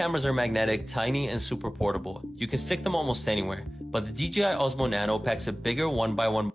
Cameras are magnetic, tiny, and super portable. You can stick them almost anywhere, but the DJI Osmo Nano packs a bigger 1x1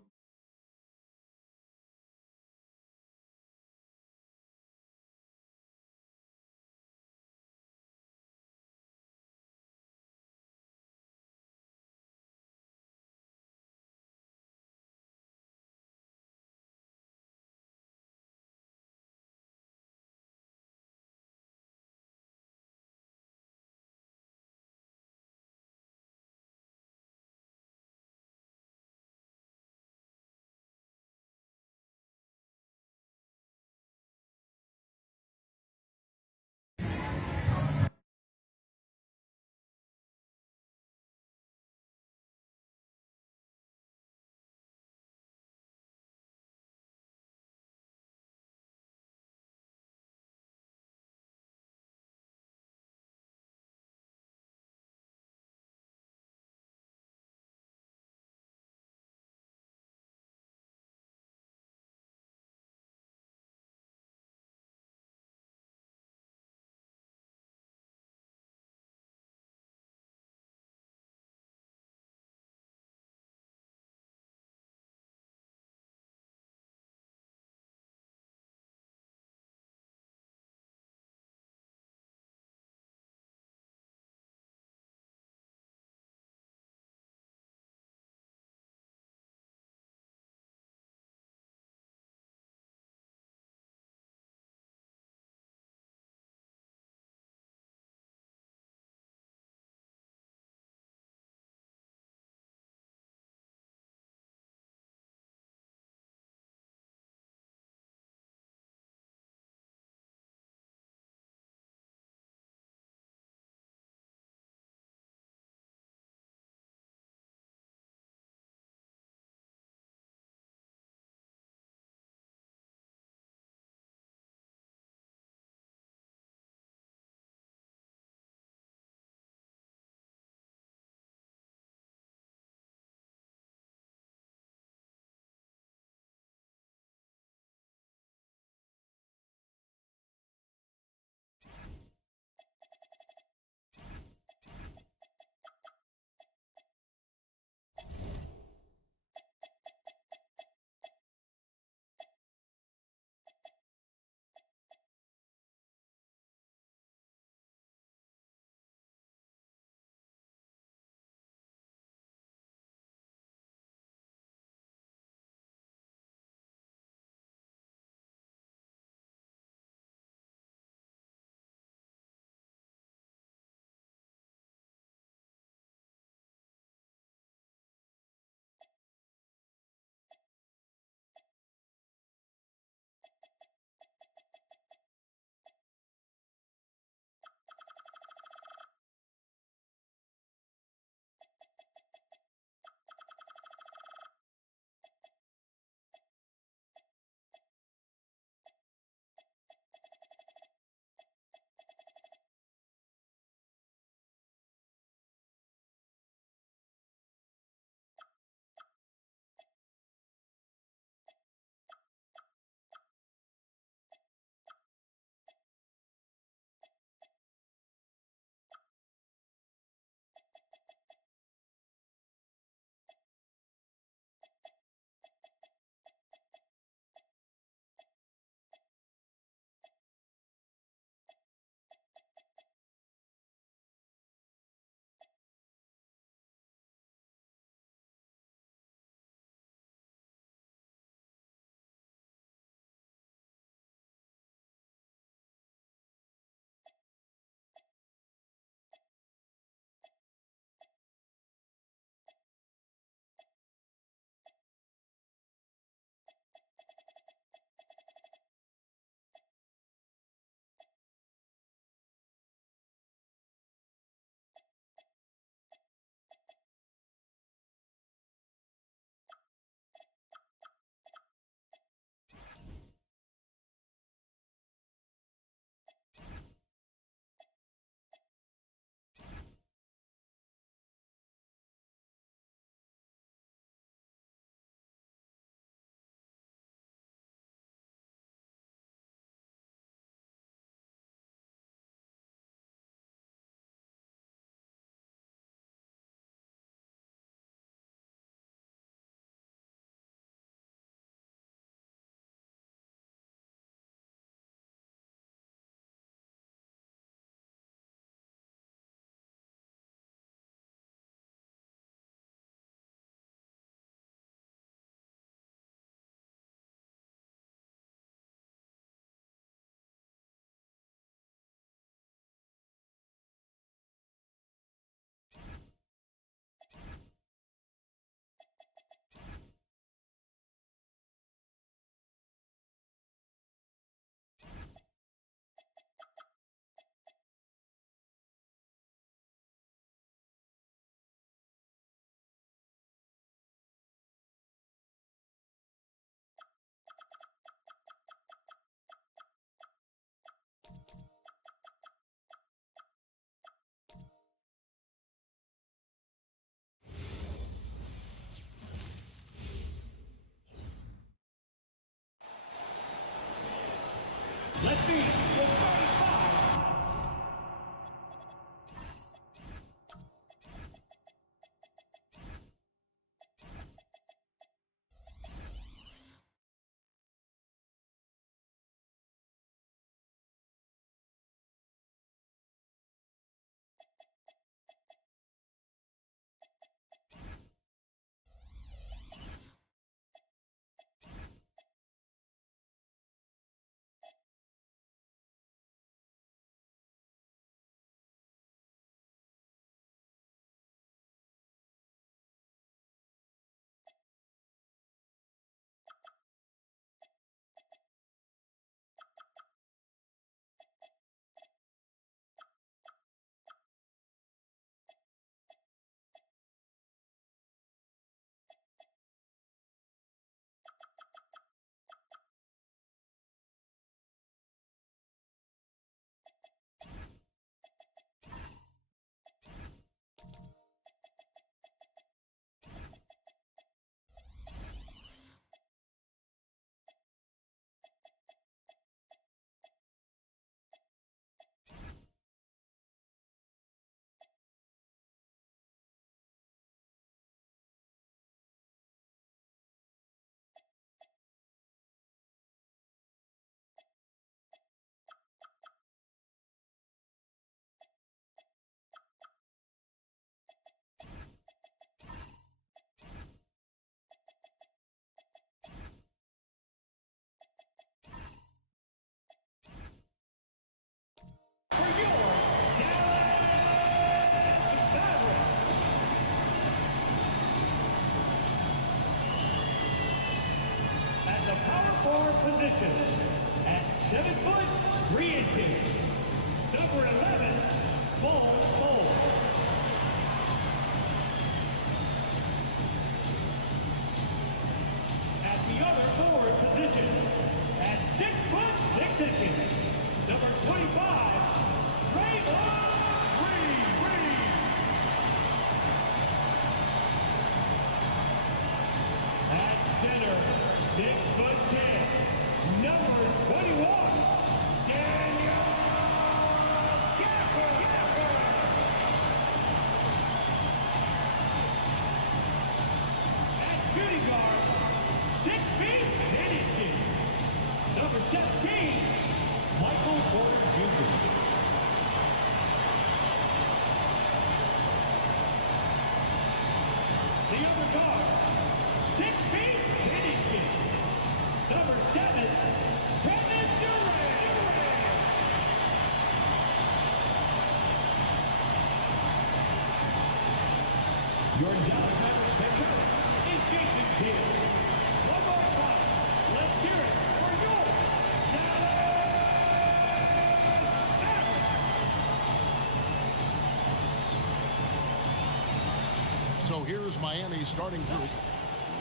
for your Dallas Mavericks. At the power forward position, at 7 foot 3 inches, number 11, Bol. At the other forward position, at 6 foot 6 inches, number 25, Raymond Reed. At center, 6 foot 10, number 21, Daniel Gaffer. At shooting guard, 6 feet 10 inches, number 17, Michael Porter Jr. The other guard, 6 feet 10 inches, number 7, Kevin Durant. Your Dallas Mavericks head coach is Jason Kidd. One more time, let's hear it for your Dallas Mavericks. So here's Miami's starting group.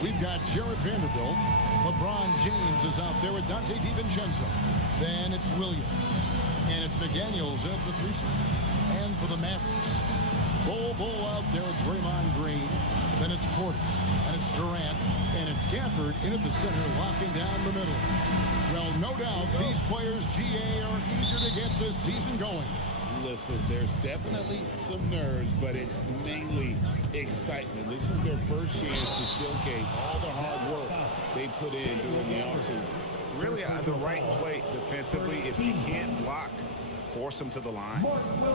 We've got Jared Vanderbilt. LeBron James is out there with Dante DiVincenzo. Then it's Williams. And it's McDaniels at the 3 slot. And for the Mavericks, Bol out there with Draymond Green. Then it's Porter. And it's Durant. And it's Gafford in at the center, locking down the middle. Well, no doubt these players, GA, are eager to get this season going. Listen, there's definitely some nerves, but it's mainly excitement. This is their first chance to showcase all the hard work they put in during the offseason. Really, the right play defensively. If you can't block, force them to the line.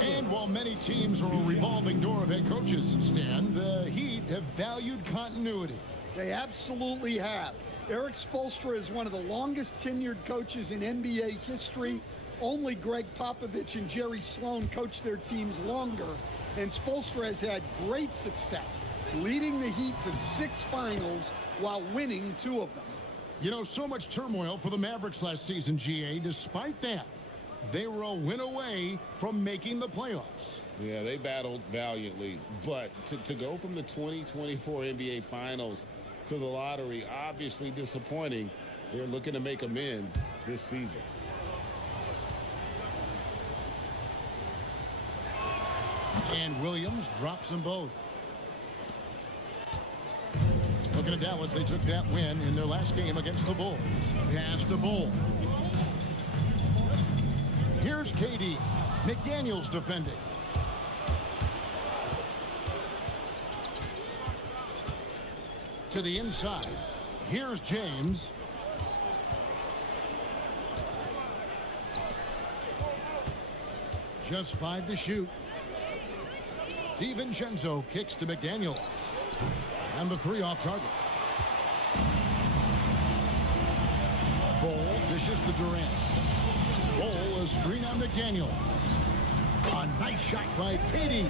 And while many teams are a revolving door of head coaches, Stan, the Heat have valued continuity. They absolutely have. Eric Spoelstra is one of the longest tenured coaches in NBA history. Only Greg Popovich and Jerry Sloan coached their teams longer, and Spoelstra has had great success, leading the Heat to 6 finals while winning 2 of them. You know, so much turmoil for the Mavericks last season, GA. Despite that, they were a win away from making the playoffs. Yeah, they battled valiantly, but to go from the 2024 NBA Finals to the lottery, obviously disappointing. They're looking to make amends this season. And Williams drops them both. Looking at Dallas, they took that win in their last game against the Bulls. Pass to Bol. Here's KD. McDaniels defending. To the inside. Here's James. Just 5 to shoot. DiVincenzo kicks to McDaniels. And the 3 off target. Bol dishes to Durant. Bol, a screen on McDaniels. A nice shot by KD.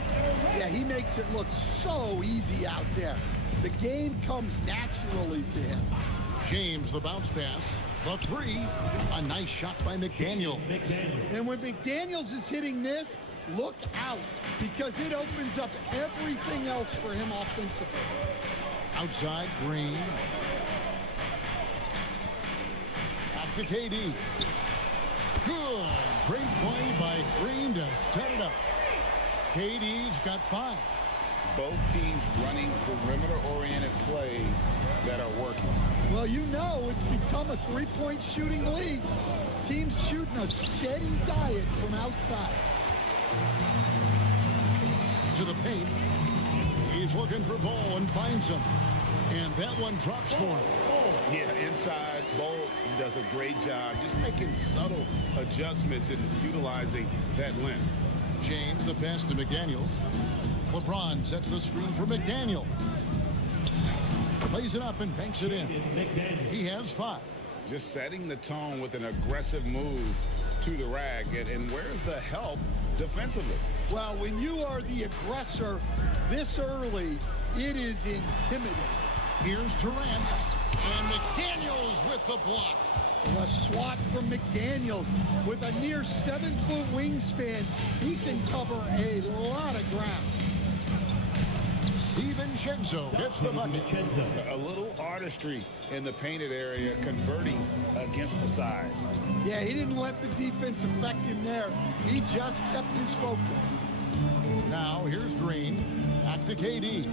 Yeah, he makes it look so easy out there. The game comes naturally to him. James, the bounce pass. The 3. A nice shot by McDaniels. And when McDaniels is hitting this, look out, because it opens up everything else for him offensively. Outside, Green. Back to KD. Good. Great play by Green to set it up. KD's got 5. Both teams running perimeter-oriented plays that are working. Well, you know it's become a 3-point shooting league. Teams shooting a steady diet from outside. To the paint. He's looking for Bol and finds him. And that one drops for him. Yeah, inside, Bol does a great job just making subtle adjustments and utilizing that length. James, the pass to McDaniels. LeBron sets the screen for McDaniel. Lays it up and banks it in. He has 5. Just setting the tone with an aggressive move to the rack. And where's the help defensively? Well, when you are the aggressor this early, it is intimidating. Here's Durant. And McDaniels with the block. A swat from McDaniels with a near 7-foot wingspan. He can cover a lot of ground. DiVincenzo hits the bucket. A little artistry in the painted area, converting against the size. Yeah, he didn't let the defense affect him there. He just kept his focus. Now here's Green. Back to KD.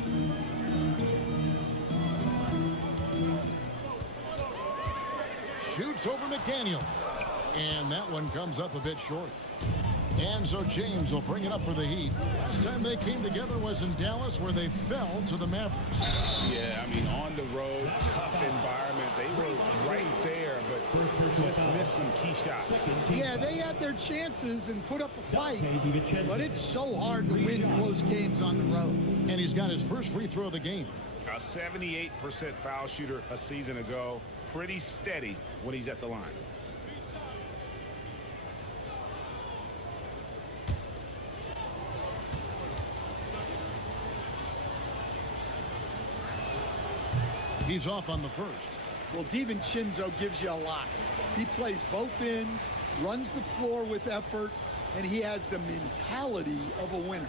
Shoots over McDaniel. And that one comes up a bit short. And so James will bring it up for the Heat. Last time they came together was in Dallas, where they fell to the Mavericks. Yeah, I mean, on the road, tough environment. They were right there, but just missed some key shots. Yeah, they had their chances and put up a fight, but it's so hard to win close games on the road. And he's got his first free throw of the game. A 78% foul shooter a season ago. Pretty steady when he's at the line. He's off on the first. Well, DiVincenzo gives you a lot. He plays both ends, runs the floor with effort, and he has the mentality of a winner.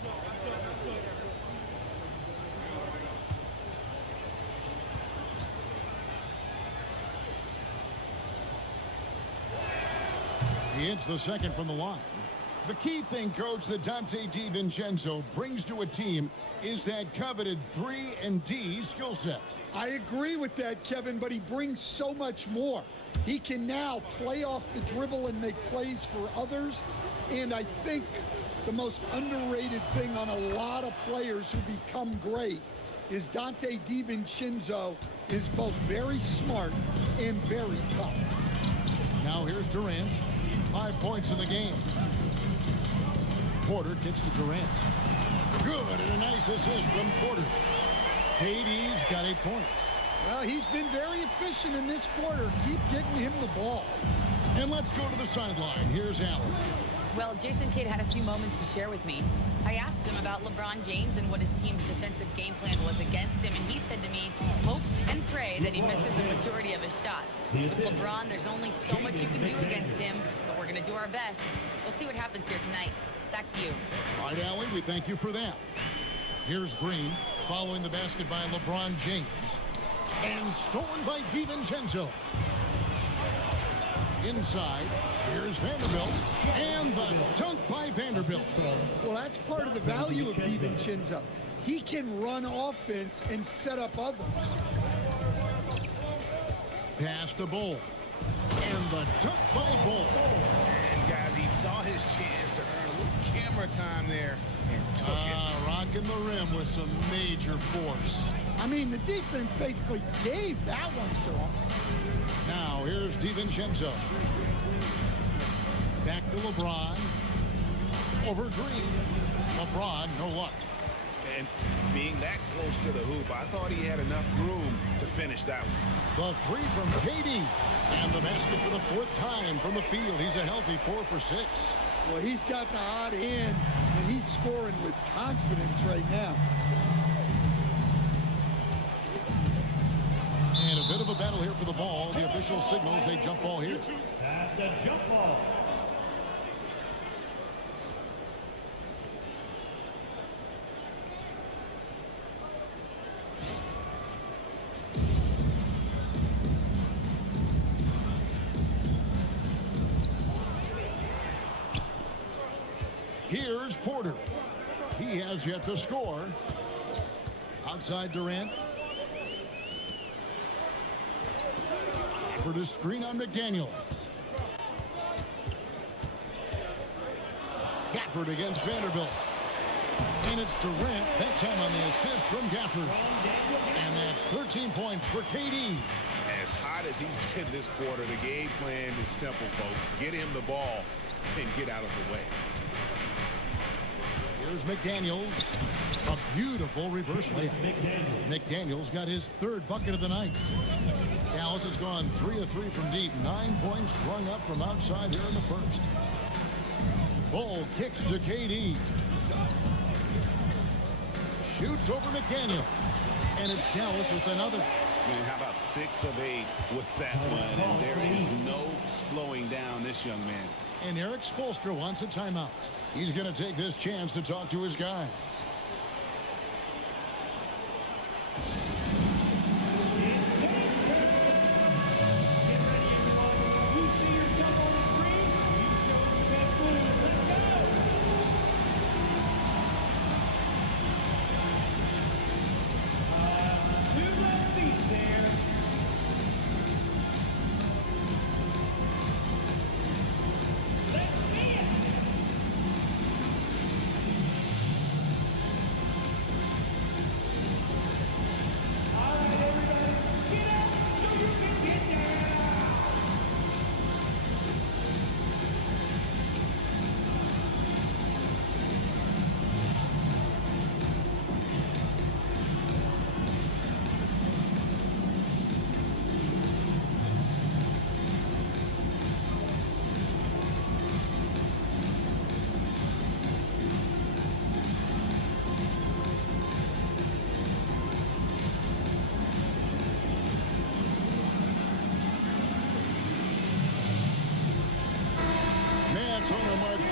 He hits the second from the line. The key thing, Coach, that Dante DiVincenzo brings to a team is that coveted 3-and-D skill set. I agree with that, Kevin, but he brings so much more. He can now play off the dribble and make plays for others. And I think the most underrated thing on a lot of players who become great is Dante DiVincenzo is both very smart and very tough. Now here's Durant. 5 points in the game. Porter gets to Durant. Good, and a nice assist from Porter. KD's got 8 points. Well, he's been very efficient in this quarter. Keep getting him the ball. And let's go to the sideline. Here's Allen. Well, Jason Kidd had a few moments to share with me. I asked him about LeBron James and what his team's defensive game plan was against him, and he said to me, hope and pray that he misses a majority of his shots. With LeBron, there's only so much you can do against him, but we're going to do our best. We'll see what happens here tonight. Back to you. All right, Allie, we thank you for that. Here's Green, following the basket by LeBron James. And stolen by DiVincenzo. Inside, here's Vanderbilt. And the dunk by Vanderbilt. Well, that's part of the value of DiVincenzo. He can run offense and set up others. Pass to Bull. And the dunk by Bull. And guys, he saw his chance to earn a little camera time there and took it. Rocking the rim with some major force. I mean, the defense basically gave that one to him. Now, here's DiVincenzo. Back to LeBron. Over Green. LeBron, no luck. And being that close to the hoop, I thought he had enough room to finish that one. The three from KD. And the basket for the 4th time from the field. He's a healthy 4 for 6. Well, he's got the hot hand, and he's scoring with confidence right now. And a bit of a battle here for the ball. The official signals a jump ball here. That's a jump ball. Here's Porter. He has yet to score. Outside Durant. For the screen on McDaniel. Gafford against Vanderbilt. And it's Durant, that time on the assist from Gafford. And that's 13 points for KD. As hot as he's been this quarter, the game plan is simple, folks. Get him the ball and get out of the way. Here's Here's McDaniels. A beautiful reverse layup. McDaniels got his third bucket of the night. Dallas has gone 3 of 3 from deep. 9 points sprung up from outside here in the first. Bull kicks to KD. Shoots over McDaniels. And it's Dallas with another. Man, how about 6 of 8 with that one? And there is no slowing down this young man. And Eric Spoelstra wants a timeout. He's going to take this chance to talk to his guys.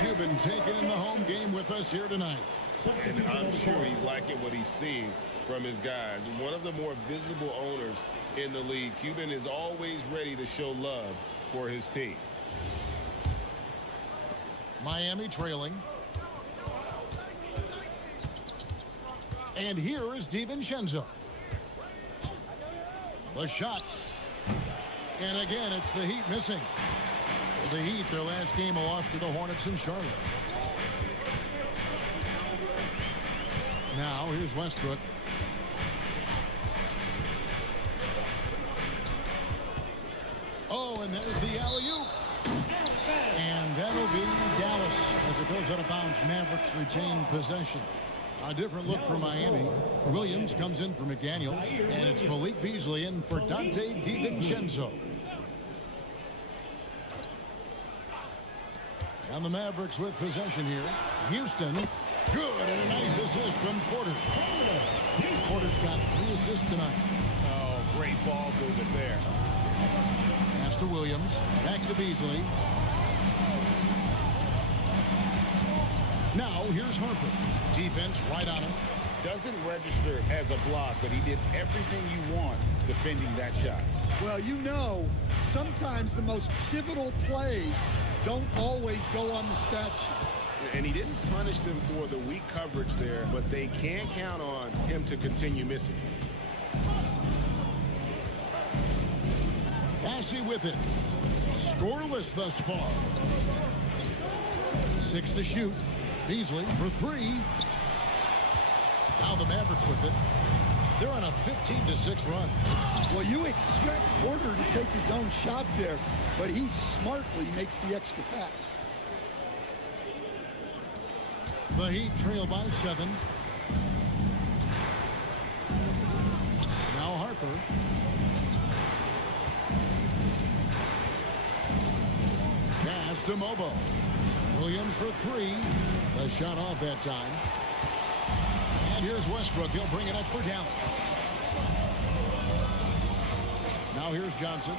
Cuban taking in the home game with us here tonight. And I'm sure he's liking what he's seeing from his guys. One of the more visible owners in the league. Cuban is always ready to show love for his team. Miami trailing. And here is DiVincenzo. The shot. And again, it's the Heat missing. The Heat, their last game, a loss to the Hornets in Charlotte. Now, here's Westbrook. Oh, and there's the alley-oop. And that'll be Dallas as it goes out of bounds. Mavericks retain possession. A different look for Miami. Williams comes in for McDaniels, and it's Malik Beasley in for Dante DiVincenzo. And the Mavericks with possession here. Houston, good, and a nice assist from Porter. Porter's got 3 assists tonight. Oh, great ball movement there. Pass to Williams, back to Beasley. Now here's Harper. Defense right on him. Doesn't register as a block, but he did everything you want defending that shot. Well, you know, sometimes the most pivotal plays don't always go on the stat sheet. And he didn't punish them for the weak coverage there, but they can count on him to continue missing. Passy with it. Scoreless thus far. 6 to shoot. Beasley for 3. Now the Mavericks with it. They're on a 15-6 run. Well, you expect Porter to take his own shot there, but he smartly makes the extra pass. The Heat trail by 7. Now Harper. Pass to Mobo. Williams for 3. The shot off that time. And here's Westbrook. He'll bring it up for Dallas. Now here's Johnson.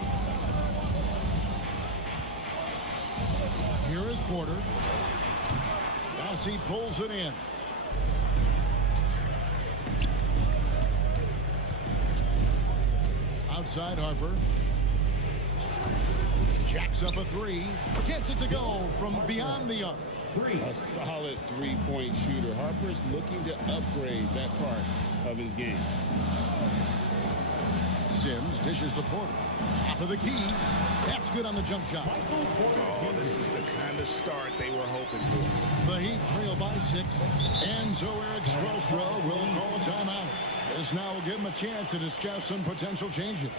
Here is Porter. As he pulls it in. Outside Harper. Jacks up a 3. Gets it to go from beyond the arc. A solid three-point shooter. Harper's looking to upgrade that part of his game. Sims dishes to Porter. Top of the key. That's good on the jump shot. Oh, this is the kind of start they were hoping for. The Heat trail by 6. And so Eric Spoelstra will call a timeout. This now will give him a chance to discuss some potential changes.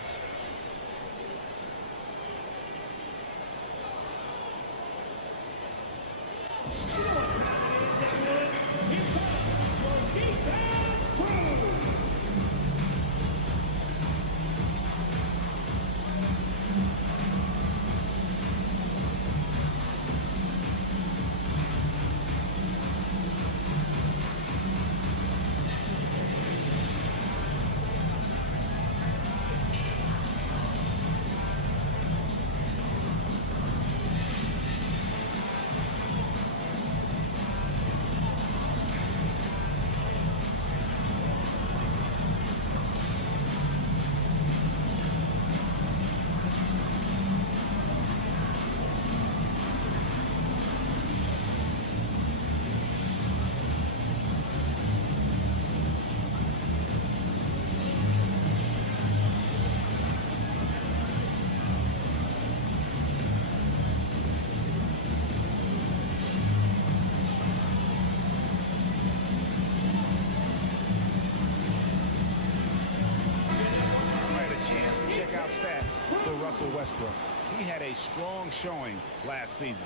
Russell Westbrook. He had a strong showing last season.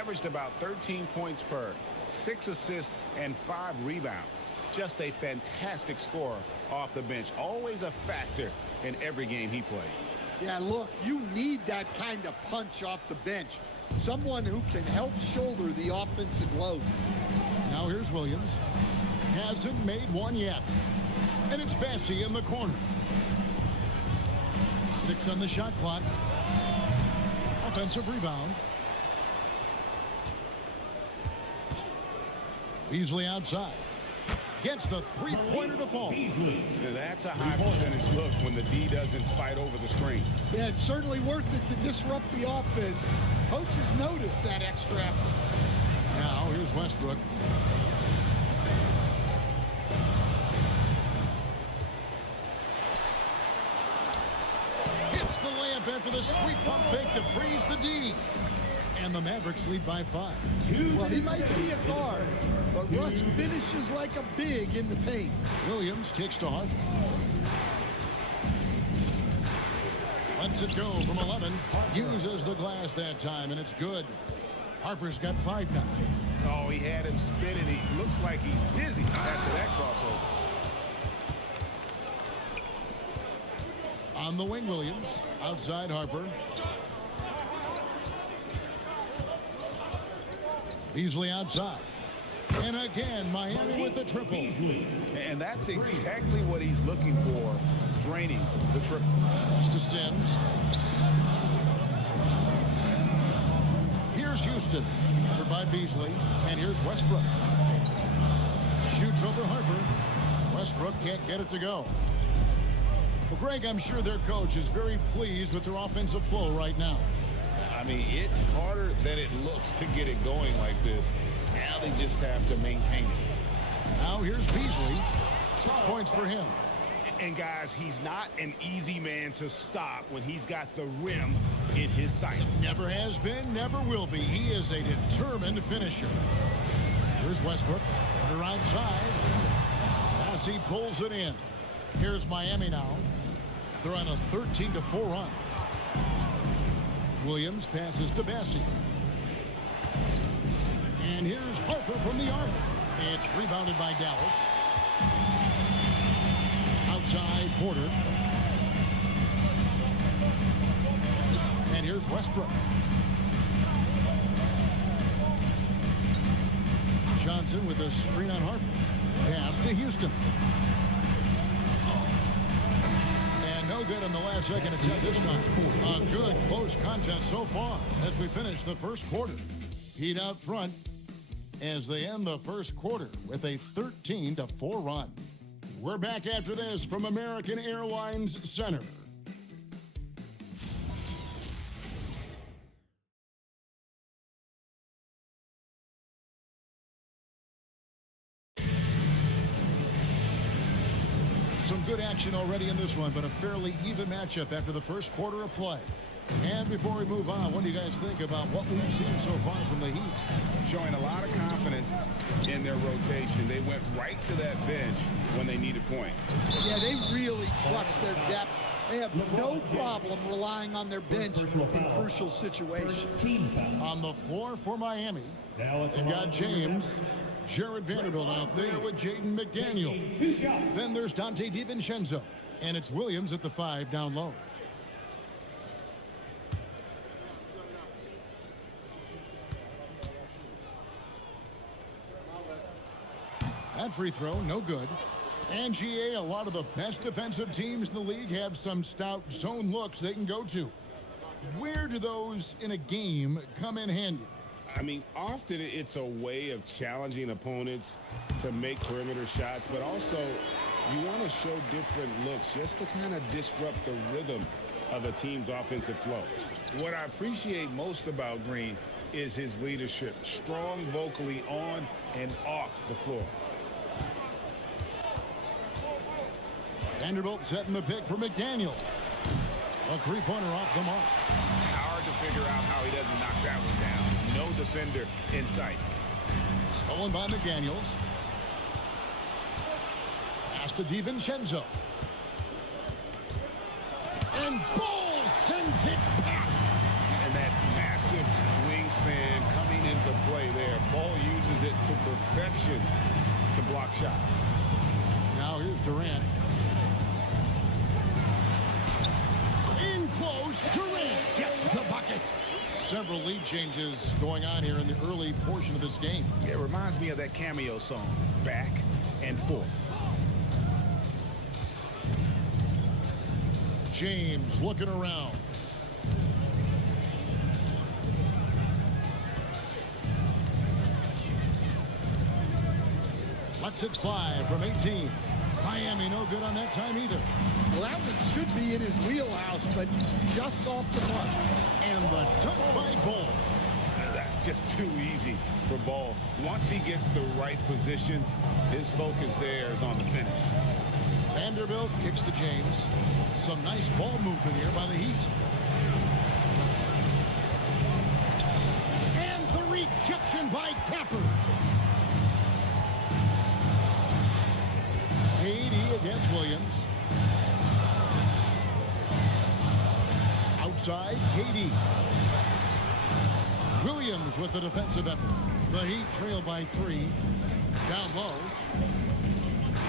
Averaged about 13 points per, 6 assists, and 5 rebounds. Just a fantastic scorer off the bench. Always a factor in every game he plays. Yeah, look, you need that kind of punch off the bench. Someone who can help shoulder the offensive load. Now here's Williams. Hasn't made one yet. And it's Bessie in the corner. 6 on the shot clock. Offensive rebound. Beasley outside. Gets the three-pointer to fall. Now that's a high percentage look when the D doesn't fight over the screen. Yeah, it's certainly worth it to disrupt the offense. Coaches notice that extra effort. Now here's Westbrook. Hits the layup after the sweet pump fake to freeze the D. And the Mavericks lead by 5. Well, he might be a guard, but Russ finishes like a big in the paint. Williams kicks to Harper. Lets it go from 11. Uses the glass that time, and it's good. Harper's got 5 now. Oh, he had him spinning. He looks like he's dizzy after that crossover. On the wing, Williams. Outside Harper. Beasley outside. And again, Miami with the triple. And that's exactly what he's looking for, draining the triple. Pass to Sims. Here's Houston. Covered by Beasley. And here's Westbrook. Shoots over Harper. Westbrook can't get it to go. Well, Greg, I'm sure their coach is very pleased with their offensive flow right now. I mean, it's harder than it looks to get it going like this. Now they just have to maintain it. Now here's Beasley. 6 points for him. And guys, he's not an easy man to stop when he's got the rim in his sights. Never has been, never will be. He is a determined finisher. Here's Westbrook. They're outside. As he pulls it in. Here's Miami now. They're on a 13-4 run. Williams passes to Bessie. And here's Harper from the arc. It's rebounded by Dallas. Outside Porter. And here's Westbrook. Johnson with a screen on Harper. Pass to Houston. And no good in the last second attempt this time. A good close contest so far as we finish the first quarter. Heat out front as they end the first quarter with a 13-4 run. We're back after this from American Airlines Center. Some good action already in this one, but a fairly even matchup after the first quarter of play. And before we move on, what do you guys think about what we've seen so far from the Heat? Showing a lot of confidence in their rotation. They went right to that bench when they needed points. Yeah, they really trust their depth. They have no problem relying on their bench in crucial situations. On the floor for Miami, they've got James, Jared Vanderbilt out there with Jaden McDaniel. Then there's Dante DiVincenzo. And it's Williams at the 5 down low. That free throw, no good. And GA, a lot of the best defensive teams in the league have some stout zone looks they can go to. Where do those in a game come in handy? I mean, often it's a way of challenging opponents to make perimeter shots, but also you want to show different looks just to kind of disrupt the rhythm of a team's offensive flow. What I appreciate most about Green is his leadership. Strong vocally on and off the floor. Vanderbilt setting the pick for McDaniel. A three-pointer off the mark. Hard to figure out how he doesn't knock that one down. No defender in sight. Stolen by McDaniels. Pass to DiVincenzo. And Bulls sends it back. And that massive wingspan coming into play there. Ball uses it to perfection to block shots. Now here's Durant. In close, Durant gets the bucket. Several lead changes going on here in the early portion of this game. It reminds me of that cameo song, Back and Forth. James looking around. Lets it fly from 18. Miami no good on that time either. Well, that one should be in his wheelhouse, but just off the mark. And the dunk by Ball. That's just too easy for Ball. Once he gets the right position, his focus there is on the finish. Vanderbilt kicks to James. Some nice ball movement here by the Heat. And the rejection by Gafford. KD against Williams. Outside, KD. Williams with the defensive effort. The Heat trail by 3. Down low.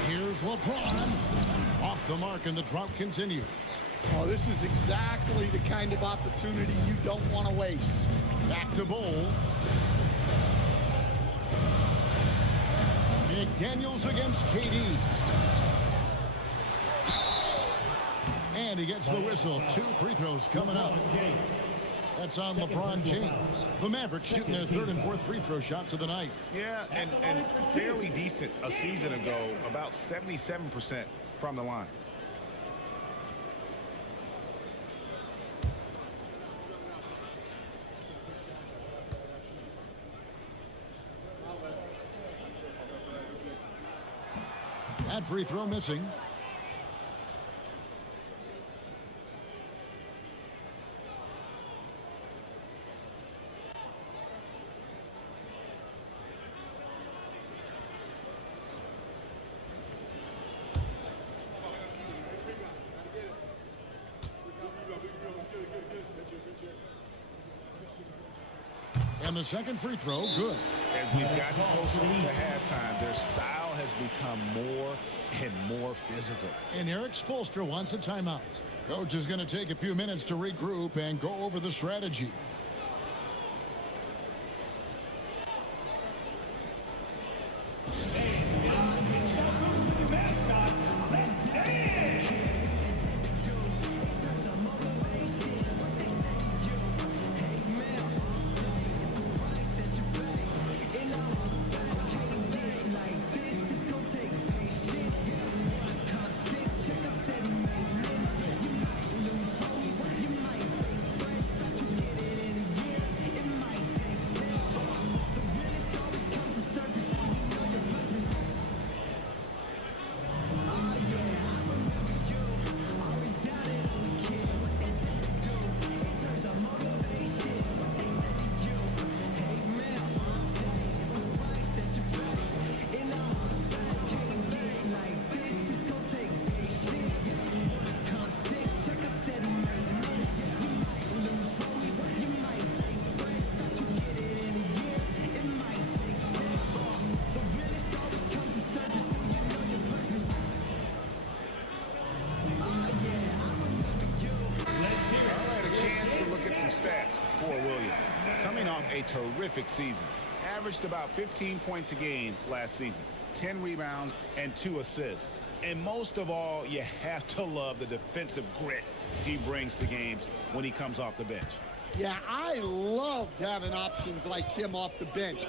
Here's LeBron. Off the mark, and the drought continues. Oh, this is exactly the kind of opportunity you don't want to waste. Back to Bowl. McDaniels against KD. And he gets the whistle. 2 free throws coming up. That's on LeBron James. The Mavericks shooting their 3rd and 4th free throw shots of the night. Yeah, and fairly decent a season ago, about 77% from the line. That free throw missing. And the second free throw, good. As we've gotten closer to halftime, their style has become more and more physical. And Eric Spoelstra wants a timeout. Coach is going to take a few minutes to regroup and go over the strategy. Stats for Williams. Coming off a terrific season. Averaged about 15 points a game last season. 10 rebounds and 2 assists. And most of all, you have to love the defensive grit he brings to games when he comes off the bench. Yeah, I loved having options like him off the bench.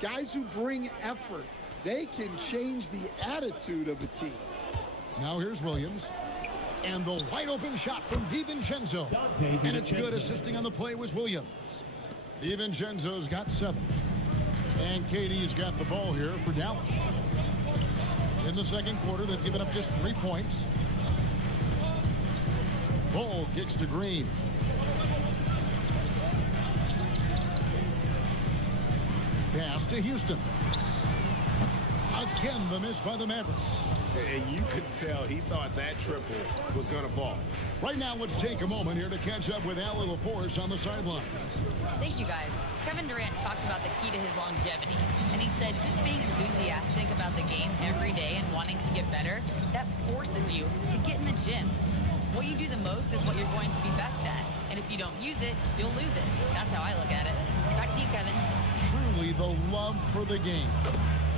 Guys who bring effort. They can change the attitude of a team. Now here's Williams. And the wide open shot from DiVincenzo. And it's good. Assisting on the play was Williams. DiVincenzo's got 7. And KD's got the ball here for Dallas. In the second quarter, they've given up just 3 points. Ball kicks to Green. Pass to Houston. Again, the miss by the Mavericks. And you could tell he thought that triple was going to fall. Right now, let's take a moment here to catch up with Allie LaForce on the sideline. Thank you, guys. Kevin Durant talked about the key to his longevity, and he said just being enthusiastic about the game every day and wanting to get better, that forces you to get in the gym. What you do the most is what you're going to be best at, and if you don't use it, you'll lose it. That's how I look at it. Back to you, Kevin. Truly the love for the game.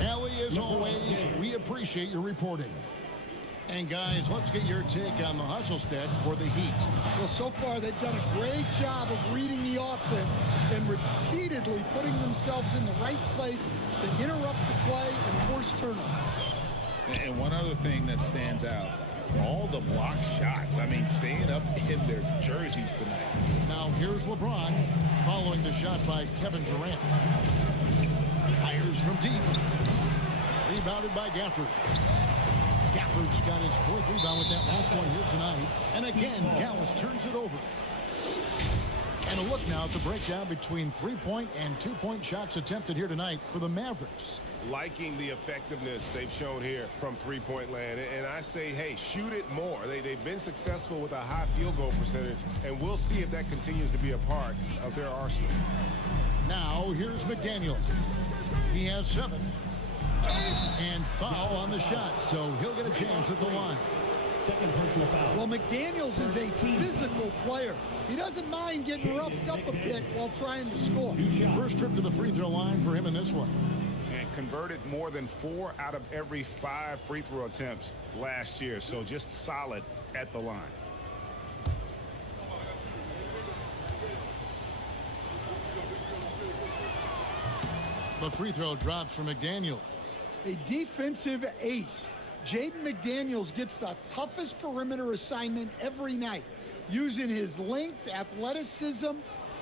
Allie, as always, we appreciate your reporting. And guys, let's get your take on the hustle stats for the Heat. Well, so far they've done a great job of reading the offense and repeatedly putting themselves in the right place to interrupt the play and force turnovers. And one other thing that stands out, all the block shots. I mean, staying up in their jerseys tonight. Now here's LeBron following the shot by Kevin Durant. Fires from deep. Rebounded by Gafford. Gafford's got his fourth rebound with that last one here tonight. And again, Dallas turns it over. And a look now at the breakdown between three-point and two-point shots attempted here tonight for the Mavericks. Liking the effectiveness they've shown here from three-point land. And I say, hey, shoot it more. They've been successful with a high field goal percentage, and we'll see if that continues to be a part of their arsenal. Now, here's McDaniel. He has 7. And foul on the shot, so he'll get a chance at the line. Second personal foul. Well, McDaniels is a physical player. He doesn't mind getting roughed up a bit while trying to score. First trip to the free throw line for him in this one. And converted more than 4 out of every 5 free throw attempts last year. So just solid at the line. The free throw drops for McDaniel. A defensive ace. Jaden McDaniels gets the toughest perimeter assignment every night, using his length, athleticism,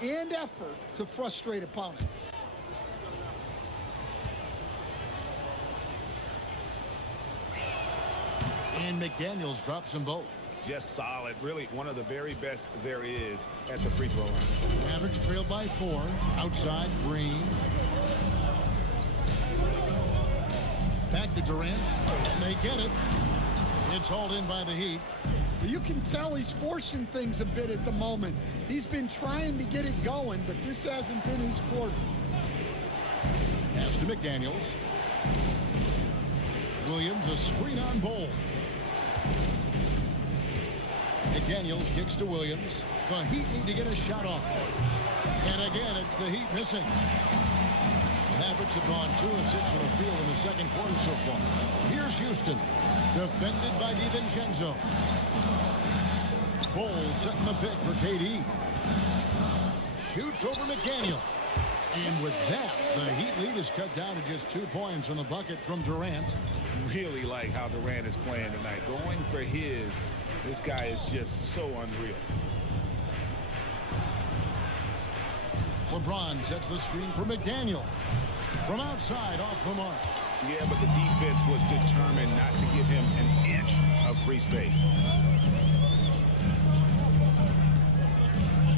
and effort to frustrate opponents. And McDaniels drops them both. Just solid. Really one of the very best there is at the free throw line. Mavericks trailed by 4. Outside, Green. Back to Durant, and they get it. It's hauled in by the Heat. You can tell he's forcing things a bit at the moment. He's been trying to get it going, but this hasn't been his quarter. Pass to McDaniels. Williams, a screen on Bowl. McDaniels kicks to Williams. The Heat need to get a shot off. And again, it's the Heat missing. Mavericks have gone 2 of 6 from the field in the second quarter so far. Here's Houston, defended by DiVincenzo. Bowles setting the pick for KD. Shoots over McDaniel. And with that, the Heat lead is cut down to just 2 points on the bucket from Durant. Really like how Durant is playing tonight. Going for his. This guy is just so unreal. LeBron sets the screen for McDaniel. From outside, off the mark. Yeah, but the defense was determined not to give him an inch of free space.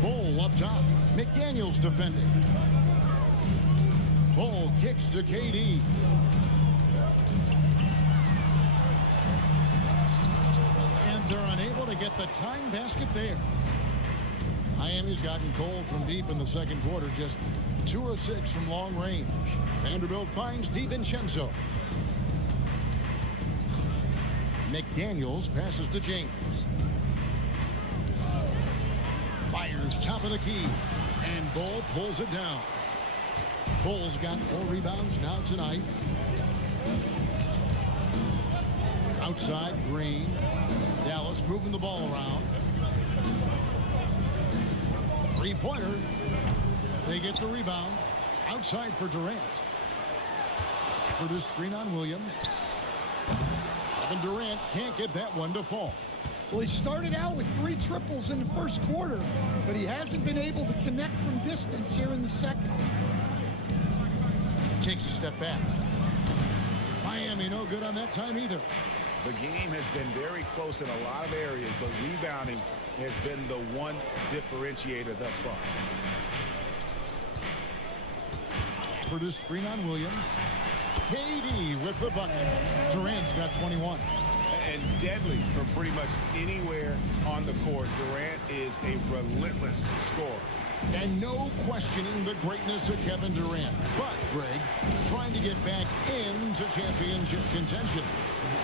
Bowl up top. McDaniels defending. Bowl kicks to KD. And they're unable to get the tying basket there. Miami's gotten cold from deep in the second quarter, just 2 of 6 from long range. Vanderbilt finds DiVincenzo. McDaniels passes to James. Fires top of the key, and Bull pulls it down. Bull's got 4 rebounds now tonight. Outside, Green. Dallas moving the ball around. Three-pointer. They get the rebound. Outside for Durant. For this screen on Williams. Kevin Durant can't get that one to fall. Well, he started out with 3 triples in the first quarter, but he hasn't been able to connect from distance here in the second. Takes a step back. Miami no good on that time either. The game has been very close in a lot of areas, but rebounding has been the one differentiator thus far. For this screen on Williams. KD with the bucket. Durant's got 21. and deadly from pretty much anywhere on the court. Durant is a relentless scorer. And no questioning the greatness of Kevin Durant. But, Greg, trying to get back into championship contention.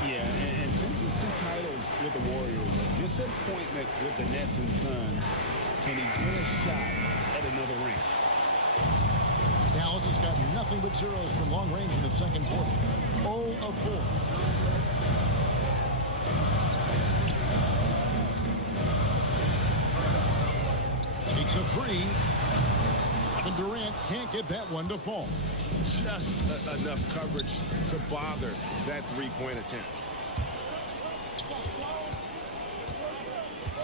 Yeah, and since his 2 titles with the Warriors, disappointment with the Nets and Suns, can he get a shot at another ring? Dallas has got nothing but zeros from long range in the second quarter. 0 of 4. Takes a 3. And Durant can't get that one to fall. Just enough coverage to bother that 3-point attempt.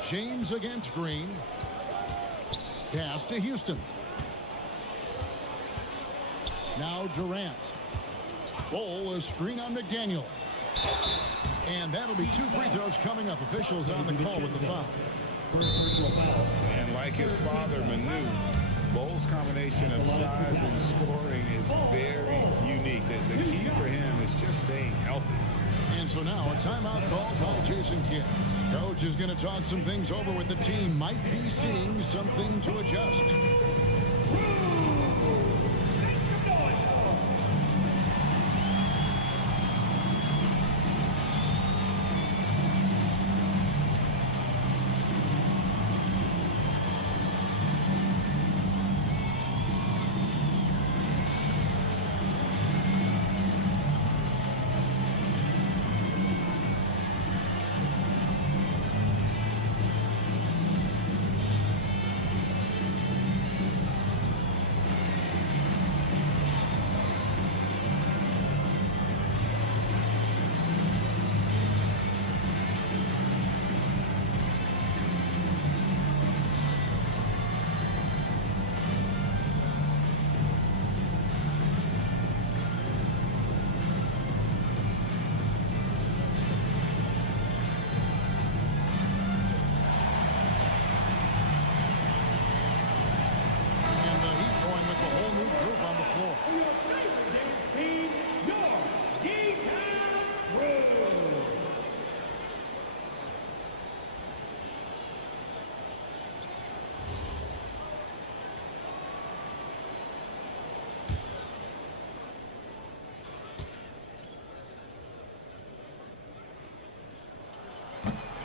James against Green. Pass to Houston. Now Durant. Ball, a screen on McDaniel. And that'll be 2 free throws coming up. Officials on the call with the foul. And like his father, Manu, Bowles' combination of size and scoring is very unique. The key for him is just staying healthy. And so now a timeout called by Jason Kidd. Coach is going to talk some things over with the team. Might be seeing something to adjust.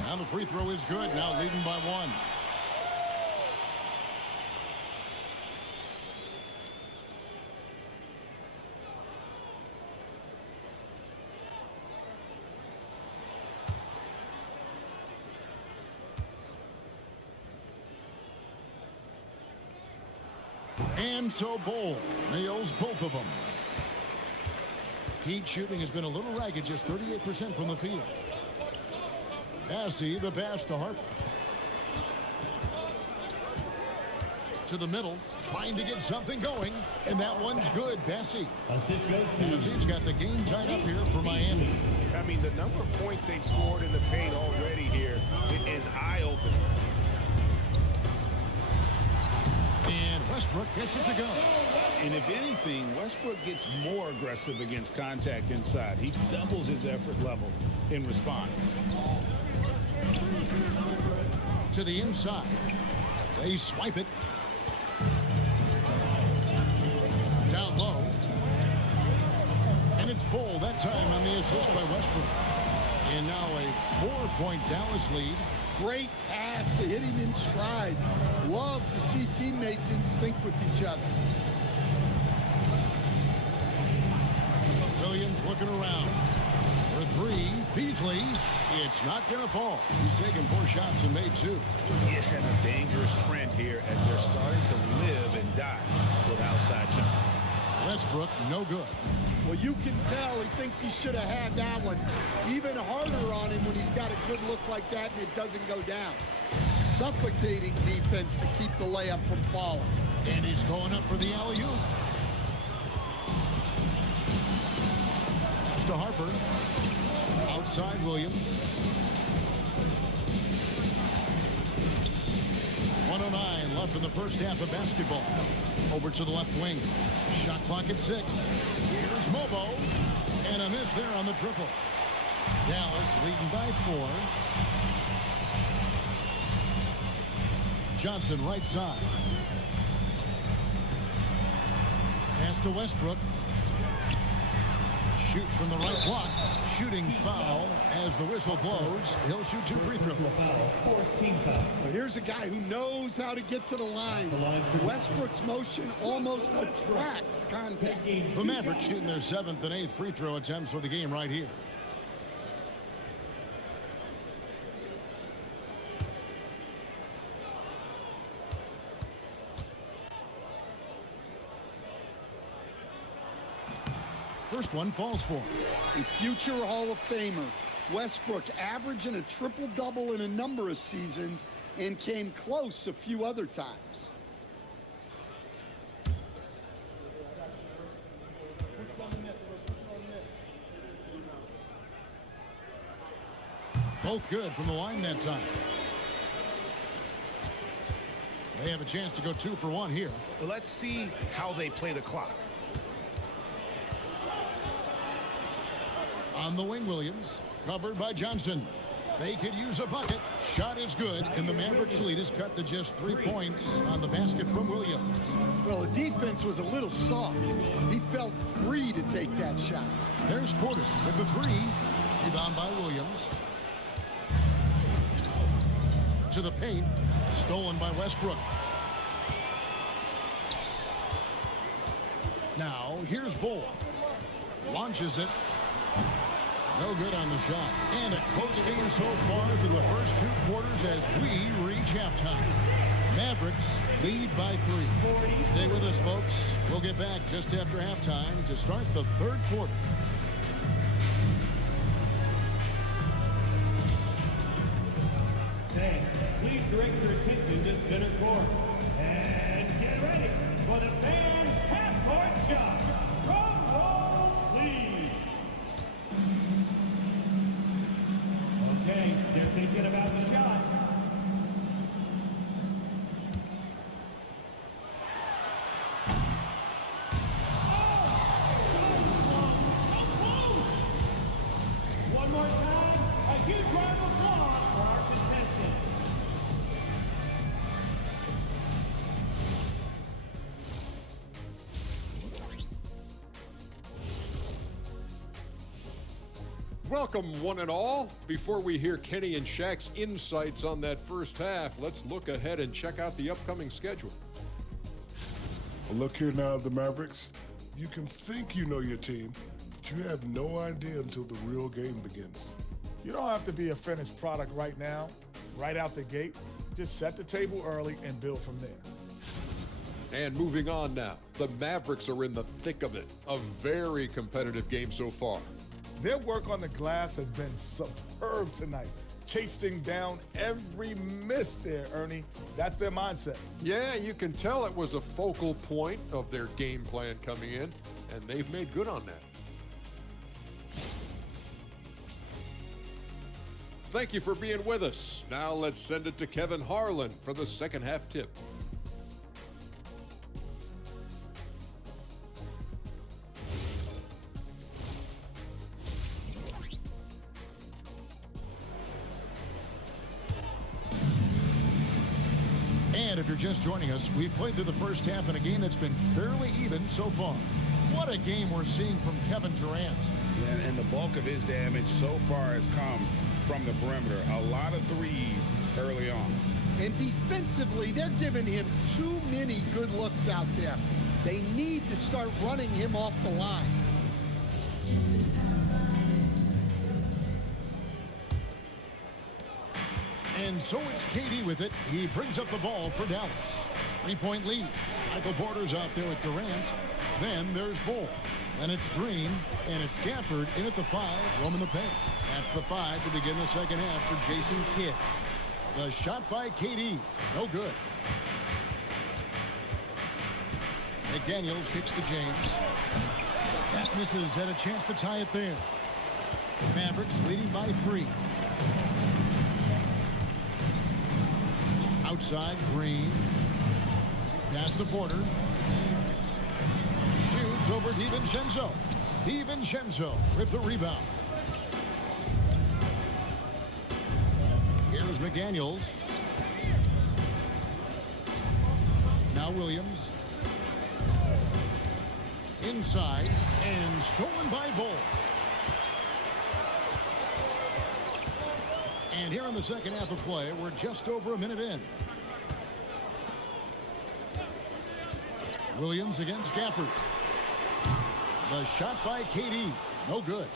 And the free throw is good. Now leading by 1. And so Bol nails both of them. Heat shooting has been a little ragged, just 38% from the field. Bassey, the pass to Harper. To the middle, trying to get something going, and that one's good. Bassey's got the game tied up here for Miami. I mean, the number of points they've scored in the paint already here is eye-opening. And Westbrook gets it to go. And if anything, Westbrook gets more aggressive against contact inside. He doubles his effort level in response. To the inside. They swipe it. Down low. And it's Bol that time on the assist by Westbrook. And now a 4-point Dallas lead. Great pass to hit him in stride. Love to see teammates in sync with each other. Williams looking around. For 3, Beasley. It's not going to fall. He's taken 4 shots and made 2. Yeah, and a dangerous trend here as they're starting to live and die with outside shots. Westbrook, no good. Well, you can tell he thinks he should have had that one. Even harder on him when he's got a good look like that and it doesn't go down. Suffocating defense to keep the layup from falling. And he's going up for the alley-oop. Pass to Harper. Outside Williams. 1:09 left in the first half of basketball. Over to the left wing. Shot clock at 6. Here's Mobo. And a miss there on the triple. Dallas leading by 4. Johnson right side. Pass to Westbrook. Shoots from the right block. Shooting foul as the whistle blows. He'll shoot 2 free throws. Well, here's a guy who knows how to get to the line. Westbrook's motion almost attracts contact. The Mavericks shooting their 7th and 8th free throw attempts for the game right here. First one falls for him. A future Hall of Famer. Westbrook averaging a triple-double in a number of seasons and came close a few other times. Both good from the line that time. They have a chance to go 2 for 1 here. Let's see how they play the clock. On the wing, Williams. Covered by Johnson. They could use a bucket. Shot is good, and the Mavericks lead is cut to just 3 points on the basket from Williams. Well, the defense was a little soft. He felt free to take that shot. There's Porter with the 3. Rebound by Williams. To the paint. Stolen by Westbrook. Now, here's Bull. Launches it. No good on the shot. And a close game so far through the first 2 quarters as we reach halftime. Mavericks lead by 3. Stay with us, folks. We'll get back just after halftime to start the 3rd quarter. Hey, please direct your attention to center court. And get ready for the fan half-court shot. Drum roll, please. Okay, they're thinking about the shot. One more time, a huge round of applause for our contestants. Welcome, one and all. Before we hear Kenny and Shaq's insights on that first half, let's look ahead and check out the upcoming schedule. Well, look here now, the Mavericks. You can think you know your team, but you have no idea until the real game begins. You don't have to be a finished product right now, right out the gate. Just set the table early and build from there. And moving on now, the Mavericks are in the thick of it. A very competitive game so far. Their work on the glass has been superb tonight. Chasing down every miss there, Ernie. That's their mindset. Yeah, you can tell it was a focal point of their game plan coming in, and they've made good on that. Thank you for being with us. Now let's send it to Kevin Harlan for the second half tip. And if you're just joining us, we've played through the first half in a game that's been fairly even so far. What a game we're seeing from Kevin Durant. And the bulk of his damage so far has come from the perimeter. A lot of threes early on. And defensively, they're giving him too many good looks out there. They need to start running him off the line. And so it's KD with it. He brings up the ball for Dallas. 3-point lead. Michael Porter's out there with Durant. Then there's Bull. And it's Green. And it's Gafford in at the 5, roaming the paint. That's the 5 to begin the second half for Jason Kidd. The shot by KD. No good. McDaniels kicks to James. That misses. Had a chance to tie it there. Mavericks leading by 3. Outside, Green. Pass to Porter. Shoots over DiVincenzo. DiVincenzo with the rebound. Here's McDaniels. Now Williams. Inside and stolen by Bull. And here in the second half of play, we're just over a minute in. Williams against Gafford. The shot by KD. No good.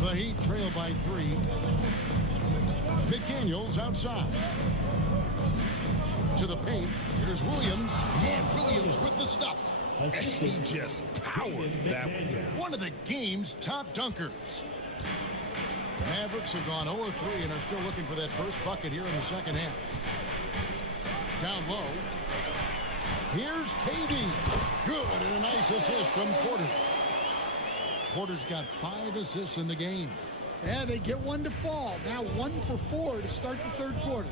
The Heat trail by 3. McDaniels outside. To the paint. Here's Williams. And Williams with the stuff. And he just powered that one down. One of the game's top dunkers. Mavericks have gone 0-3 and are still looking for that first bucket here in the second half. Down low. Here's KD. Good, and a nice assist from Porter. Porter's got 5 assists in the game. Yeah, they get one to fall. Now 1 for 4 to start the third quarter.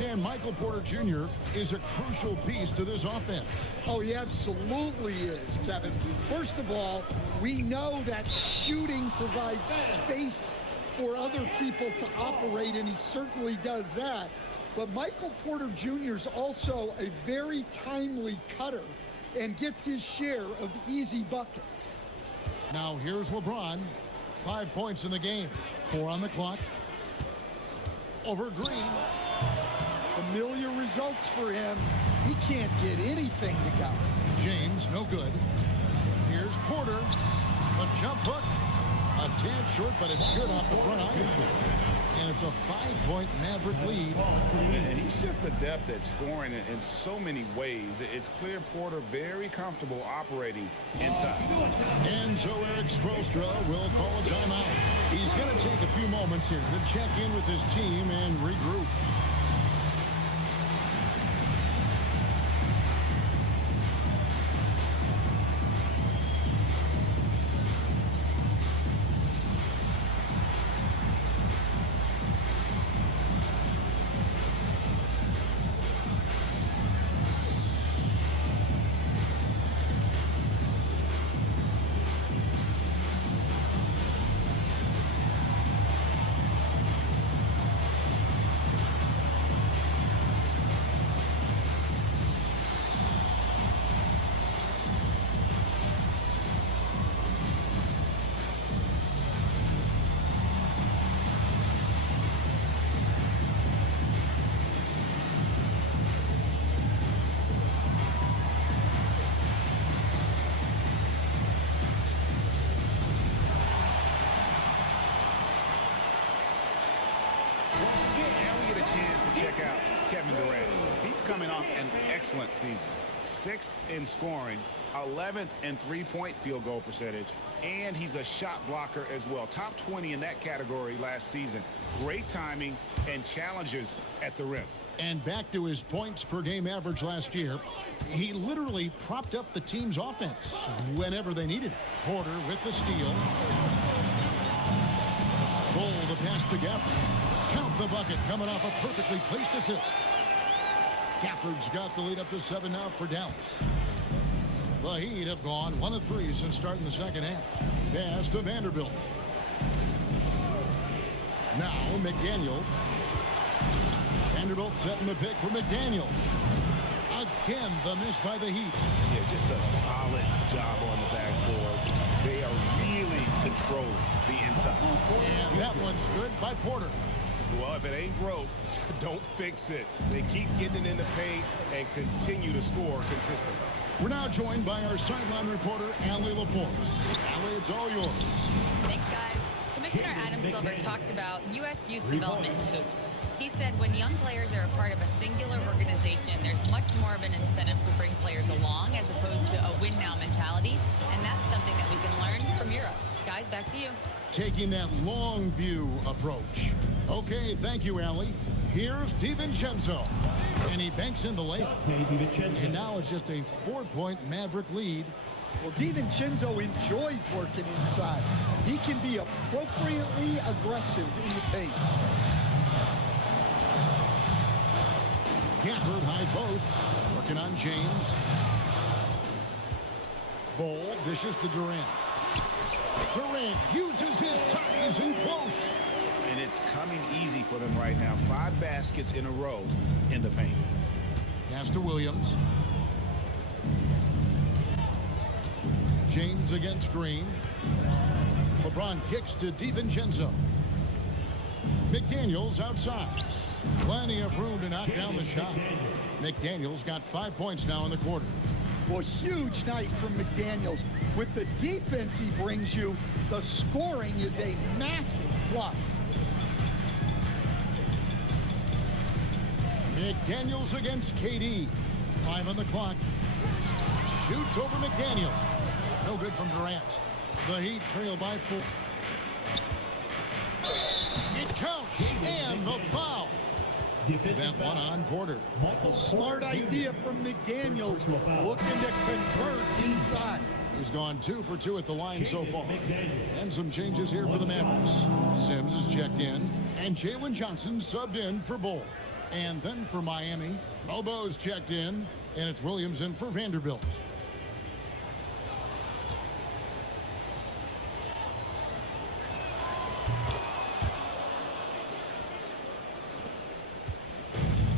And Michael Porter Jr. is a crucial piece to this offense. Oh, he absolutely is, Kevin. First of all, we know that shooting provides space for other people to operate, and he certainly does that. But Michael Porter Jr. is also a very timely cutter and gets his share of easy buckets. Now here's LeBron. 5 points in the game. 4 on the clock. Over Green. Familiar results for him. He can't get anything to go. James, no good. Here's Porter. A jump hook. A tad short, but it's good off the front iron. And it's a 5-point Maverick lead. And he's just adept at scoring in so many ways. It's clear Porter very comfortable operating inside. And so Eric Spoelstra will call a timeout. He's going to take a few moments here to check in with his team and regroup. Kevin Durant. He's coming off an excellent season. 6th in scoring, 11th in three-point field goal percentage, and he's a shot blocker as well. Top 20 in that category last season. Great timing and challenges at the rim. And back to his points per game average last year, he literally propped up the team's offense whenever they needed it. Porter with the steal. Goal to pass to Gafford. Count the bucket coming off a perfectly placed assist. Gafford's got the lead up to 7 now for Dallas. The Heat have gone 1 of 3 since starting the second half. Pass to Vanderbilt. Now McDaniels. Vanderbilt setting the pick for McDaniel. Again, the miss by the Heat. Yeah, just a solid job on the backboard. They are really controlling the inside. And that one's good by Porter. Well, if it ain't broke, don't fix it. They keep getting in the paint and continue to score consistently. We're now joined by our sideline reporter, Allie LaForce. Allie, it's all yours. Thanks, guys. Commissioner Adam Silver talked about U.S. youth development in hoops. He said when young players are a part of a singular organization, there's much more of an incentive to bring players along as opposed to a win-now mentality, and that's something that we can learn from Europe. Guys, back to you. Taking that long view approach. Okay, thank you, Allie. Here's DiVincenzo. And he banks in the layup. And now it's just a 4-point Maverick lead. Well, DiVincenzo enjoys working inside. He can be appropriately aggressive in the paint. Gafford, high post, working on James. Ball dishes to Durant. Durant uses his size and close. And it's coming easy for them right now. 5 baskets in a row in the paint. Pass to Williams. James against Green. LeBron kicks to DiVincenzo. McDaniels outside. Plenty of room to knock down the shot. McDaniels got 5 points now in the quarter. Well, huge night from McDaniels. With the defense he brings you, the scoring is a massive plus. McDaniels against KD. 5 on the clock. Shoots over McDaniels. No good from Durant. The Heat trail by 4. It counts, and the foul. That one on Porter. A smart idea from McDaniels, looking to convert inside. He's gone 2 for 2 at the line so far. And some changes here for the Mavericks. Sims is checked in, and Jalen Johnson subbed in for Bull. And then for Miami, Bobo's checked in, and it's Williams in for Vanderbilt.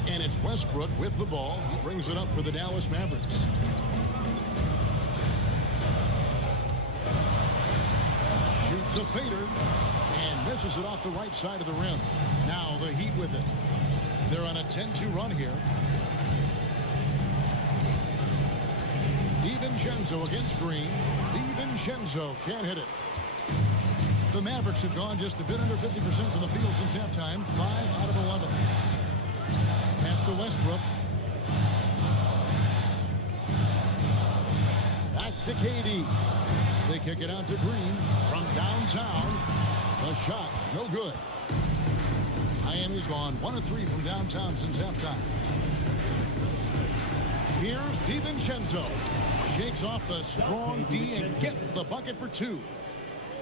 And it's Westbrook with the ball. He brings it up for the Dallas Mavericks. Shoots a fader and misses it off the right side of the rim. Now the Heat with it. They're on a 10-2 run here. DiVincenzo against Green. DiVincenzo can't hit it. The Mavericks have gone just a bit under 50% from the field since halftime. 5 out of 11. Pass to Westbrook. Back to KD. They kick it out to Green from downtown. The shot, no good. Miami's gone 1 of 3 from downtown since halftime. Here's DiVincenzo. Shakes off the strong D and gets the bucket for 2.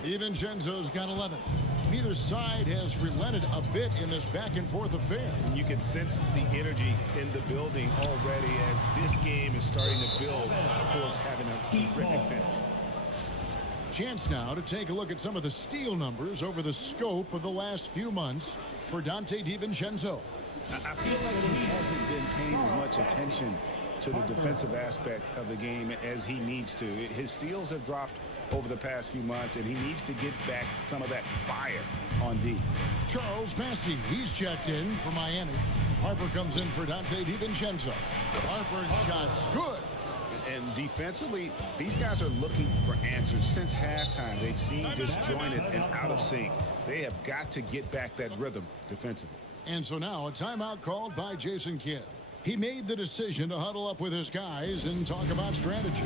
DiVincenzo's got 11. Neither side has relented a bit in this back-and-forth affair. And you can sense the energy in the building already as this game is starting to build towards having a terrific finish. Chance now to take a look at some of the steal numbers over the scope of the last few months for Donte DiVincenzo. I feel like he hasn't been paying as much attention to the defensive aspect of the game as he needs to. His steals have dropped over the past few months, and he needs to get back some of that fire on D. Charles Massey, he's checked in for Miami. Harper comes in for Donte DiVincenzo. Harper's shot's good. And defensively, these guys are looking for answers since halftime. They've seemed disjointed and out of sync. They have got to get back that rhythm defensively. And so now a timeout called by Jason Kidd. He made the decision to huddle up with his guys and talk about strategy.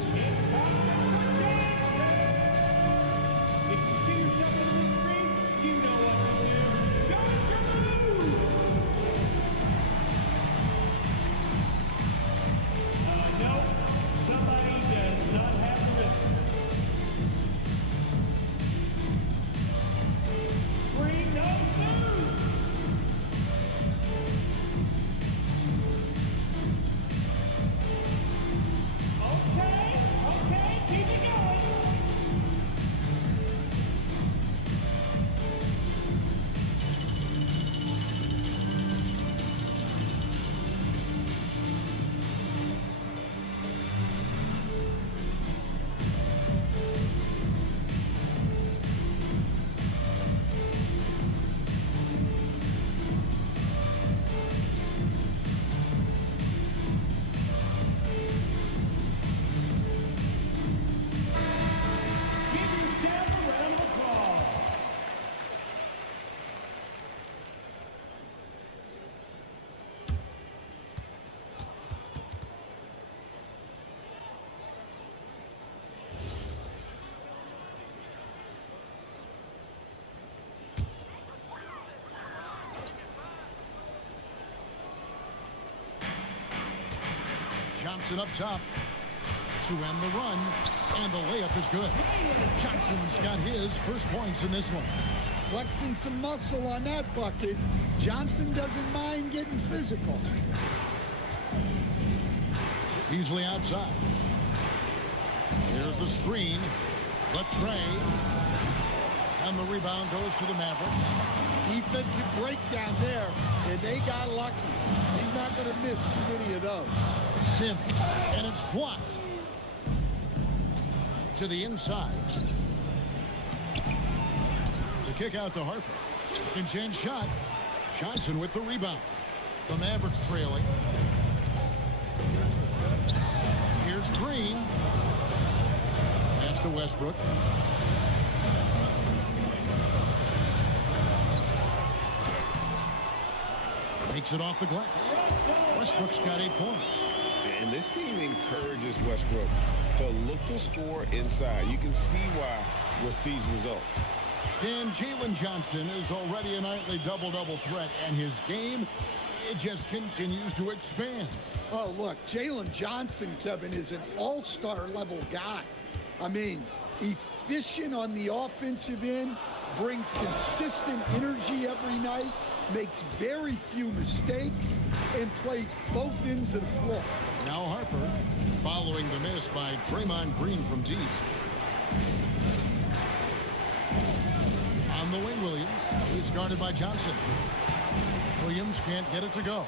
Johnson up top to end the run, and the layup is good. Johnson's got his first points in this one. Flexing some muscle on that bucket. Johnson doesn't mind getting physical. Beasley outside. Here's the screen. Latre. And the rebound goes to the Mavericks. Defensive breakdown there, and they got lucky. He's not going to miss too many of those. Sim, and it's blocked. To the inside. The kick out to Harper. Second chance shot. Johnson with the rebound. The Mavericks trailing. Here's Green. Pass to Westbrook. Makes it off the glass. Westbrook's got 8 points. And this team encourages Westbrook to look to score inside. You can see why with these results. And Jalen Johnson is already a nightly double-double threat, and his game, it just continues to expand. Oh, look, Jalen Johnson, Kevin, is an all-star level guy. I mean, efficient on the offensive end, brings consistent energy every night, makes very few mistakes, and plays both ends of the floor. Now Harper, following the miss by Draymond Green from deep. On the wing, Williams. He's guarded by Johnson. Williams can't get it to go.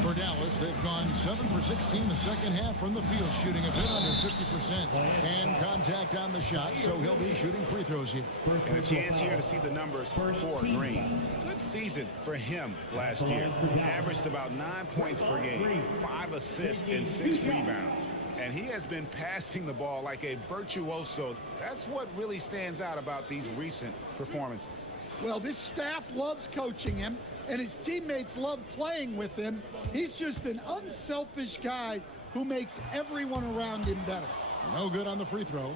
For Dallas, they've gone 7 for 16 the second half from the field, shooting a bit under 50%. And contact on the shot, so he'll be shooting free throws here. And a chance here to see the numbers for Green. Good season for him last year. Averaged about 9 points per game, 5 assists and 6 rebounds. And he has been passing the ball like a virtuoso. That's what really stands out about these recent performances. Well, this staff loves coaching him, and his teammates love playing with him. He's just an unselfish guy who makes everyone around him better. No good on the free throw.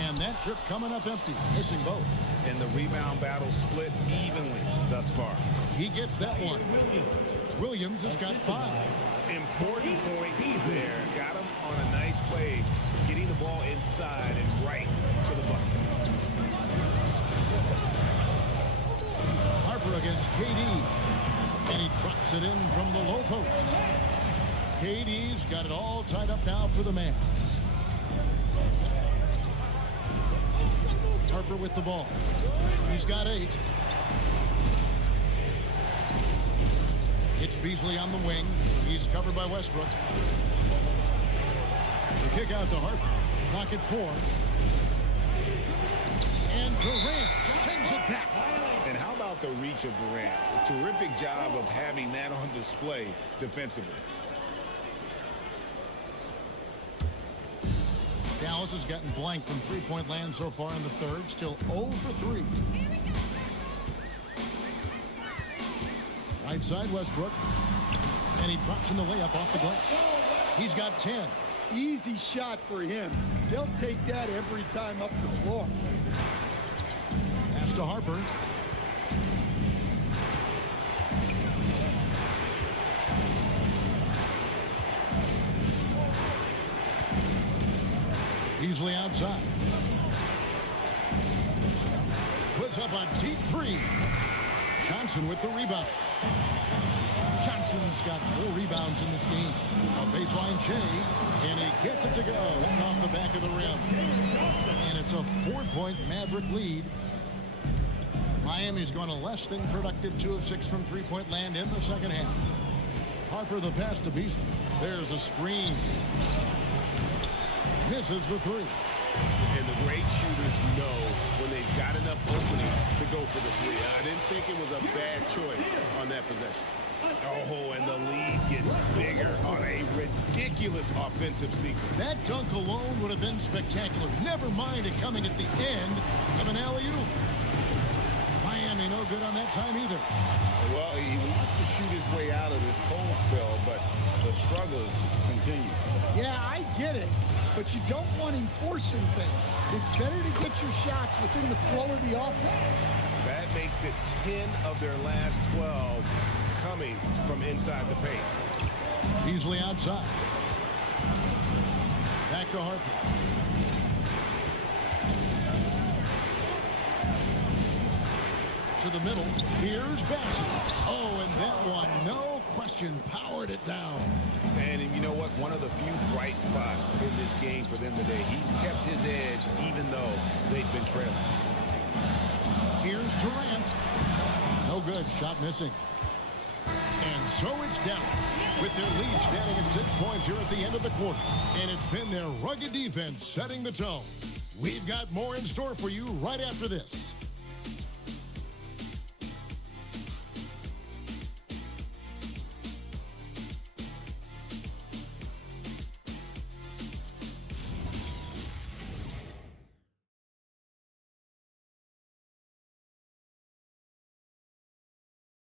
And that trip coming up empty, missing both. And the rebound battle split evenly thus far. He gets that one. Williams has got 5. Important points there. Got him on a nice play, getting the ball inside and right to the bucket. Harper against KD. And he drops it in from the low post. KD's got it all tied up now for the Mavs. Harper with the ball. He's got 8. It's Beasley on the wing. He's covered by Westbrook. The kick out to Harper. Clock at 4. And Durant sends it back. And how about the reach of Durant? A terrific job of having that on display defensively. Dallas has gotten blank from three-point land so far in the third. Still 0 for 3. Right side, Westbrook. And he drops in the layup off the glass. He's got 10. Easy shot for him. They'll take that every time up the floor. Pass to Harper. Beasley outside. Puts up a deep 3. Johnson with the rebound. Johnson's got 4 rebounds in this game. A baseline J, and he gets it to go. Hitting off the back of the rim. And it's a 4-point Maverick lead. Miami's gone a less than productive 2 of 6 from three-point land in the second half. Harper the pass to Beasley. There's a screen. Misses the 3. And the great shooters know when they've got enough opening to go for the 3. I didn't think it was a bad choice on that possession. Oh, and the lead gets bigger on a ridiculous offensive sequence. That dunk alone would have been spectacular. Never mind it coming at the end of an alley-oop. Miami no good on that time either. Well, he wants to shoot his way out of this cold spell, but the struggles continue. Yeah, I get it, but you don't want him forcing things. It's better to get your shots within the flow of the offense. That makes it 10 of their last 12 coming from inside the paint. Beasley outside. Back to Harper. to the middle. Here's Bassett. Oh, and that one, no question, powered it down. And you know what? One of the few bright spots in this game for them today. He's kept his edge even though they've been trailing. Here's Durant. No good. Shot missing. And so it's Dallas with their lead standing at 6 points here at the end of the quarter. And it's been their rugged defense setting the tone. We've got more in store for you right after this.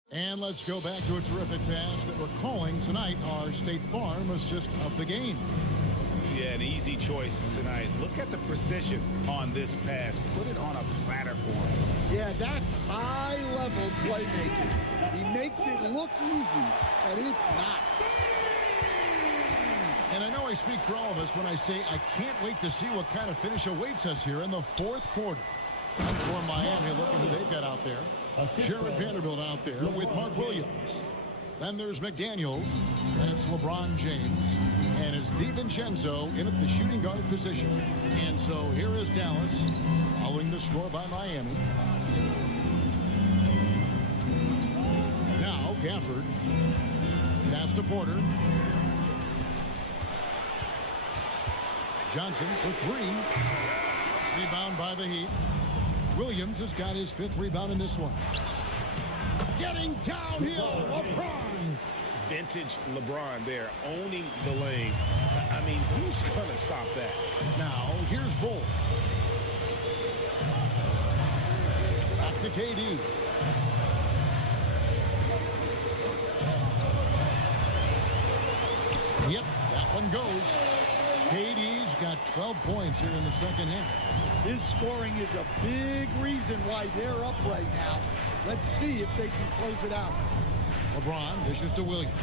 And let's go back to a terrific pass that we're calling tonight our State Farm assist of the game. Yeah, an easy choice tonight. Look at the precision on this pass. Put it on a platter for him. Yeah, that's high-level playmaking. He makes it look easy, but it's not. And I know I speak for all of us when I say I can't wait to see what kind of finish awaits us here in the fourth quarter. And for Miami, look at who they've got out there. Jared Vanderbilt out there with Mark Williams. Then there's McDaniels, and it's LeBron James, and it's DiVincenzo in at the shooting guard position. And so here is Dallas following the score by Miami. Now Gafford. Pass to Porter. Johnson for three. Rebound by the Heat. Williams has got his 5th rebound in this one. Getting downhill, LeBron. Vintage LeBron there, owning the lane. I mean, who's going to stop that? Now, here's Bull. Back to KD. Yep, that one goes. KD's got 12 points here in the second half. His scoring is a big reason why they're up right now. Let's see if they can close it out. LeBron dishes to Williams.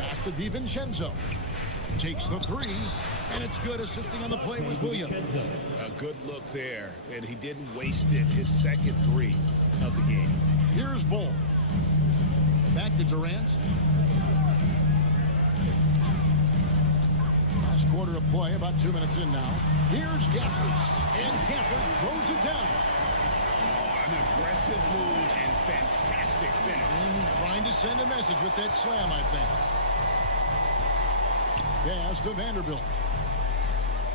Pass to DiVincenzo. Takes the three, and it's good. Assisting on the play was Williams. A good look there, and he didn't waste it. His second three of the game. Here's Bull. Back to Durant. Last quarter of play, about 2 minutes in now. Here's Gafford, and Gafford throws it down. Oh, an aggressive move and fantastic finish. Trying to send a message with that slam, I think. Pass to Vanderbilt.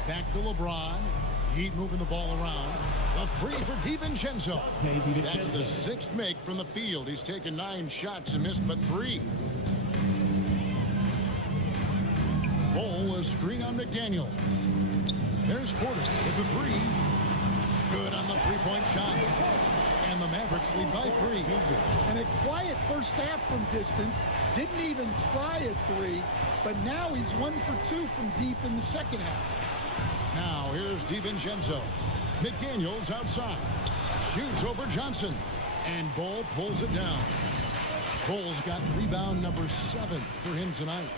Back to LeBron. Heat moving the ball around. A three for DiVincenzo. That's the 6th make from the field. He's taken 9 shots and missed but 3. Bull a screen on McDaniel. There's Porter with the 3. Good on the 3-point shot. And the Mavericks lead by 3. And a quiet first half from distance. Didn't even try a 3, but now he's 1 for 2 from deep in the second half. Now here's DiVincenzo. McDaniels outside. Shoots over Johnson. And Bull pulls it down. Bull's got rebound number 7 for him tonight.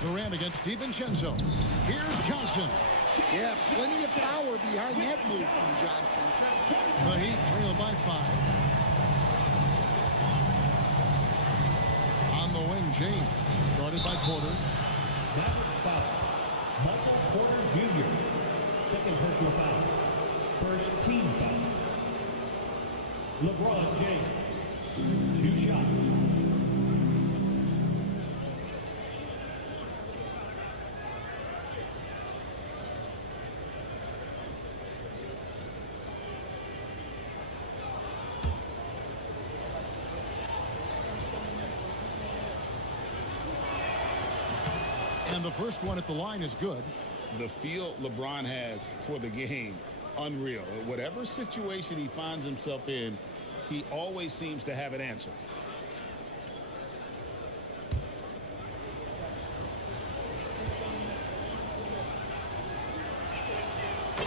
Durant against DiVincenzo. Here's Johnson. Yeah, plenty of power behind that move from Johnson. The Heat trail by 5. On the wing, James. Guarded by Porter. Mavericks foul. Michael Porter Jr. Second personal foul. First team foul. LeBron James. 2 shots. And the first one at the line is good. The feel LeBron has for the game, unreal. Whatever situation he finds himself in, he always seems to have an answer.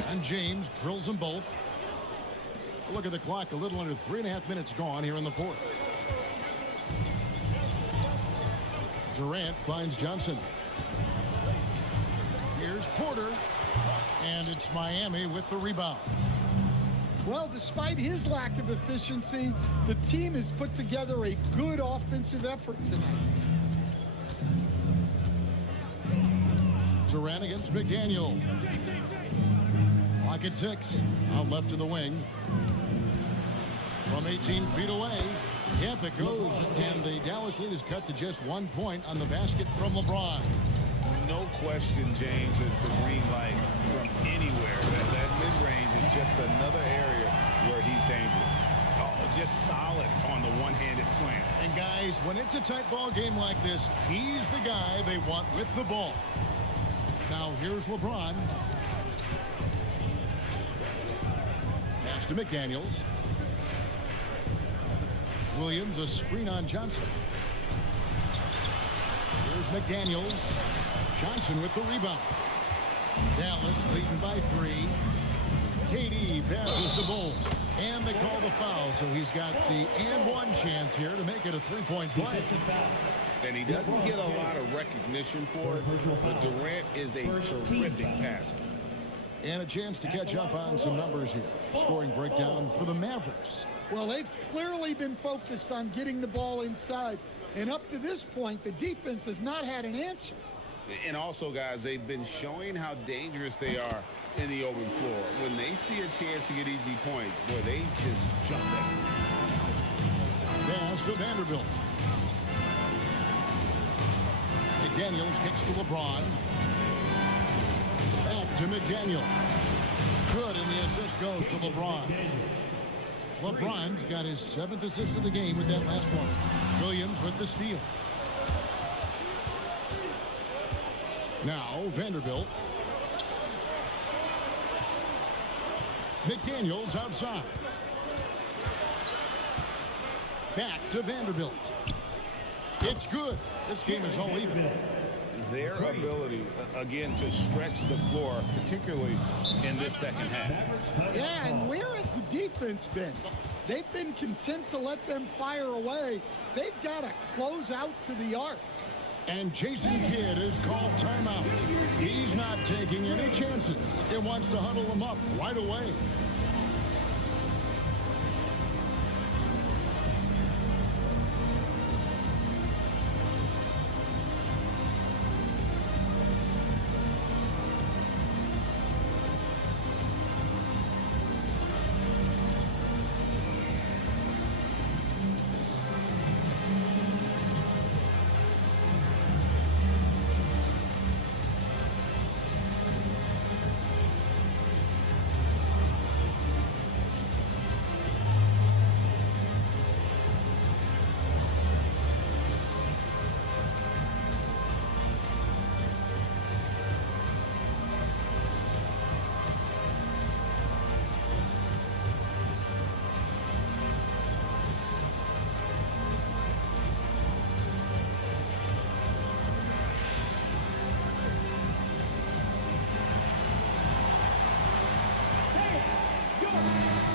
And James drills them both. Look at the clock, a little under 3.5 minutes gone here in the fourth. Durant finds Johnson. Here's Porter. And it's Miami with the rebound. Well, despite his lack of efficiency, the team has put together a good offensive effort tonight. Durant against McDaniel. Clock at 6. Out left to the wing. From 18 feet away. Yep, it goes. And the Dallas lead is cut to just 1 point on the basket from LeBron. No question, James, is the green light from anywhere. That mid-range is just another area where he's dangerous. Oh, just solid on the one-handed slam. And guys, when it's a tight ball game like this, he's the guy they want with the ball. Now here's LeBron. Pass to McDaniels. Williams, a screen on Johnson. Here's McDaniels. Johnson with the rebound. Dallas leading by 3. KD passes the ball. And they call the foul, so he's got the and one chance here to make it a three-point play. And he doesn't get a lot of recognition for it, but Durant is a terrific passer. And a chance to catch up on some numbers here. Scoring breakdown for the Mavericks. Well, they've clearly been focused on getting the ball inside. And up to this point, the defense has not had an answer. And also, guys, they've been showing how dangerous they are in the open floor. When they see a chance to get easy points, boy, they just jump at it. Pass to Vanderbilt. McDaniels kicks to LeBron. Back to McDaniel. Good, and the assist goes to LeBron. LeBron's got his 7th assist of the game with that last one. Williams with the steal. Now Vanderbilt. McDaniels outside. Back to Vanderbilt. It's good. This game is all even. Their ability, again, to stretch the floor, particularly in this second half. Yeah, and where has the defense been? They've been content to let them fire away. They've got to close out to the arc. And Jason Kidd has called timeout. He's not taking any chances. He wants to huddle them up right away.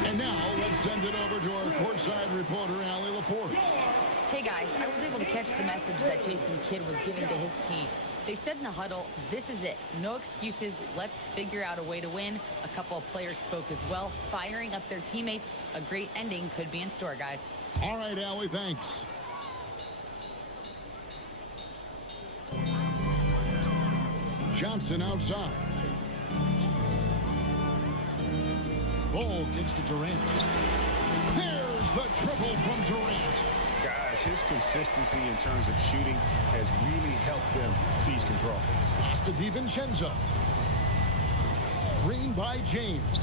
And now let's send it over to our courtside reporter, Allie LaForce. Hey guys, I was able to catch the message that Jason Kidd was giving to his team. They said in the huddle, this is it. No excuses. Let's figure out a way to win. A couple of players spoke as well, firing up their teammates. A great ending could be in store, guys. All right, Allie, thanks. Johnson outside. Ball kicks to Durant. There's the triple from Durant. Guys, his consistency in terms of shooting has really helped them seize control. Pass to DiVincenzo. Screen by James.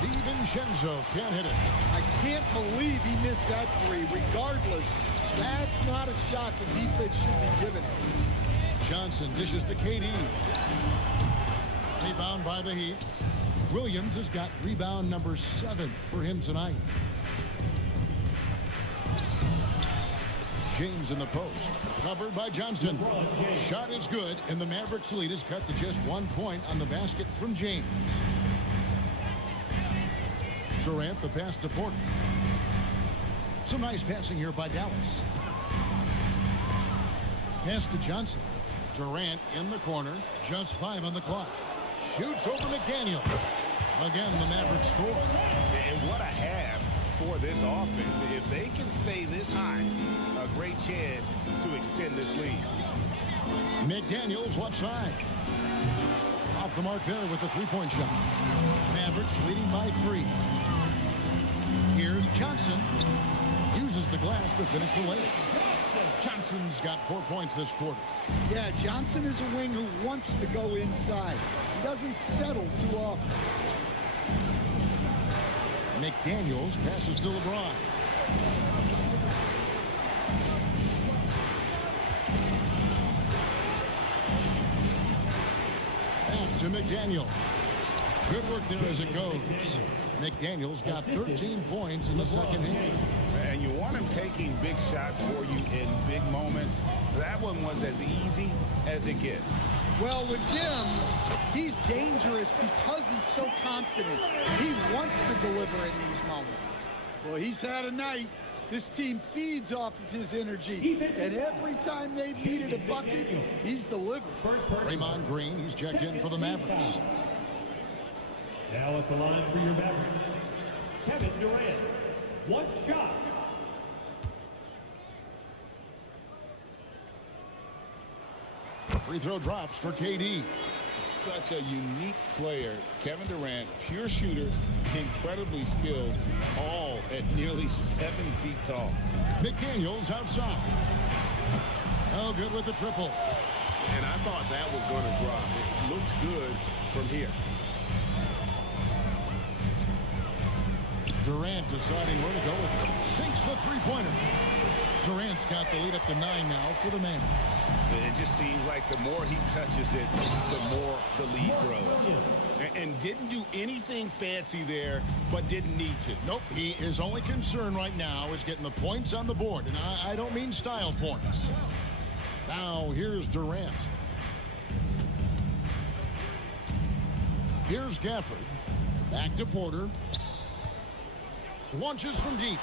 DiVincenzo can't hit it. I can't believe he missed that three. Regardless, that's not a shot the defense should be giving him. Johnson dishes to KD. Rebound by the Heat. Williams has got rebound number 7 for him tonight. James in the post. Covered by Johnson. Shot is good, and the Mavericks lead is cut to just 1 point on the basket from James. Durant the pass to Porter. Some nice passing here by Dallas. Pass to Johnson. Durant in the corner. Just 5 on the clock. Shoots over McDaniel. Again, the Mavericks score. And what a half for this offense. If they can stay this high, a great chance to extend this lead. McDaniels left side. Off the mark there with the three-point shot. Mavericks leading by 3. Here's Johnson. Uses the glass to finish the lay. Johnson's got 4 points this quarter. Yeah, Johnson is a wing who wants to go inside. He doesn't settle too often. McDaniels passes to LeBron. Back to McDaniel. Good work there as it goes. McDaniels got 13 points in the second half. And you want him taking big shots for you in big moments. That one was as easy as it gets. Well, with him, he's dangerous because he's so confident. He wants to deliver in these moments. Well, he's had a night. This team feeds off of his energy. And every time they've needed a bucket, he's delivered. Draymond Green, he's checked in for the Mavericks. Now at the line for your Mavericks, Kevin Durant. 1 shot. Free throw drops for KD. Such a unique player. Kevin Durant, pure shooter, incredibly skilled, all at nearly 7 feet tall. McDaniels outside. Oh, good with the triple. And I thought that was going to drop. It looked good from here. Durant deciding where to go with it. Sinks the three-pointer. Durant's got the lead up to 9 now for the Mavericks. It just seems like the more he touches it, the more the lead grows. And didn't do anything fancy there, but didn't need to. Nope, his only concern right now is getting the points on the board. And I don't mean style points. Now, here's Durant. Here's Gafford. Back to Porter. Launches from deep.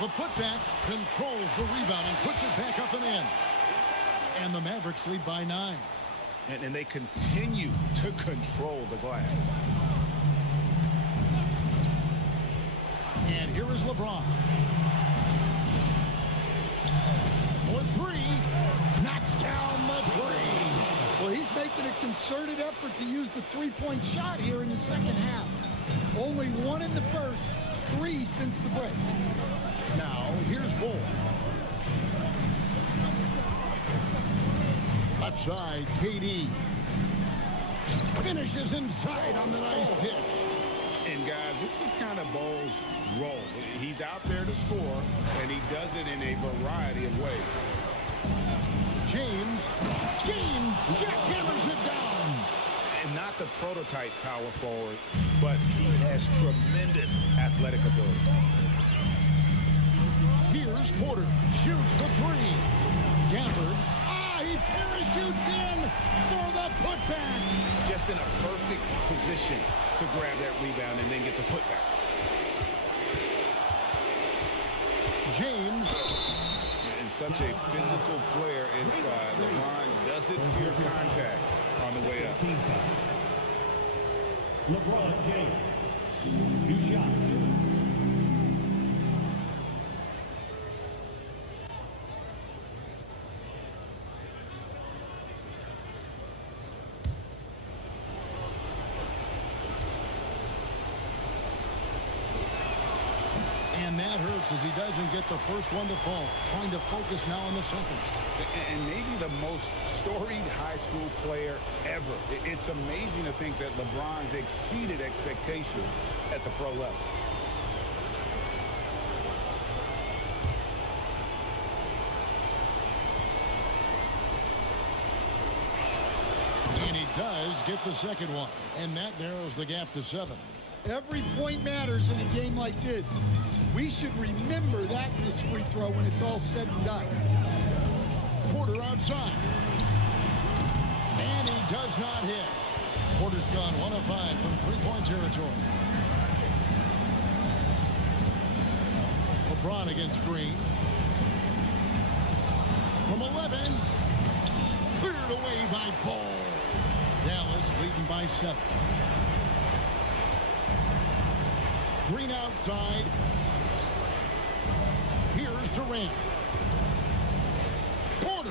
The putback controls the rebound and puts it back up and in. And the Mavericks lead by 9. And they continue to control the glass. And here is LeBron. For 3. Knocks down the 3. Well, he's making a concerted effort to use the three-point shot here in the second half. Only 1 in the first, 3 since the break. Now, here's Bull. Left side, KD. Finishes inside on the nice dish. And guys, this is kind of Bull's role. He's out there to score, and he does it in a variety of ways. James jackhammers it down. And not the prototype power forward, but he has tremendous athletic ability. Here's Porter. Shoots for 3. Gafford. He parachutes in for the putback. Just in a perfect position to grab that rebound and then get the putback. James. And such a physical player inside. LeBron doesn't fear contact on the way up. LeBron James. 2 shots. And that hurts as he doesn't get the first one to fall. Trying to focus now on the second. And maybe the most storied high school player ever. It's amazing to think that LeBron's exceeded expectations at the pro level. And he does get the second one. And that narrows the gap to 7. Every point matters in a game like this. We should remember that in this free throw when it's all said and done. Porter outside. And he does not hit. Porter's gone 1 of 5 from three-point territory. LeBron against Green. From 11. Clears Cleared away by Ball. Dallas leading by 7. Green outside. Here's Durant. Porter.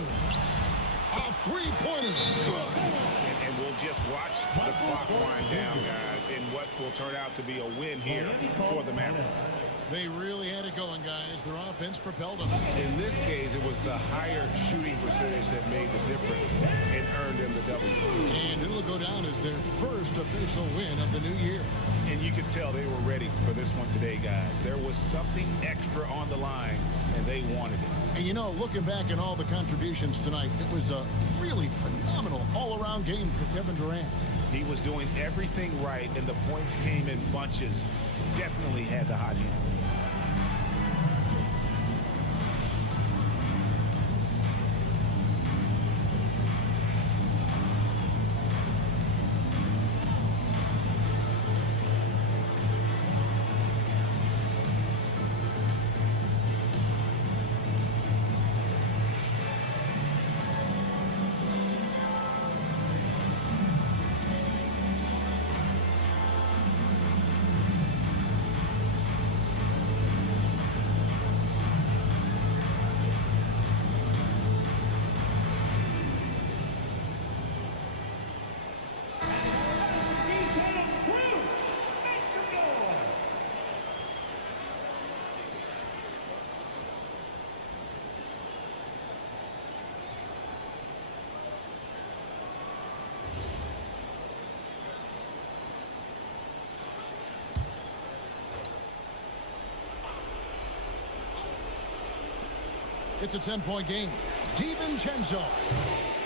A three-pointer. Good. And we'll just watch the clock wind down, guys, in what will turn out to be a win here for the Mavericks. They really had it going, guys. Their offense propelled them. In this case, it was the higher shooting percentage that made the difference and earned them the W. And it'll go down as their first official win of the new year. And you could tell they were ready for this one today, guys. There was something extra on the line, and they wanted it. And you know, looking back at all the contributions tonight, it was a really phenomenal all-around game for Kevin Durant. He was doing everything right, and the points came in bunches. Definitely had the hot hand. It's a 10-point game. DiVincenzo.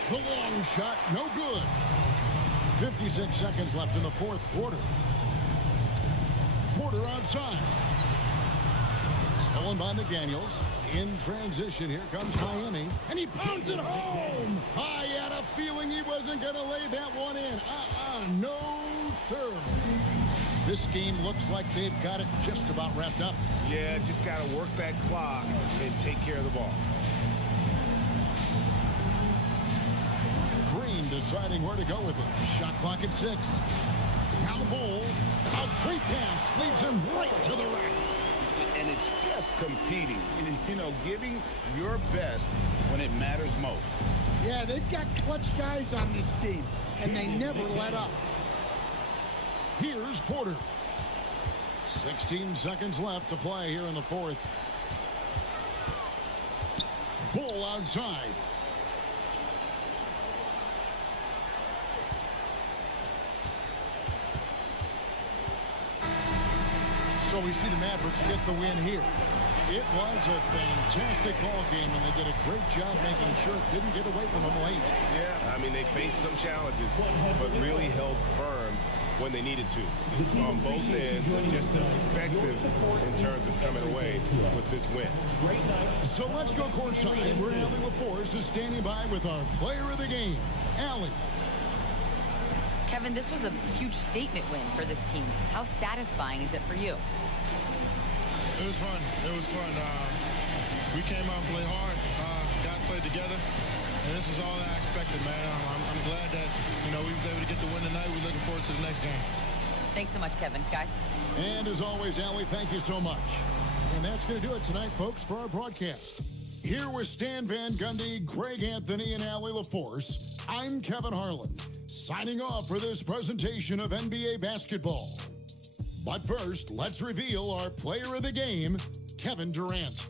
The long shot, no good. 56 seconds left in the fourth quarter. Porter outside. Stolen by McDaniels. In transition, here comes Miami. And he pounds it home. I had a feeling he wasn't going to lay that one in. No, sir. This game looks like they've got it just about wrapped up. Yeah, just got to work that clock and take care of the ball. Green deciding where to go with it. Shot clock at 6. Now Bull. A great pass leads him right to the rack. And it's just competing. You know, giving your best when it matters most. Yeah, they've got clutch guys on this team, and they never let up. Here's Porter. 16 seconds left to play here in the fourth. Bull outside. So we see the Mavericks get the win here. It was a fantastic ball game, and they did a great job making sure it didn't get away from them late. Yeah, I mean, they faced some challenges, but really held firm when they needed to. On both ends, and just effective in terms of coming away with this win. So let's go courtside, where Allie LaForce is standing by with our player of the game, Allie. Kevin, this was a huge statement win for this team. How satisfying is it for you? It was fun. It was fun. We came out and played hard. Guys played together. And this was all I expected, man. I'm glad that, we was able to get the win tonight. We're looking forward to the next game. Thanks so much, Kevin. Guys. And as always, Allie, thank you so much. And that's going to do it tonight, folks, for our broadcast. Here with Stan Van Gundy, Greg Anthony, and Allie LaForce, I'm Kevin Harlan, signing off for this presentation of NBA basketball. But first, let's reveal our player of the game, Kevin Durant.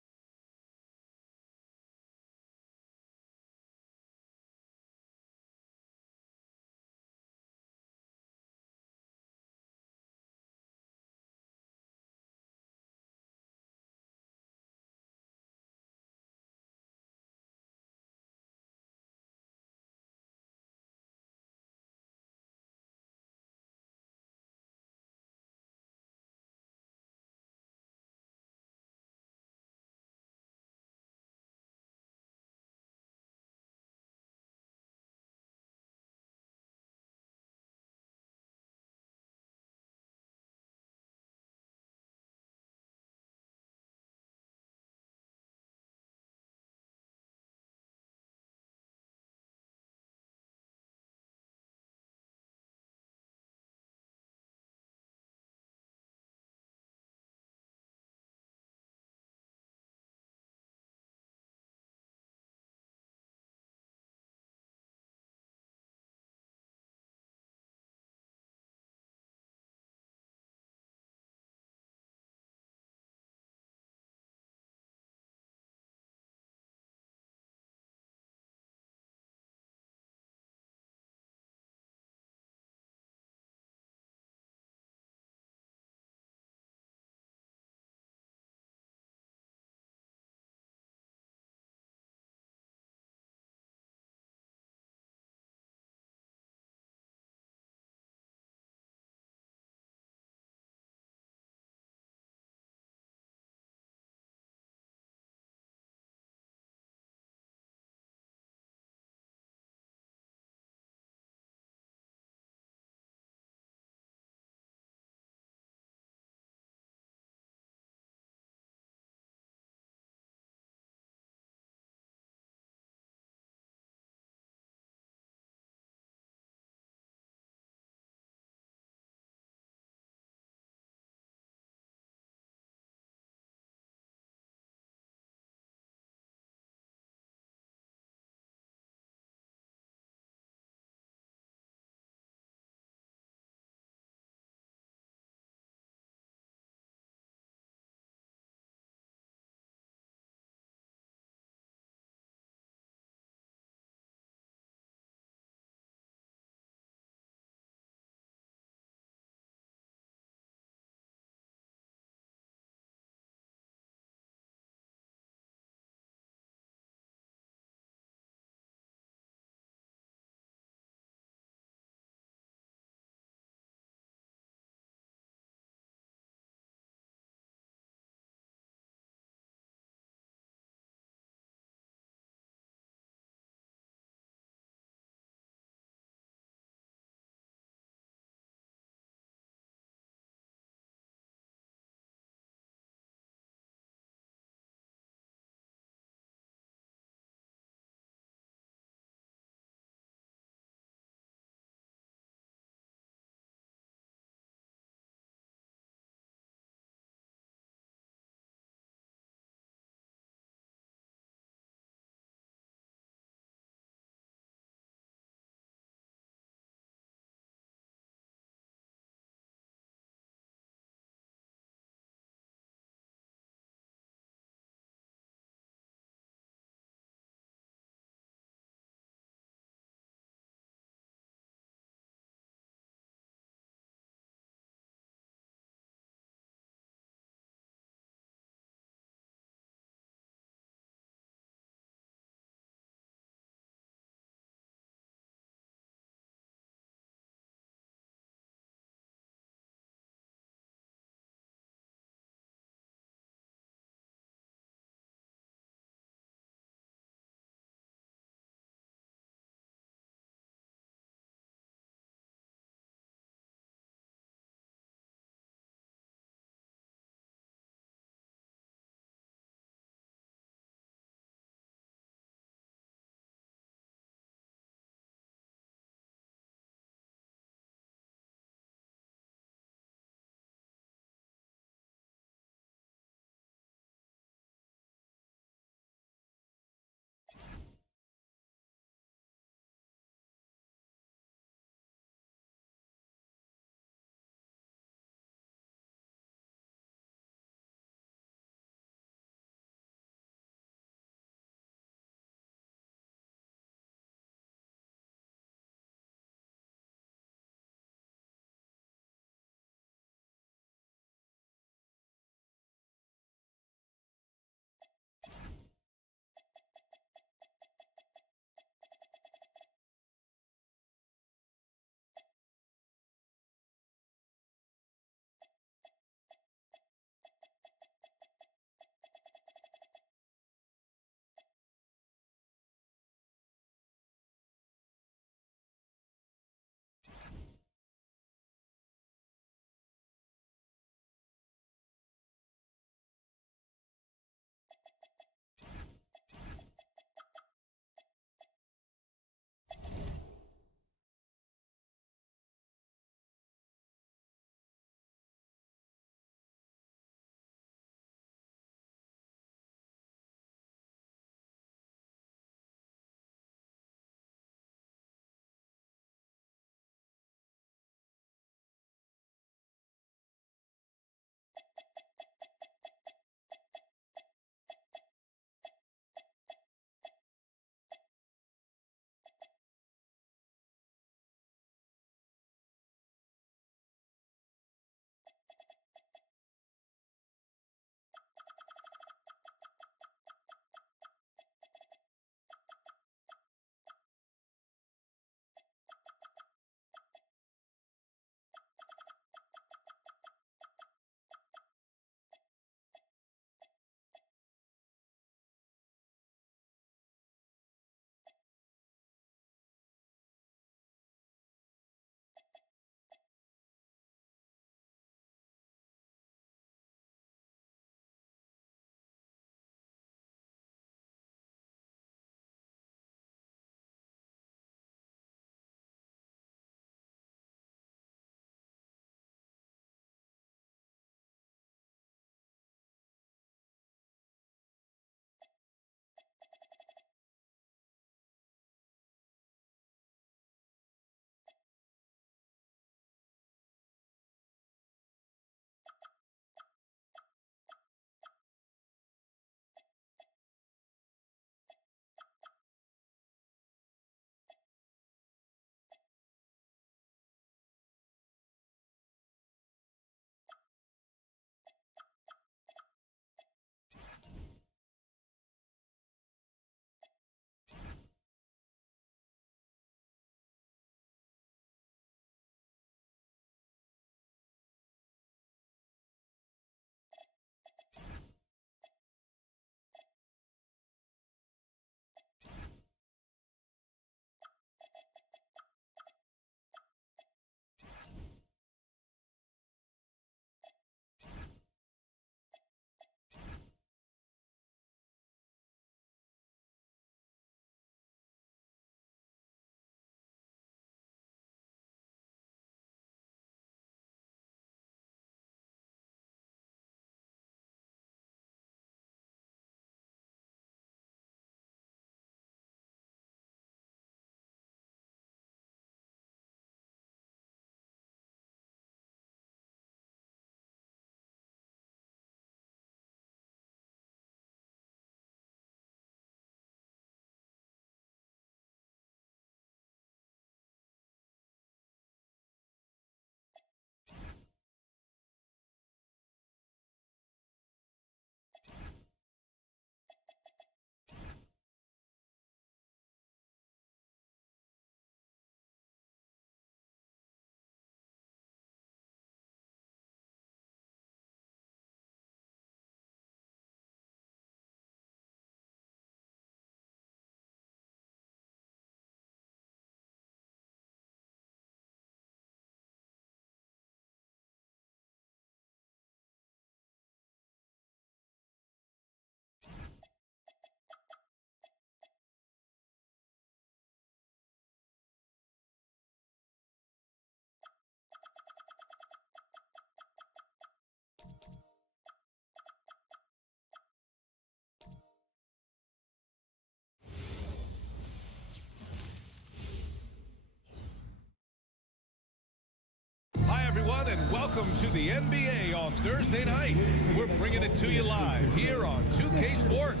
everyone, and welcome to the NBA on Thursday night. We're bringing it to you live here on 2K Sports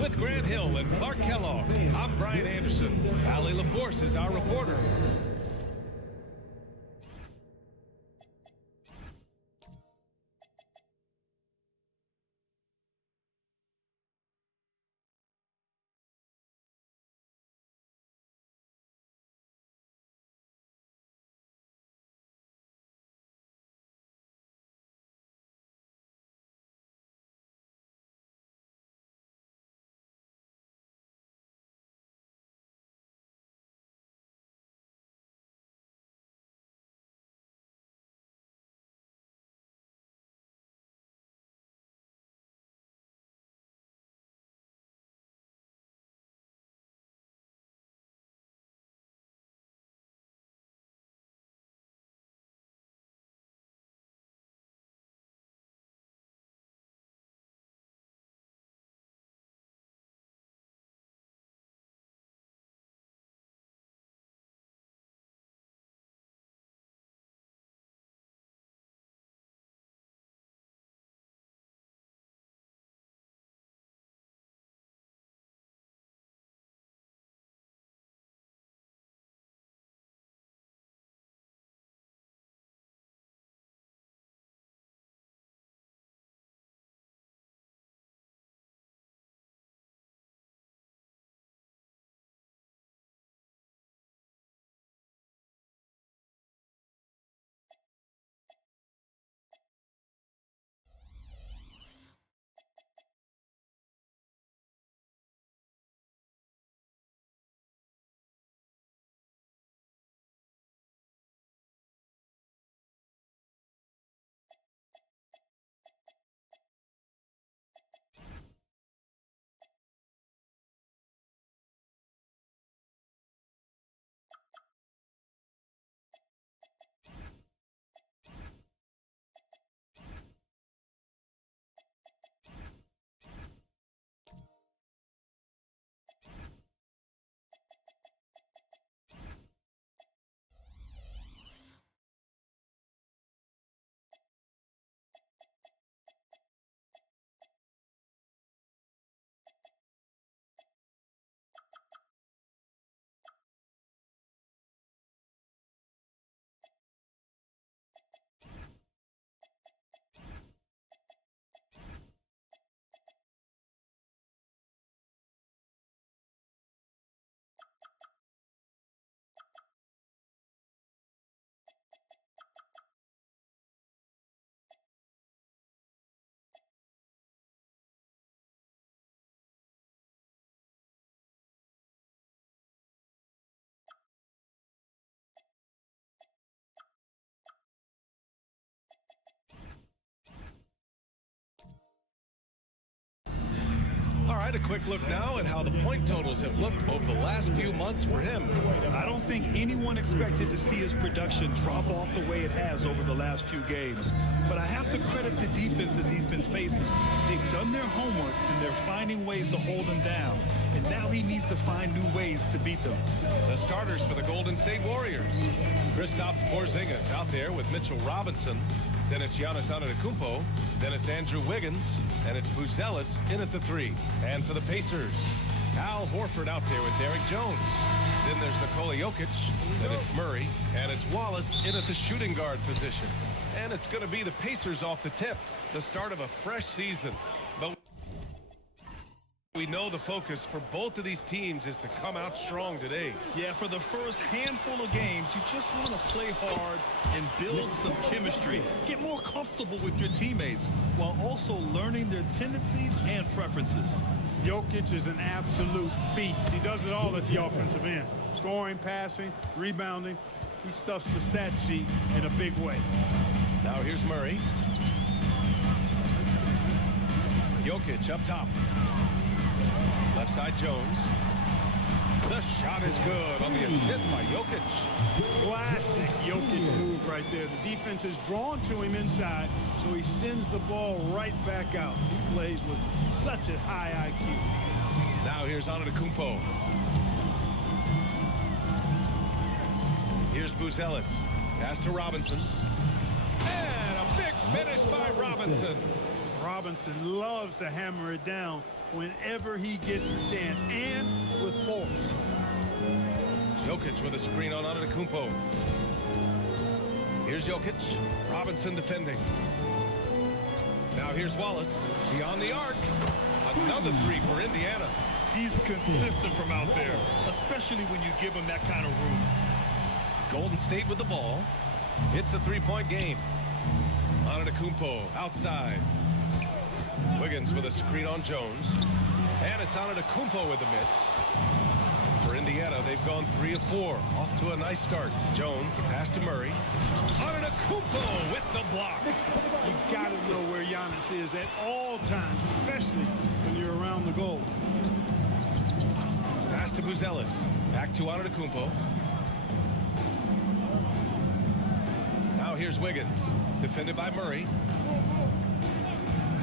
with Grant Hill and Clark Kellogg. I'm Brian Anderson. Allie LaForce is our reporter. All right, a quick look now at how the point totals have looked over the last few months for him. I don't think anyone expected to see his production drop off the way it has over the last few games. But I have to credit the defenses he's been facing. They've done their homework, and they're finding ways to hold him down. And now he needs to find new ways to beat them. The starters for the Golden State Warriors. Kristaps Porzingis out there with Mitchell Robinson. Then it's Giannis Antetokounmpo. Then it's Andrew Wiggins. And it's Buzelis in at the 3. And for the Pacers, Al Horford out there with Derek Jones. Then there's Nikola Jokic. Then it's Murray. And it's Wallace in at the shooting guard position. And it's going to be the Pacers off the tip. The start of a fresh season. But we know the focus for both of these teams is to come out strong today. Yeah, for the first handful of games, you just want to play hard and build some chemistry. Get more comfortable with your teammates while also learning their tendencies and preferences. Jokic is an absolute beast. He does it all at the offensive end. Scoring, passing, rebounding. He stuffs the stat sheet in a big way. Now here's Murray. Jokic up top. Left side Jones. The shot is good on the assist by Jokic. Classic Jokic move right there. The defense is drawn to him inside, so he sends the ball right back out. He plays with such a high IQ. Now here's Antetokounmpo. Here's Buzelis. Pass to Robinson. And a big finish by Robinson. Robinson loves to hammer it down whenever he gets the chance, and with force. Jokic with a screen on Antetokounmpo. Here's Jokic. Robinson defending. Now here's Wallace. Beyond the arc. Another three for Indiana. He's consistent from out there, especially when you give him that kind of room. Golden State with the ball. It's a three-point game. Antetokounmpo outside. Wiggins with a screen on Jones. And it's Antetokounmpo with a miss. For Indiana, they've gone 3 of 4. Off to a nice start. Jones, the pass to Murray. Antetokounmpo with the block. You got to know where Giannis is at all times, especially when you're around the goal. Pass to Buzelis. Back to Antetokounmpo. Now here's Wiggins. Defended by Murray.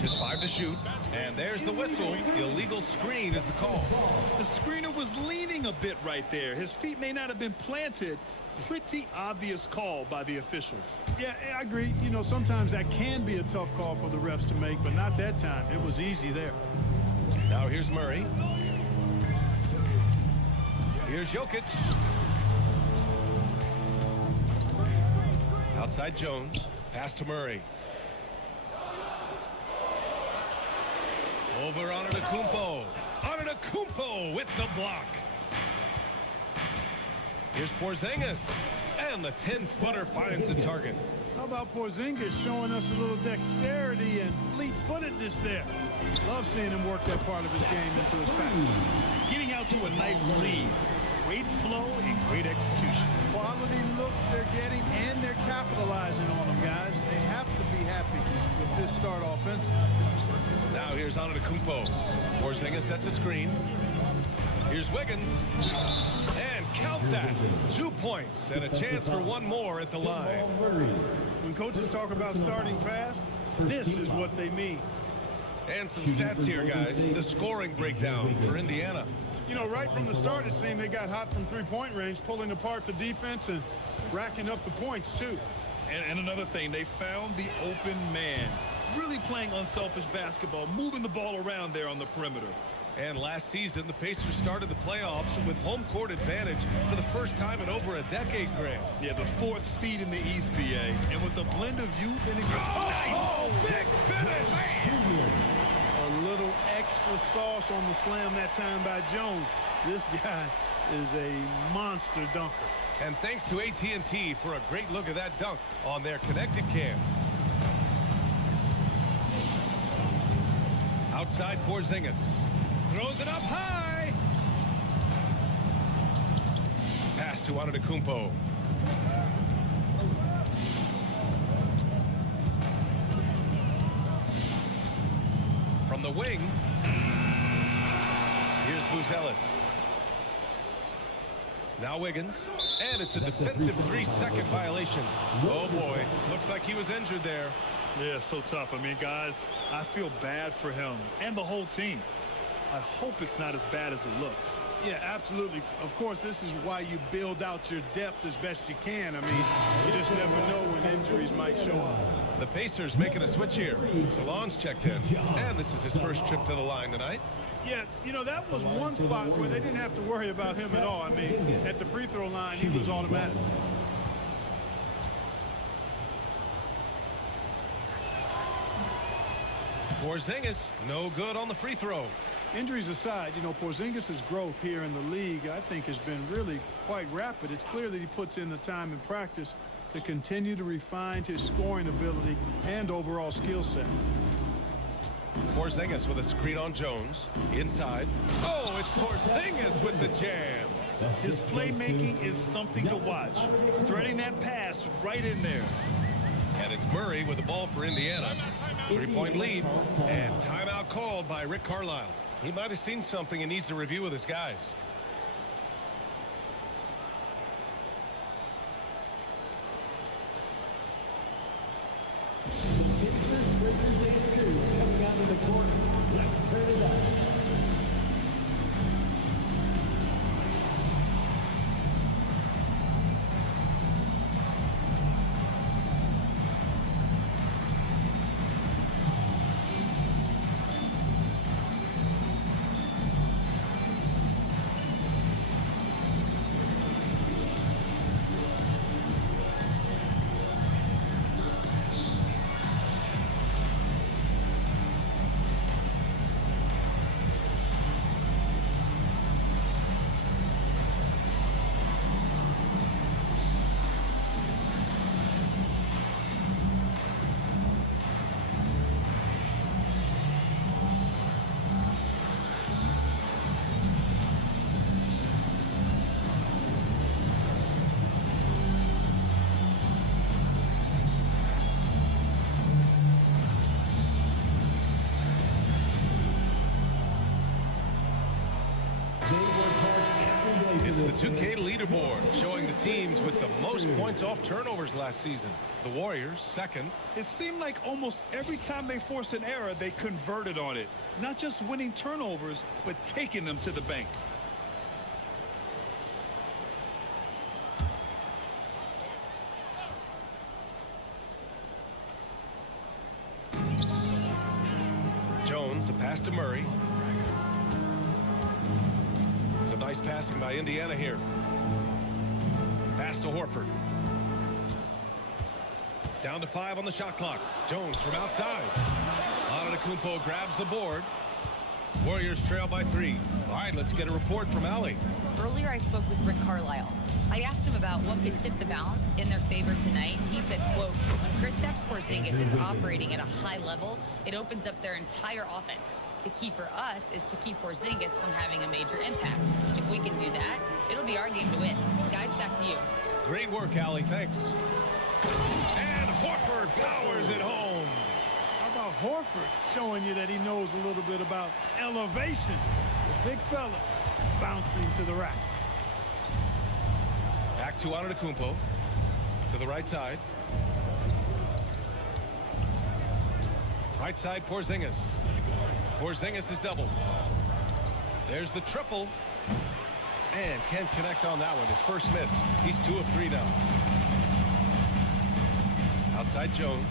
Just 5 to shoot. And there's the whistle. Illegal screen is the call. The screener was leaning a bit right there. His feet may not have been planted. Pretty obvious call by the officials. Yeah, I agree. You know, sometimes that can be a tough call for the refs to make, but not that time. It was easy there. Now here's Murray. Here's Jokic. Outside Jones. Pass to Murray. Over Antetokounmpo. Antetokounmpo with the block. Here's Porzingis. And the 10-footer finds the target. How about Porzingis showing us a little dexterity and fleet-footedness there? Love seeing him work that part of his game into his pack. Getting out to a nice lead. Great flow and great execution. Quality looks they're getting, and they're capitalizing on them, guys. They have to be happy with this start offensively. Now here's Antetokounmpo. Porzingis sets a screen. Here's Wiggins. And count that. 2 points and a chance for one more at the line. When coaches talk about starting fast, this is what they mean. And some stats here, guys. The scoring breakdown for Indiana. You know, right from the start, it seemed they got hot from three-point range, pulling apart the defense and racking up the points, too. And another thing, they found the open man. Really playing unselfish basketball, moving the ball around there on the perimeter. And last season, the Pacers started the playoffs with home court advantage for the first time in over a decade, Graham. Yeah, the 4th seed in the East, BA. And with a blend of youth and big finish! A little extra sauce on the slam that time by Jones. This guy is a monster dunker. And thanks to AT&T for a great look at that dunk on their connected cam. Outside Porzingis. Throws it up high. Pass to Antetokounmpo. From the wing. Here's Buzelis. Now Wiggins. And it's a defensive 3-second violation. Oh boy. Looks like he was injured there. Yeah, so tough. I mean, guys, I feel bad for him and the whole team. I hope it's not as bad as it looks. Yeah, absolutely. Of course, this is why you build out your depth as best you can. I mean, you just never know when injuries might show up. The Pacers making a switch here. Salon's checked in. And this is his first trip to the line tonight. Yeah, you know, that was one spot where they didn't have to worry about him at all. I mean, at the free throw line, he was automatic. Porzingis, no good on the free throw. Injuries aside, you know, Porzingis' growth here in the league, I think, has been really quite rapid. It's clear that he puts in the time in practice to continue to refine his scoring ability and overall skill set. Porzingis with a screen on Jones. Inside. Oh, it's Porzingis with the jam. His playmaking is something to watch. Threading that pass right in there. And it's Murray with the ball for Indiana. 3-point lead. And timeout called by Rick Carlisle. He might have seen something and needs to review with his guys. Coming out of the court. Let's turn it up. It's the 2K leaderboard showing the teams with the most points off turnovers last season. The Warriors, second. It seemed like almost every time they forced an error, they converted on it. Not just winning turnovers, but taking them to the bank. Jones, the pass to Murray. So nice passing by Indiana here. Pass to Horford. Down to 5 on the shot clock. Jones from outside. Antetokounmpo grabs the board. Warriors trail by 3. All right, let's get a report from Allie. Earlier, I spoke with Rick Carlisle. I asked him about what could tip the balance in their favor tonight. He said, quote, when Kristaps Porzingis is operating at a high level, it opens up their entire offense. The key for us is to keep Porzingis from having a major impact. If we can do that, it'll be our game to win. Guys, back to you. Great work, Allie. Thanks. And Horford powers it home. How about Horford showing you that he knows a little bit about elevation? The big fella bouncing to the rack. Back to Antetokounmpo. To the right side. Right side, Porzingis. Porzingis is doubled. There's the triple. And can't connect on that one. His first miss. He's 2 of 3 now. Outside Jones.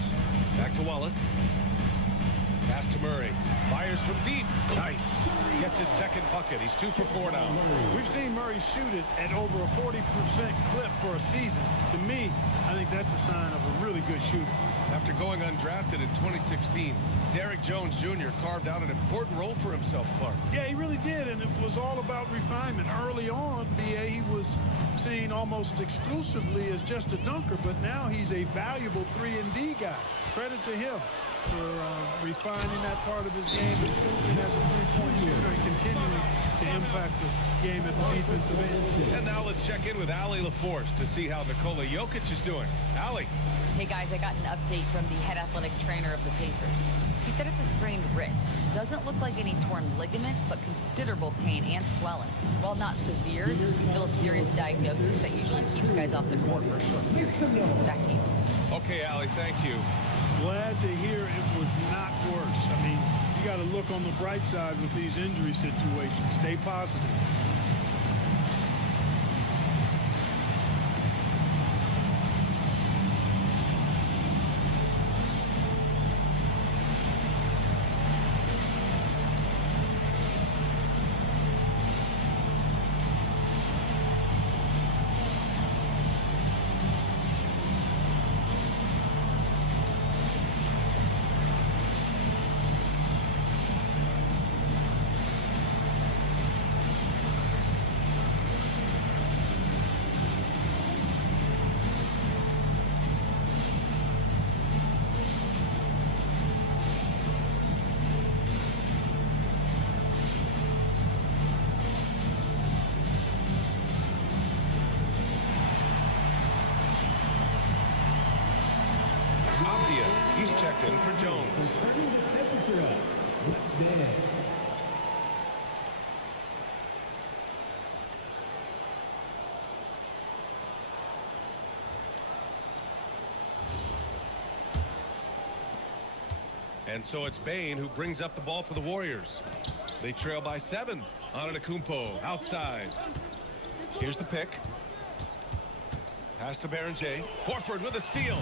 Back to Wallace. Pass to Murray. Fires from deep. Nice. Gets his second bucket. He's 2 for 4 now. We've seen Murray shoot it at over a 40% clip for a season. To me, I think that's a sign of a really good shooter. After going undrafted in 2016, Derrick Jones Jr. carved out an important role for himself, Clark. Yeah, he really did, and it was all about refinement. Early on, B.A., he was seen almost exclusively as just a dunker, but now he's a valuable 3-and-D guy. Credit to him for refining that part of his game, improving as a three-point shooter, and continuing to impact the game at the defensive end. And now let's check in with Allie LaForce to see how Nikola Jokic is doing. Allie. Hey guys, I got an update from the head athletic trainer of the Pacers. He said it's a sprained wrist. Doesn't look like any torn ligaments, but considerable pain and swelling. While not severe, this is still a serious diagnosis that usually keeps guys off the court for a short period. Back to you. Okay, Allie, thank you. Glad to hear it was not worse. I mean, you got to look on the bright side with these injury situations. Stay positive. He's checked in for Jones. And so it's Bane who brings up the ball for the Warriors. They trail by 7. Antetokounmpo outside. Here's the pick. Pass to Berenger. Horford with a steal.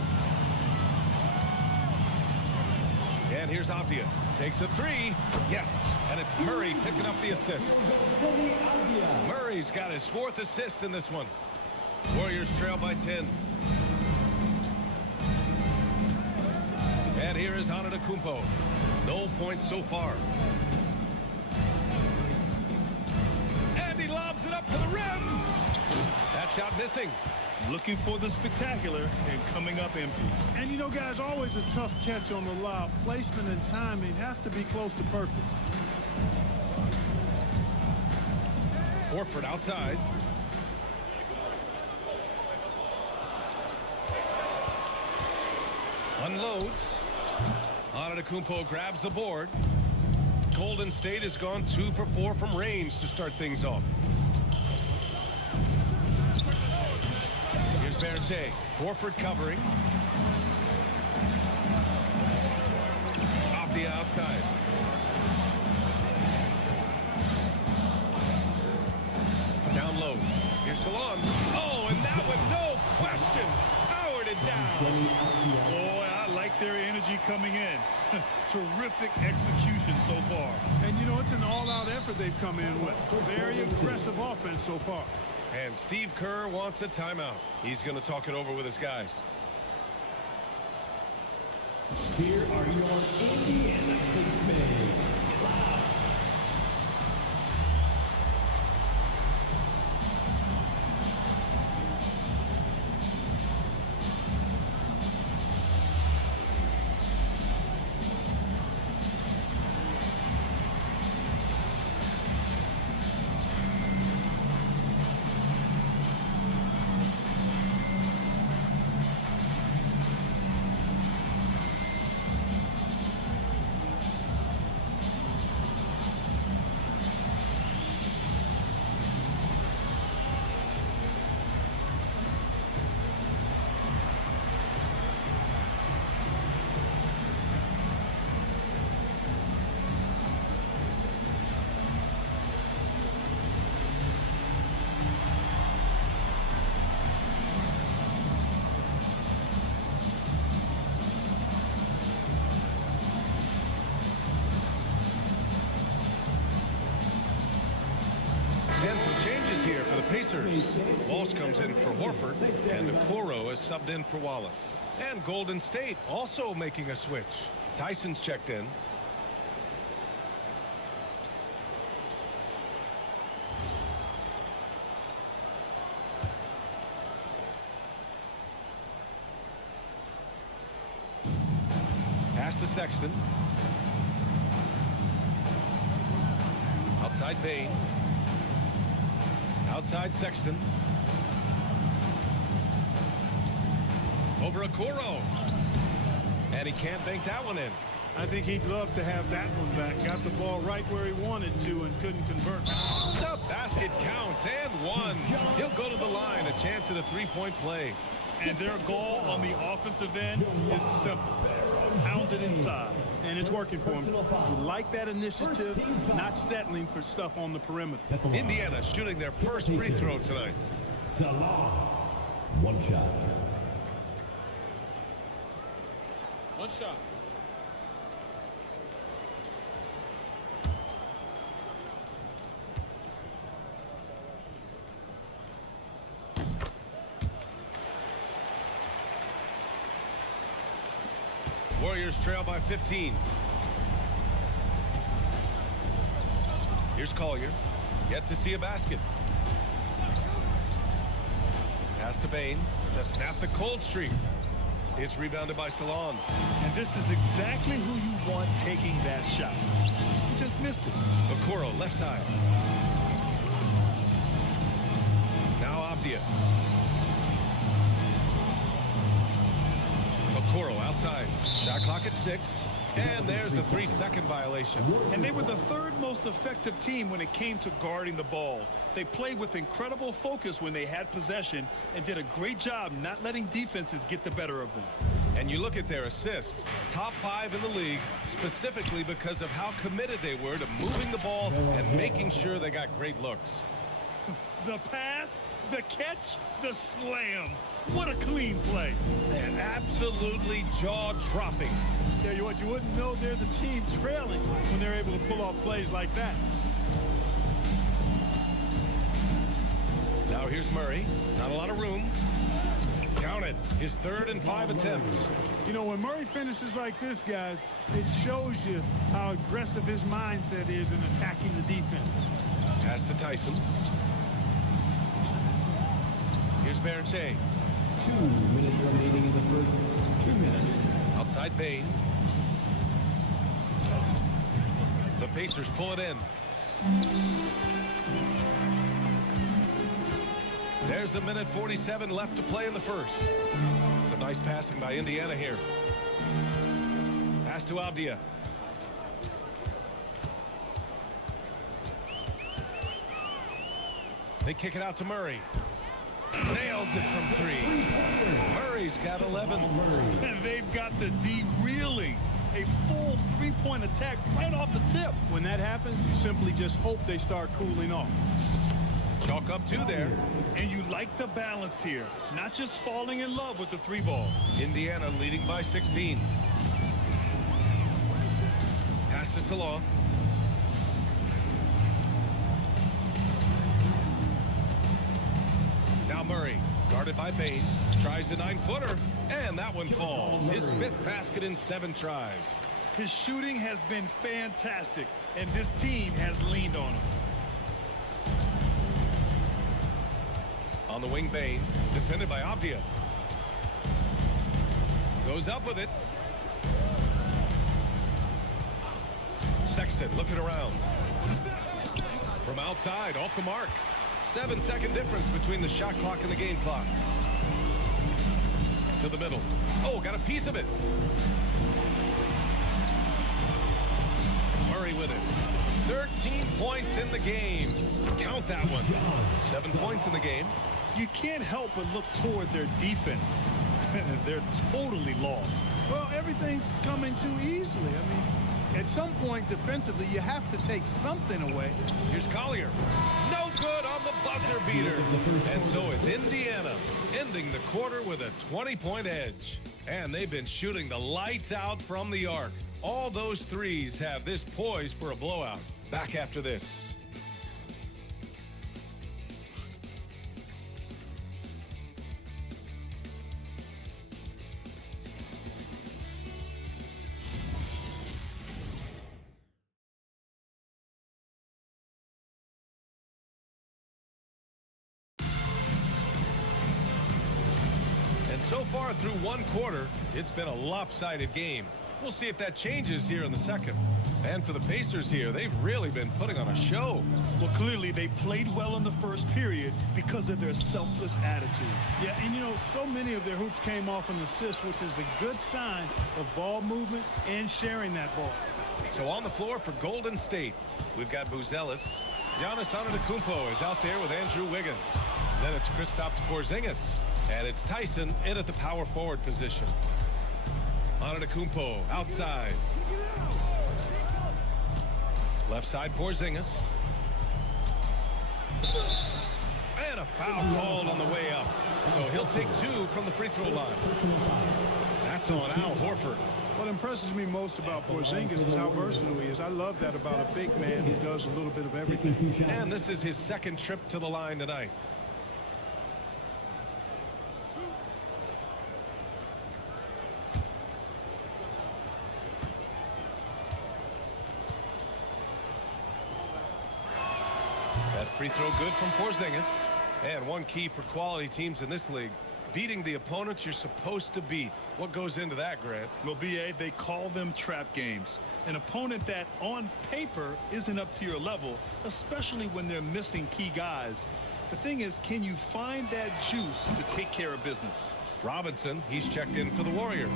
And here's Avdia. Takes a 3. Yes. And it's Murray picking up the assist. Murray's got his 4th assist in this one. Warriors trail by 10. And here is Antetokounmpo. No points so far. And he lobs it up to the rim. That shot missing. Looking for the spectacular and coming up empty. And you know, guys, always a tough catch on the lob. Placement and timing have to be close to perfect. Horford outside. Unloads. Antetokounmpo grabs the board. Golden State has gone 2 for 4 from range to start things off. Berger. Horford covering. Off the outside. Down low. Here's Salon. Oh, and that one, no question, powered it down. Boy, I like their energy coming in. Terrific execution so far. And, you know, it's an all-out effort they've come in with. Very aggressive offense so far. And Steve Kerr wants a timeout. He's going to talk it over with his guys. Here are your Indiana Spacemen. And some changes here for the Pacers. Walsh comes in for Horford, and Okoro is subbed in for Wallace. And Golden State also making a switch. Tyson's checked in. Pass to Sexton. Outside Bane. Outside Sexton. Over Okoro. And he can't bank that one in. I think he'd love to have that one back. Got the ball right where he wanted to and couldn't convert. The basket counts and one. He'll go to the line. A chance at a three-point play. And their goal on the offensive end is simple. Pound it inside. And it's working for him. You like that initiative, not settling for stuff on the perimeter. Indiana shooting their first free throw tonight. Salah. One shot. One shot. Warriors trail by 15. Here's Collier. Yet to see a basket. Pass to Bane to snap the cold streak. It's rebounded by Salon. And this is exactly who you want taking that shot. You just missed it. Okoro left side. Now Avdia. Okoro outside. Shot clock at 6. And there's a 3-second violation. And they were the third most effective team when it came to guarding the ball. They played with incredible focus when they had possession and did a great job not letting defenses get the better of them. And you look at their assists, top 5 in the league, specifically because of how committed they were to moving the ball and making sure they got great looks. The pass, the catch, the slam. What a clean play. And absolutely jaw-dropping. Tell you what, you wouldn't know they're the team trailing when they're able to pull off plays like that. Now here's Murray. Not a lot of room. Count it. His 3rd and 5 attempts. You know, when Murray finishes like this, guys, it shows you how aggressive his mindset is in attacking the defense. Pass to Tyson. Here's Berger. 2 minutes remaining in the first 2 minutes. Outside Bane. The Pacers pull it in. There's a minute 47 left to play in the first. Some nice passing by Indiana here. Pass to Avdia. They kick it out to Murray. Nails it from 3. Murray's got 11. And they've got the D reeling. A full three-point attack right off the tip. When that happens, you simply just hope they start cooling off. Chalk up 2 there. And you like the balance here. Not just falling in love with the 3-ball. Indiana leading by 16. Pass to Salon. Now Murray, guarded by Bain, tries a 9-footer, and that one falls. His 5th basket in 7 tries. His shooting has been fantastic, and this team has leaned on him. On the wing, Bain, defended by Avdia. Goes up with it. Sexton looking around. From outside, off the mark. 7-second difference between the shot clock and the game clock. To the middle. Oh, got a piece of it. Murray with it. 13 points in the game. Count that one. 7 points in the game. You can't help but look toward their defense. They're totally lost. Well, everything's coming too easily. I mean, at some point defensively, you have to take something away. Here's Collier. No good on the buzzer beater. And so it's Indiana ending the quarter with a 20-point edge. And they've been shooting the lights out from the arc. All those threes have this poised for a blowout. Back after this. So far through 1 quarter, it's been a lopsided game. We'll see if that changes here in the second. And for the Pacers here, they've really been putting on a show. Well, clearly they played well in the first period because of their selfless attitude. Yeah, and you know, so many of their hoops came off an assist, which is a good sign of ball movement and sharing that ball. So on the floor for Golden State, we've got Buzelis. Giannis Antetokounmpo is out there with Andrew Wiggins. Then it's Kristaps Porzingis. And it's Tyson in at the power forward position. Antetokounmpo outside. Left side Porzingis. And a foul called on the way up. So he'll take 2 from the free throw line. That's on Al Horford. What impresses me most about Porzingis is how versatile he is. I love that about a big man who does a little bit of everything. And this is his 2nd trip to the line tonight. Free throw good from Porzingis. And one key for quality teams in this league, beating the opponents you're supposed to beat. What goes into that, Grant? Well, B.A., they call them trap games. An opponent that on paper isn't up to your level, especially when they're missing key guys. The thing is, can you find that juice to take care of business? Robinson, he's checked in for the Warriors.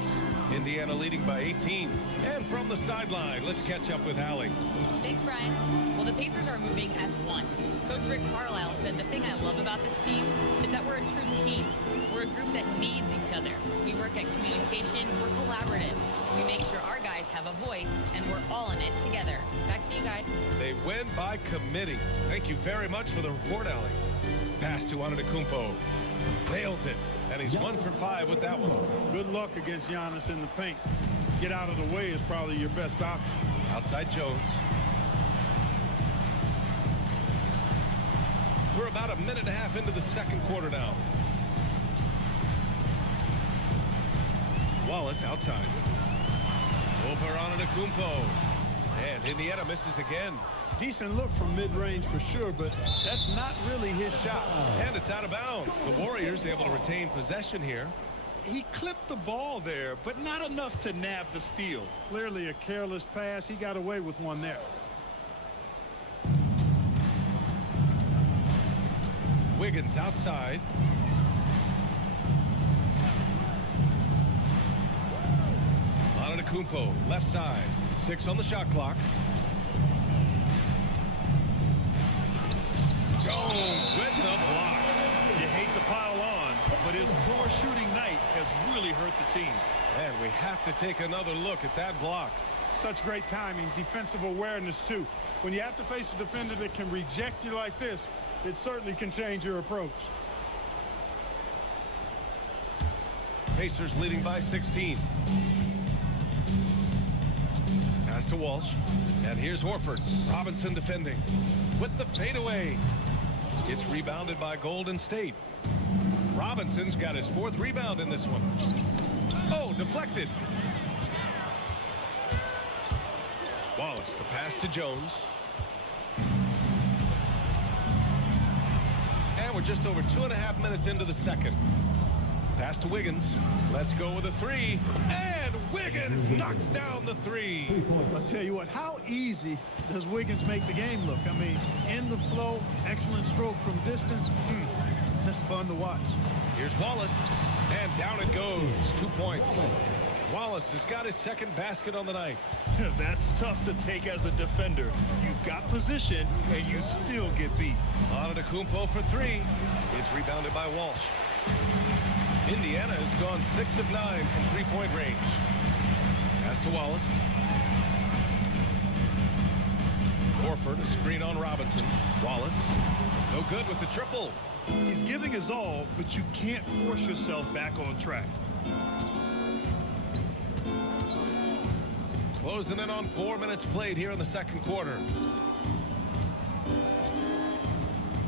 Indiana leading by 18. And from the sideline, let's catch up with Allie. Thanks, Brian. Well, the Pacers are moving as one. Coach Rick Carlisle said the thing I love about this team is that we're a true team. We're a group that needs each other. We work at communication. We're collaborative. We make sure our guys have a voice, and we're all in it together. Back to you guys. They win by committee. Thank you very much for the report, Allie. Pass to Antetokounmpo. Nails it. And he's 1 for 5 with that one. Good luck against Giannis in the paint. Get out of the way is probably your best option. Outside Jones. We're about a minute and a half into the 2nd quarter now. Wallace outside. Over Antetokounmpo. And Indiana misses again. Decent look from mid-range for sure, but that's not really his shot. And it's out of bounds. The Warriors able to retain possession here. He clipped the ball there, but not enough to nab the steal. Clearly a careless pass. He got away with one there. Wiggins outside. Antetokounmpo left side. 6 on the shot clock. Jones with the block. You hate to pile shooting night has really hurt the team. And we have to take another look at that block. Such great timing, defensive awareness, too. When you have to face a defender that can reject you like this, it certainly can change your approach. Pacers leading by 16. Pass to Walsh. And here's Horford. Robinson defending. With the fadeaway. It's rebounded by Golden State. Robinson's got his 4th rebound in this one. Oh, deflected. Wallace, the pass to Jones. And we're just over 2.5 minutes into the second. Pass to Wiggins. Let's go with a 3. And Wiggins knocks down the 3. I'll tell you what, how easy does Wiggins make the game look? I mean, in the flow, excellent stroke from distance. That's fun to watch. Here's Wallace. And down it goes. 2 points. Wallace has got his 2nd basket on the night. That's tough to take as a defender. You've got position, and you still get beat. Antetokounmpo for 3. It's rebounded by Walsh. Indiana has gone 6 of 9 from 3-point range. Pass to Wallace. Horford, a screen on Robinson. Wallace, no good with the triple. He's giving his all, but you can't force yourself back on track. Closing in on 4 minutes played here in the second quarter.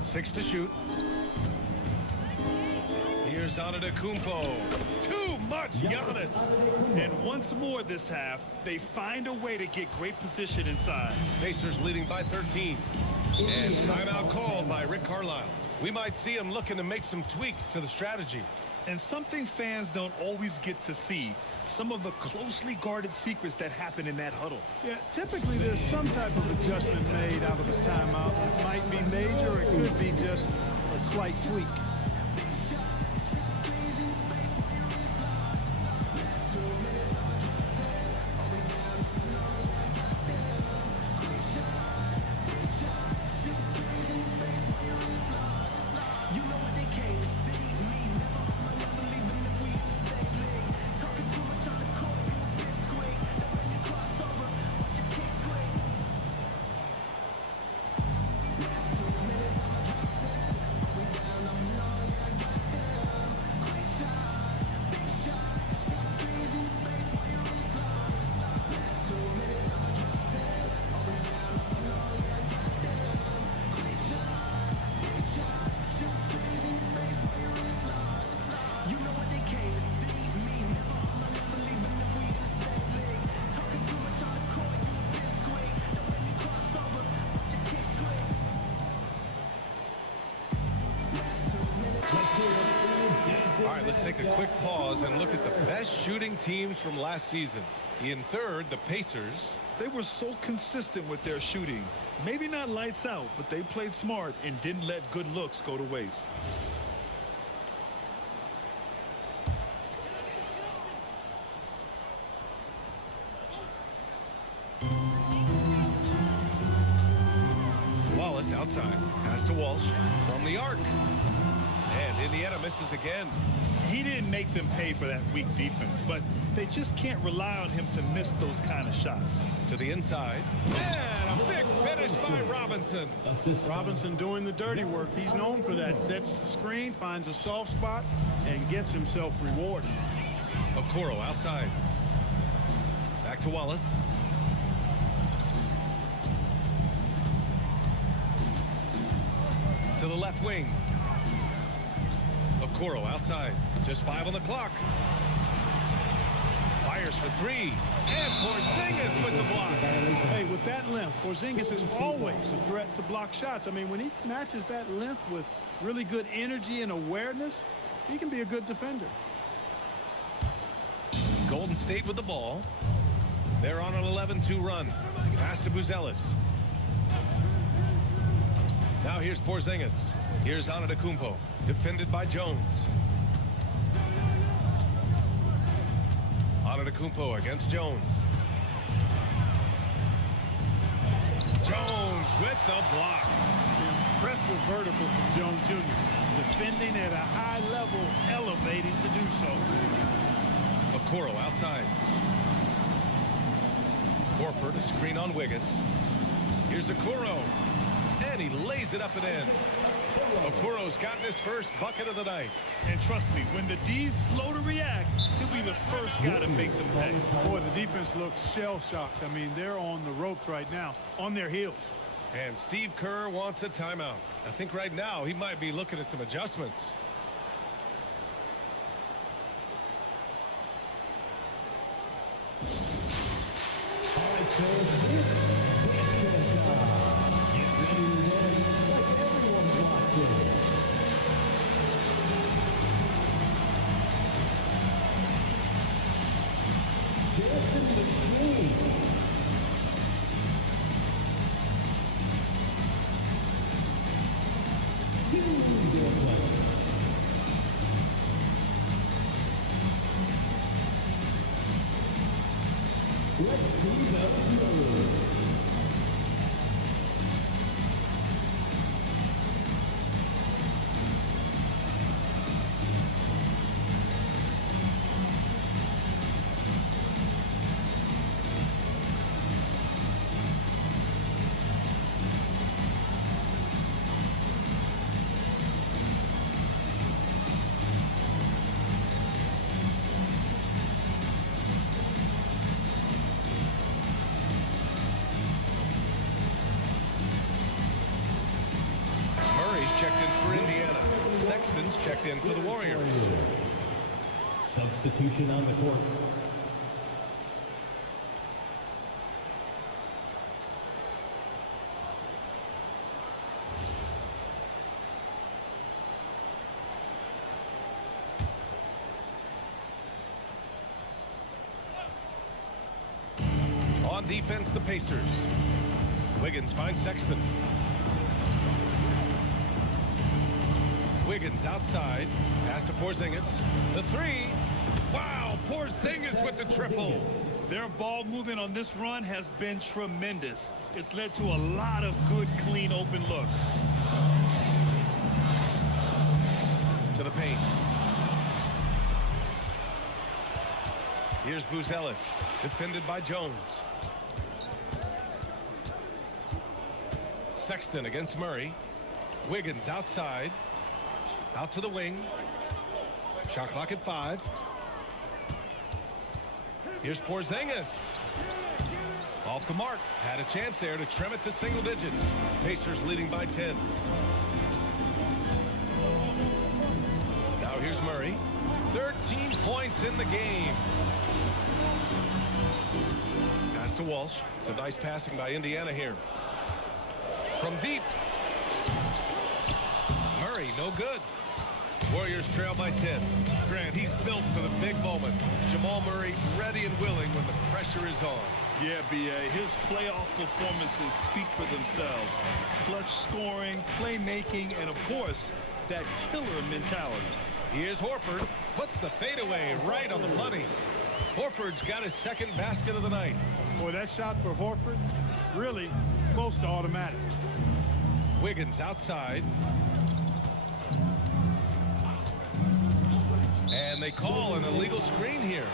6 to shoot. Here's Antetokounmpo. Too much Giannis. And once more this half, they find a way to get great position inside. Pacers leading by 13. And timeout called by Rick Carlisle. We might see him looking to make some tweaks to the strategy. And something fans don't always get to see, some of the closely guarded secrets that happen in that huddle. Yeah, typically there's some type of adjustment made out of a timeout. It might be major, or it could be just a slight tweak. All right, let's take a quick pause and look at the best shooting teams from last season. In third, the Pacers. They were so consistent with their shooting. Maybe not lights out, but they played smart and didn't let good looks go to waste. Wallace outside. Pass to Walsh from the arc. And Indiana misses again. He didn't make them pay for that weak defense, but they just can't rely on him to miss those kind of shots. To the inside. And a big finish by Robinson. Robinson doing the dirty work. He's known for that. Sets the screen, finds a soft spot, and gets himself rewarded. Okoro outside. Back to Wallace. To the left wing. Okoro outside. Just 5 on the clock. Fires for 3. And Porzingis with the block. Hey, with that length, Porzingis is always a threat to block shots. I mean, when he matches that length with really good energy and awareness, he can be a good defender. Golden State with the ball. They're on an 11-2 run. Pass to Buzelis. Now here's Porzingis. Here's Antetokounmpo. Defended by Jones. Antetokounmpo against Jones. Jones with the block. Impressive vertical from Jones Jr. Defending at a high level, elevating to do so. Okoro outside. Horford, a screen on Wiggins. Here's Okoro. And he lays it up and in. Okoro's gotten his first bucket of the night. And trust me, when the D's slow to react, he'll be the first guy to make them pay. Boy, the defense looks shell-shocked. I mean, they're on the ropes right now, on their heels. And Steve Kerr wants a timeout. I think right now he might be looking at some adjustments. All right, so it's dance time. Get ready to dance like everyone's watching. Dancing machine. Let's see the heroes. Checked in for Indiana. Sexton's checked in for the Warriors. Substitution on the court. On defense, the Pacers. Wiggins finds Sexton. Wiggins outside. Pass to Porzingis. The three. Wow, Porzingis with the triple. Their ball movement on this run has been tremendous. It's led to a lot of good, clean, open looks. To the paint. Here's Buzelis, defended by Jones. Sexton against Murray. Wiggins outside. Out to the wing. Shot clock at 5. Here's Porzingis. Off the mark. Had a chance there to trim it to single digits. Pacers leading by 10. Now here's Murray. 13 points in the game. Pass to Walsh. Some nice passing by Indiana here. From deep. Murray, no good. Warriors trail by 10. Grant, he's built for the big moments. Jamal Murray ready and willing when the pressure is on. Yeah, B.A. His playoff performances speak for themselves. Clutch scoring, playmaking, and, of course, that killer mentality. Here's Horford. Puts the fadeaway right on the money. Horford's got his second basket of the night. Boy, that shot for Horford, really close to automatic. Wiggins outside. And they call an illegal screen here.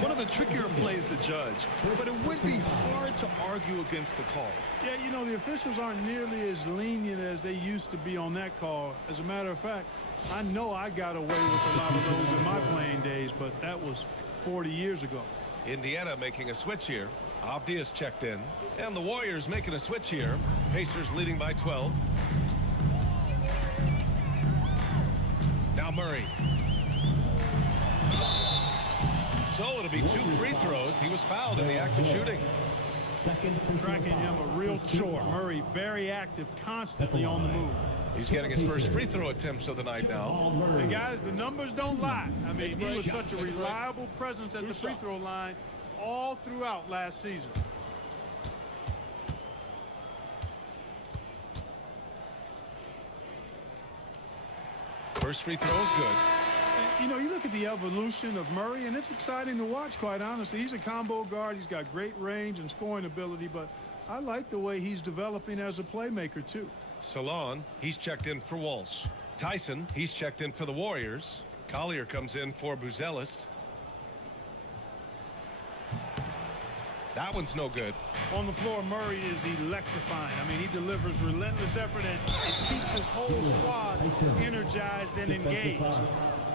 One of the trickier plays to judge, but it would be hard to argue against the call. Yeah, you know, the officials aren't nearly as lenient as they used to be on that call. As a matter of fact, I know I got away with a lot of those in my playing days, but that was 40 years ago. Indiana making a switch here. Avdia's checked in. And the Warriors making a switch here. Pacers leading by 12. Now Murray. So it'll be 2 free throws. He was fouled in the act of shooting. Tracking him a real short. Murray very active, constantly on the move. He's getting his first free throw attempts of the night now. And guys, the numbers don't lie. I mean, he was such a reliable presence at the free throw line all throughout last season. First free throw is good. You know, you look at the evolution of Murray, and it's exciting to watch, quite honestly. He's a combo guard. He's got great range and scoring ability, but I like the way he's developing as a playmaker, too. Salon, he's checked in for Walsh. Tyson, he's checked in for the Warriors. Collier comes in for Buzelis. That one's no good. On the floor, Murray is electrifying. I mean, he delivers relentless effort and it keeps his whole squad energized and engaged.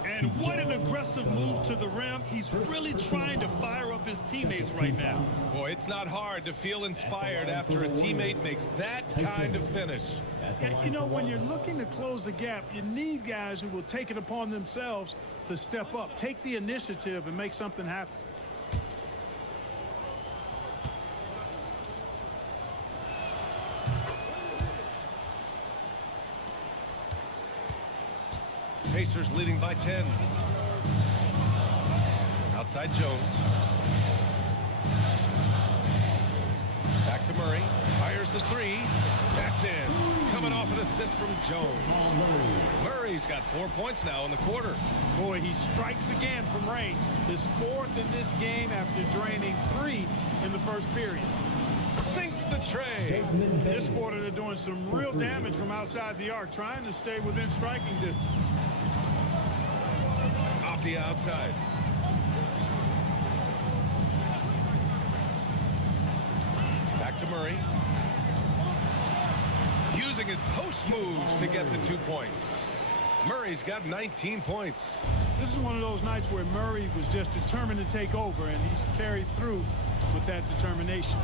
And what an aggressive move to the rim. He's really trying to fire up his teammates right now. Boy, it's not hard to feel inspired after a teammate makes that kind of finish. Yeah, you know, when you're looking to close the gap, you need guys who will take it upon themselves to step up, take the initiative, and make something happen. Pacers leading by 10. Outside Jones. Back to Murray. Fires the three. That's in. Coming off an assist from Jones. Murray's got 4 points now in the quarter. Boy, he strikes again from range. His fourth in this game after draining 3 in the first period. Sinks the tray. This quarter, they're doing some real damage from outside the arc, trying to stay within striking distance. Off the outside. Back to Murray. Using his post moves to get the 2 points. Murray's got 19 points. This is one of those nights where Murray was just determined to take over, and he's carried through with that determination.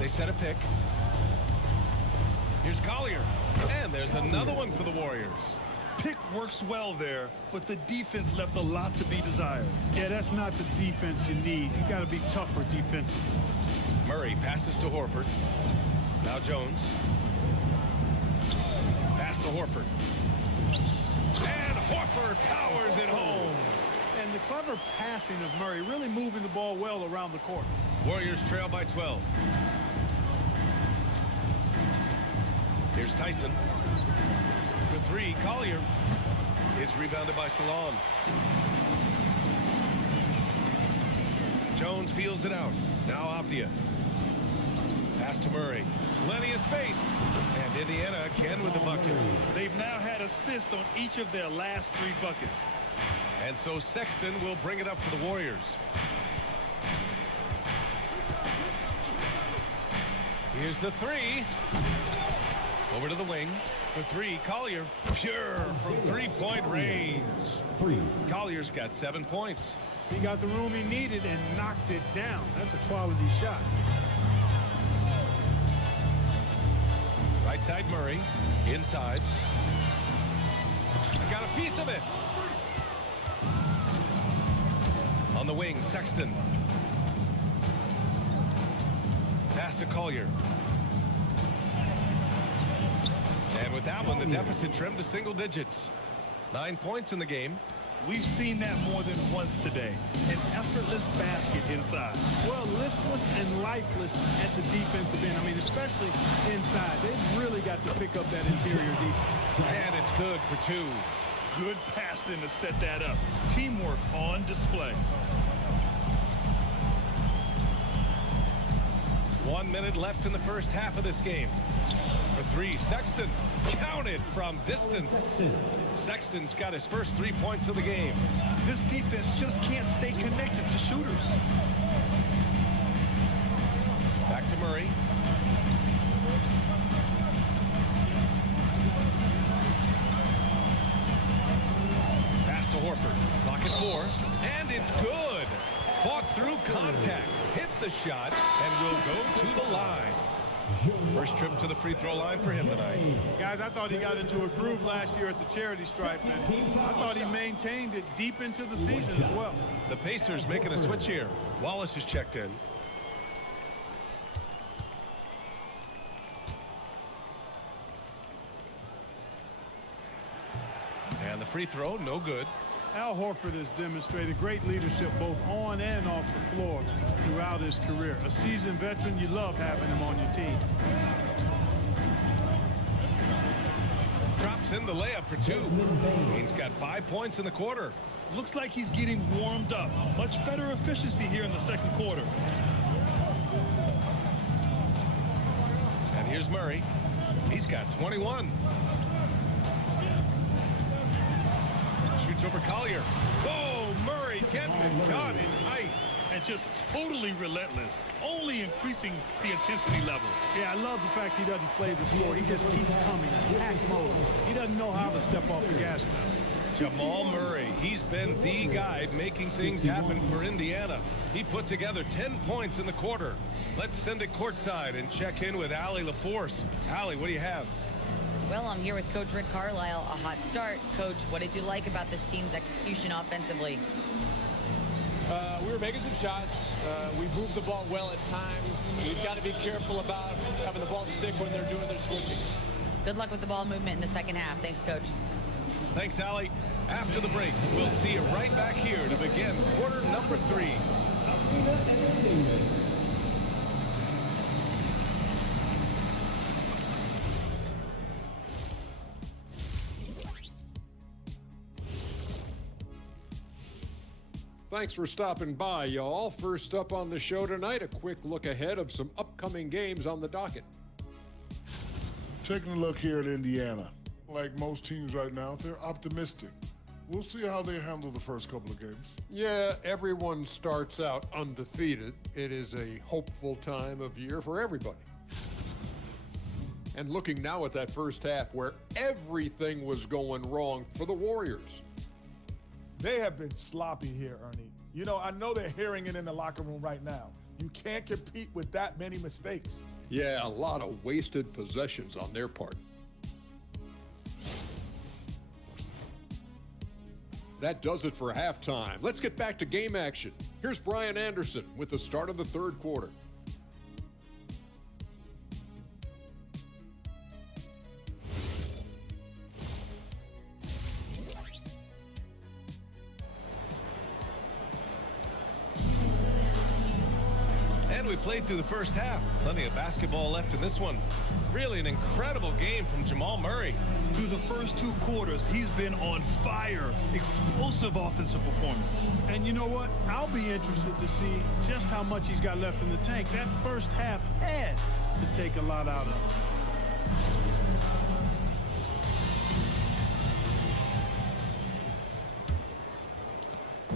They set a pick. Here's Collier. And there's another one for the Warriors. Pick works well there, but the defense left a lot to be desired. Yeah, that's not the defense you need. You got to be tougher defensively. Murray passes to Horford. Now Jones. Pass to Horford. And Horford powers it home. And the clever passing of Murray, really moving the ball well around the court. Warriors trail by 12. Here's Tyson. For 3, Collier. It's rebounded by Salon. Jones feels it out. Now Avdia. Pass to Murray. Plenty of space. And Indiana again with the bucket. They've now had assists on each of their last 3 buckets. And so Sexton will bring it up for the Warriors. Here's the 3. Over to the wing. For 3, Collier. Pure from 3-point range. Collier's got 7 points. He got the room he needed and knocked it down. That's a quality shot. Right side Murray. Inside. I got a piece of it. On the wing, Sexton. Pass to Collier. And with that one, the deficit trimmed to single digits. 9 points in the game. We've seen that more than once today. An effortless basket inside. Well, listless and lifeless at the defensive end. I mean, especially inside. They've really got to pick up that interior defense. And it's good for 2. Good passing to set that up. Teamwork on display. 1 minute left in the first half of this game. For 3, Sexton. Counted from distance. Sexton's got his first 3 points of the game. This defense just can't stay connected to shooters. Back to Murray. Pass to Horford. Clock at 4. And it's good. Fought through contact. Hit the shot and will go to the line. First trip to the free throw line for him tonight. Guys, I thought he got into a groove last year at the charity stripe, and I thought he maintained it deep into the season as well. The Pacers making a switch here. Wallace is checked in. And the free throw, no good. Al Horford has demonstrated great leadership both on and off the floor throughout his career. A seasoned veteran, you love having him on your team. Drops in the layup for 2. Kane's got 5 points in the quarter. Looks like he's getting warmed up. Much better efficiency here in the second quarter. And here's Murray. He's got 21. Shoots over Collier. Whoa, Murray getting it done in tight. And just totally relentless, only increasing the intensity level. Yeah, I love the fact he doesn't play the score. He just keeps coming. Attack mode. He doesn't know how to step off the gas pedal. Jamal Murray, he's been the guy making things happen for Indiana. He put together 10 points in the quarter. Let's send it courtside and check in with Allie LaForce. Allie, what do you have? Well, I'm here with Coach Rick Carlisle. A hot start. Coach, what did you like about this team's execution offensively? We were making some shots. We moved the ball well at times. We've got to be careful about having the ball stick when they're doing their switching. Good luck with the ball movement in the second half. Thanks, Coach. Thanks, Allie. After the break, we'll see you right back here to begin quarter number 3. Thanks for stopping by, y'all. First up on the show tonight, a quick look ahead of some upcoming games on the docket. Taking a look here at Indiana. Like most teams right now, they're optimistic. We'll see how they handle the first couple of games. Yeah, everyone starts out undefeated. It is a hopeful time of year for everybody. And looking now at that first half where everything was going wrong for the Warriors. They have been sloppy here, Ernie. You know, I know they're hearing it in the locker room right now. You can't compete with that many mistakes. Yeah, a lot of wasted possessions on their part. That does it for halftime. Let's get back to game action. Here's Brian Anderson with the start of the third quarter. And we played through the first half. Plenty of basketball left in this one. Really an incredible game from Jamal Murray. Through the first 2 quarters, he's been on fire. Explosive offensive performance. And you know what? I'll be interested to see just how much he's got left in the tank. That first half had to take a lot out of him.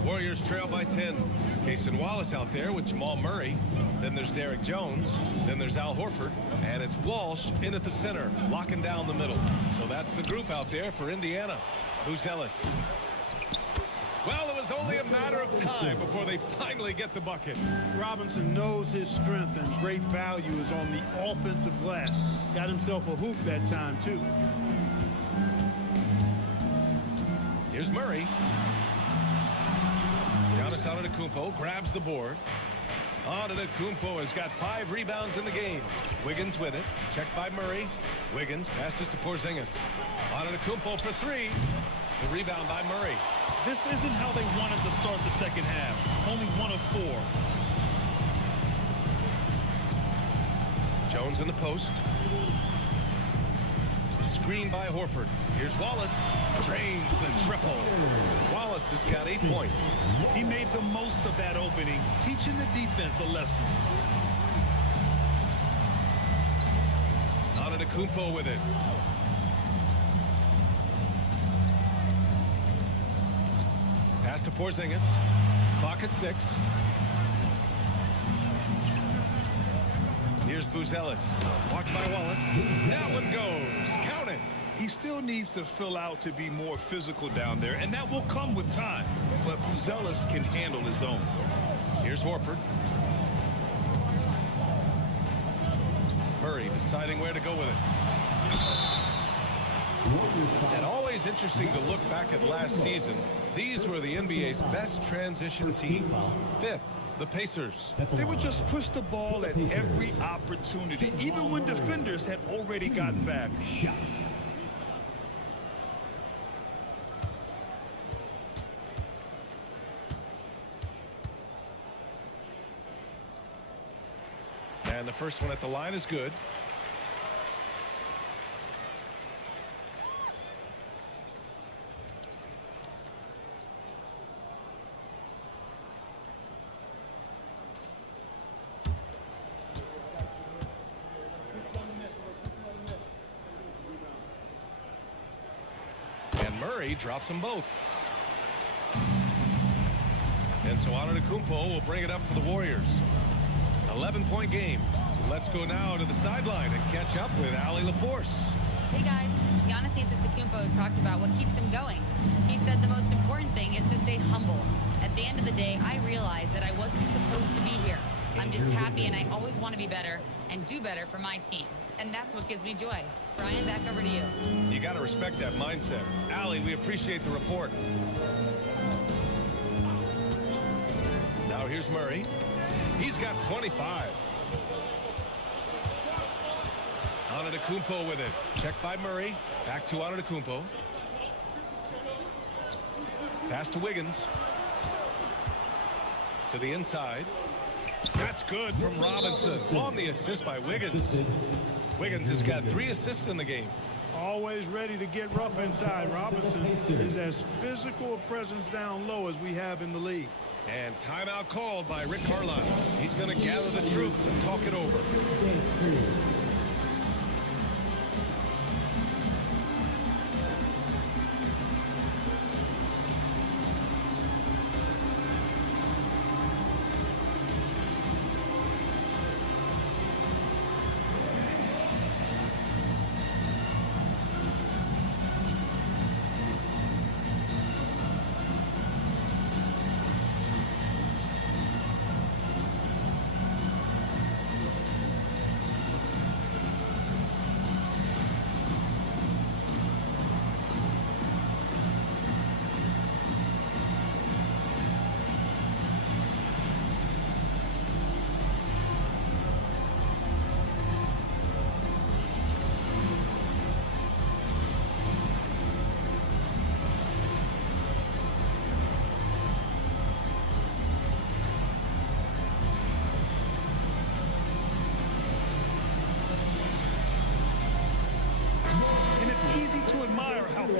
Warriors trail by 10. Cason Wallace out there with Jamal Murray. Then there's Derek Jones. Then there's Al Horford. And it's Walsh in at the center, locking down the middle. So that's the group out there for Indiana. Buzelis. Well, it was only a matter of time before they finally get the bucket. Robinson knows his strength and great value is on the offensive glass. Got himself a hoop that time, too. Here's Murray. Giannis Antetokounmpo grabs the board. Antetokounmpo has got 5 rebounds in the game. Wiggins with it. Checked by Murray. Wiggins passes to Porzingis. Antetokounmpo for 3. The rebound by Murray. This isn't how they wanted to start the second half. Only 1 of 4. Jones in the post. Screen by Horford. Here's Wallace. Drains the triple. Wallace has got 8 points. He made the most of that opening, teaching the defense a lesson. Antetokounmpo with it. Pass to Porzingis. Clock at 6. Here's Buzelis. Watched by Wallace. That one goes. Count it. He still needs to fill out to be more physical down there, and that will come with time. But Buzelis can handle his own. Here's Horford. Murray deciding where to go with it. And always interesting to look back at last season. These were the NBA's best transition teams. 5th, the Pacers. They would just push the ball at every opportunity, even when defenders had already gotten back. And the first one at the line is good. Murray drops them both. And so Antetokounmpo will bring it up for the Warriors. 11-point game. Let's go now to the sideline and catch up with Allie LaForce. Hey guys, Giannis Antetokounmpo talked about what keeps him going. He said the most important thing is to stay humble. At the end of the day, I realized that I wasn't supposed to be here. I'm just happy, and I always want to be better and do better for my team. And that's what gives me joy. Brian, back over to you. You got to respect that mindset. Allie, we appreciate the report. Now here's Murray. He's got 25. Antetokounmpo with it. Checked by Murray. Back to Antetokounmpo. Pass to Wiggins. To the inside. That's good from Robinson. On the assist by Wiggins. Wiggins has got 3 assists in the game. Always ready to get rough inside. Robinson is as physical a presence down low as we have in the league. And timeout called by Rick Carlisle. He's going to gather the troops and talk it over.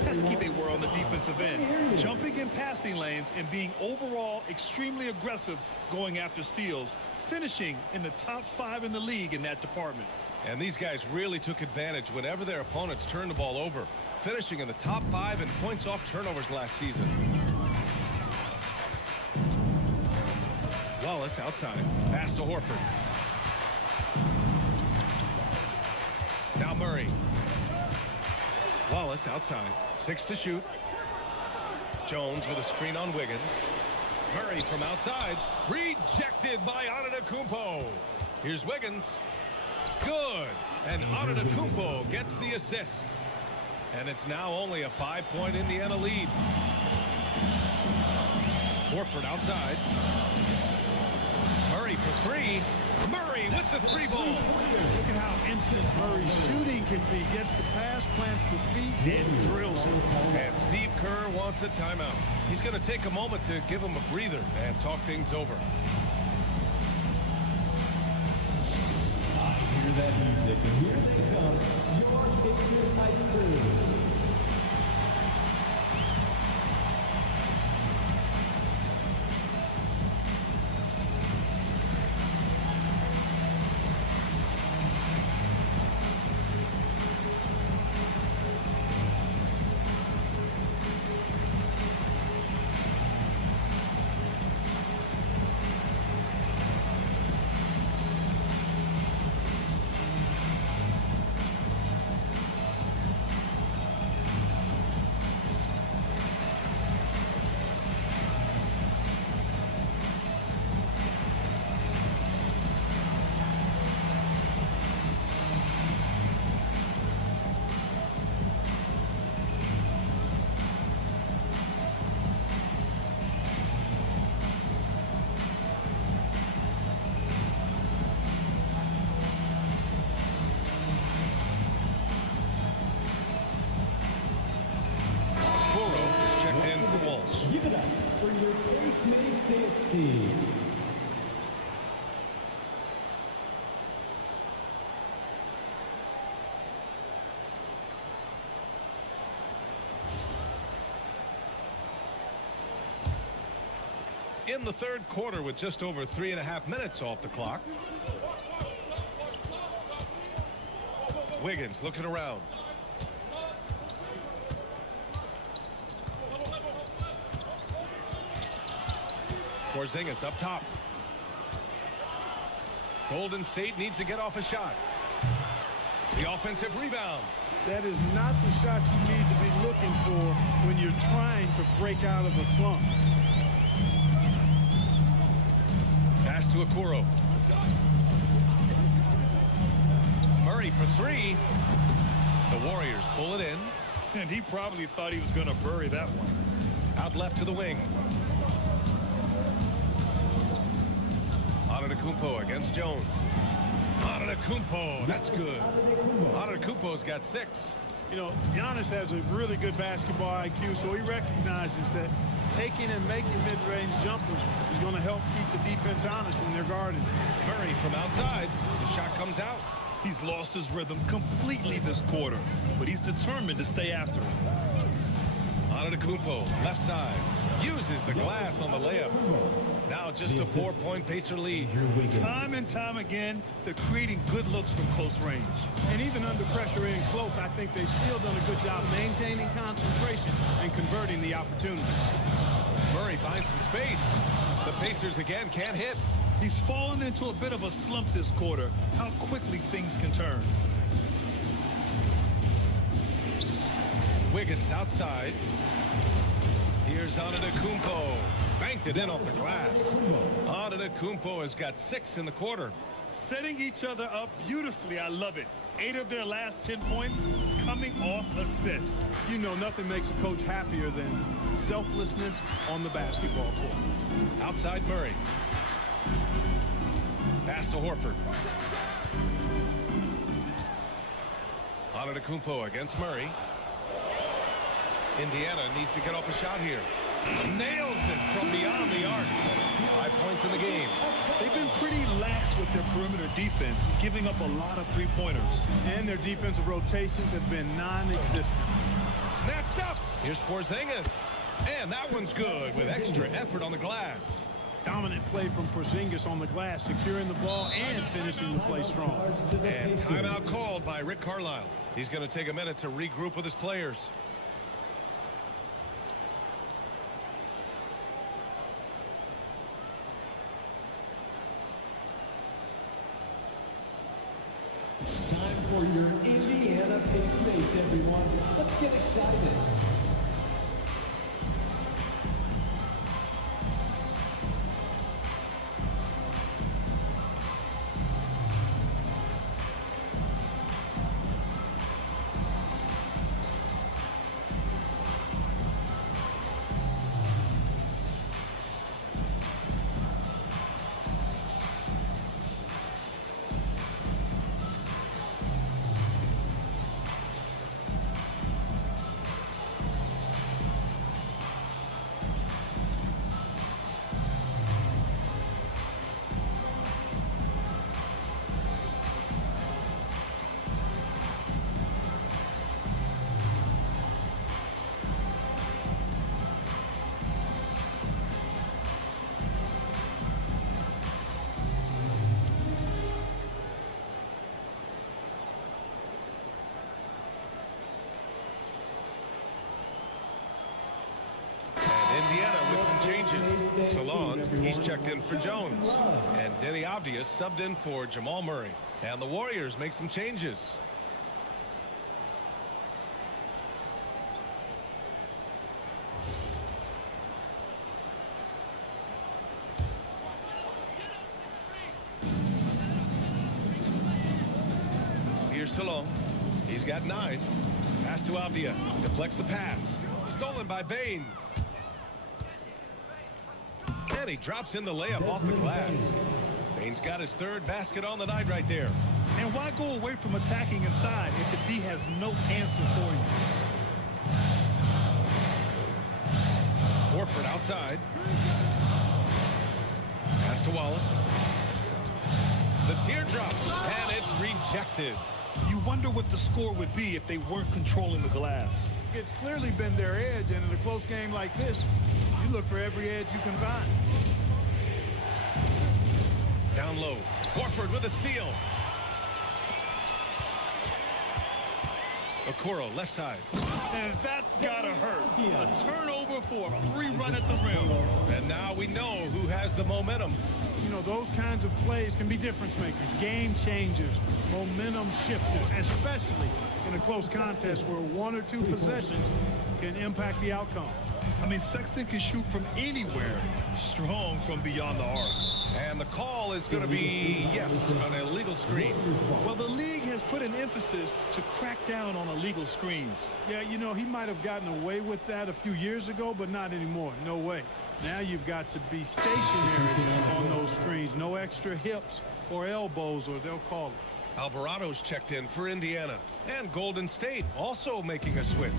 Pesky they were on the defensive end, jumping in passing lanes and being overall extremely aggressive going after steals, finishing in the top 5 in the league in that department. And these guys really took advantage whenever their opponents turned the ball over, finishing in the top 5 in points off turnovers last season. Wallace outside, pass to Horford. Now Murray. Wallace outside, 6 to shoot. Jones with a screen on Wiggins. Murray from outside, rejected by Antetokounmpo. Here's Wiggins. Good. And Antetokounmpo gets the assist. And it's now only a 5-point Indiana lead. Horford outside. Murray for 3. Murray with the 3-ball. Look at how instant Murray's shooting can be. Gets the pass, plants the feet, and drills it. And Steve Kerr wants a timeout. He's going to take a moment to give him a breather and talk things over. I hear that music, and here they come, your Pacers Night Crew. Give it up for your Face Makes Dance team. In the third quarter with just over 3.5 minutes off the clock. Wiggins looking around. Porzingis up top. Golden State needs to get off a shot. The offensive rebound. That is not the shot you need to be looking for when you're trying to break out of a slump. Pass to Okoro. Murray for three. The Warriors pull it in. And he probably thought he was going to bury that one. Out left to the wing. Antetokounmpo against Jones. Antetokounmpo, that's good. Antetokounmpo's got 6. You know, Giannis has a really good basketball IQ, so he recognizes that taking and making mid-range jumpers is going to help keep the defense honest when they're guarded. Murray from outside. The shot comes out. He's lost his rhythm completely this quarter, but he's determined to stay after it. Antetokounmpo, left side, uses the glass on the layup. Now just a 4-point Pacer lead. Time and time again, they're creating good looks from close range. And even under pressure in close, I think they've still done a good job maintaining concentration and converting the opportunity. Murray finds some space. The Pacers again can't hit. He's fallen into a bit of a slump this quarter. How quickly things can turn. Wiggins outside. Here's Antetokounmpo. Banked it in off the glass. Antetokounmpo has got 6 in the quarter. Setting each other up beautifully. I love it. 8 of their last 10 points coming off assists. You know, nothing makes a coach happier than selflessness on the basketball court. Outside Murray. Pass to Horford. Antetokounmpo against Murray. Indiana needs to get off a shot here. Nails it from beyond the arc. 5 points in the game. They've been pretty lax with their perimeter defense, giving up a lot of three-pointers. And their defensive rotations have been non-existent. Snatched up. Here's Porzingis. And that one's good with extra effort on the glass. Dominant play from Porzingis on the glass, securing the ball and finishing the play strong. And timeout called by Rick Carlisle. He's going to take a minute to regroup with his players. Time for your Indiana Pick States, everyone. Let's get excited. Indiana with some changes. Salon, he's checked in for Jones. And Denny Obvious subbed in for Jamal Murray. And the Warriors make some changes. Here's Salon. He's got 9. Pass to Avdia. Deflects the pass. Stolen by Bain. And he drops in the layup off the glass. Bain's got his 3rd basket on the night right there. And why go away from attacking inside if the D has no answer for you? Horford outside. Pass to Wallace. The teardrop, and it's rejected. You wonder what the score would be if they weren't controlling the glass. It's clearly been their edge, and in a close game like this, you look for every edge you can find. Down low. Horford with a steal. Okoro left side. And that's gotta hurt. A turnover for a free run at the rim. And now we know who has the momentum. You know, those kinds of plays can be difference makers, game changers, momentum shifters, especially in a close contest where one or two possessions can impact the outcome. I mean, Sexton can shoot from anywhere, strong from beyond the arc. And the call is going to be, yes, an illegal screen. Well, the league has put an emphasis to crack down on illegal screens. Yeah, you know, he might have gotten away with that a few years ago, but not anymore. No way. Now you've got to be stationary on those screens. No extra hips or elbows, or they'll call it. Alvarado's checked in for Indiana. And Golden State also making a switch.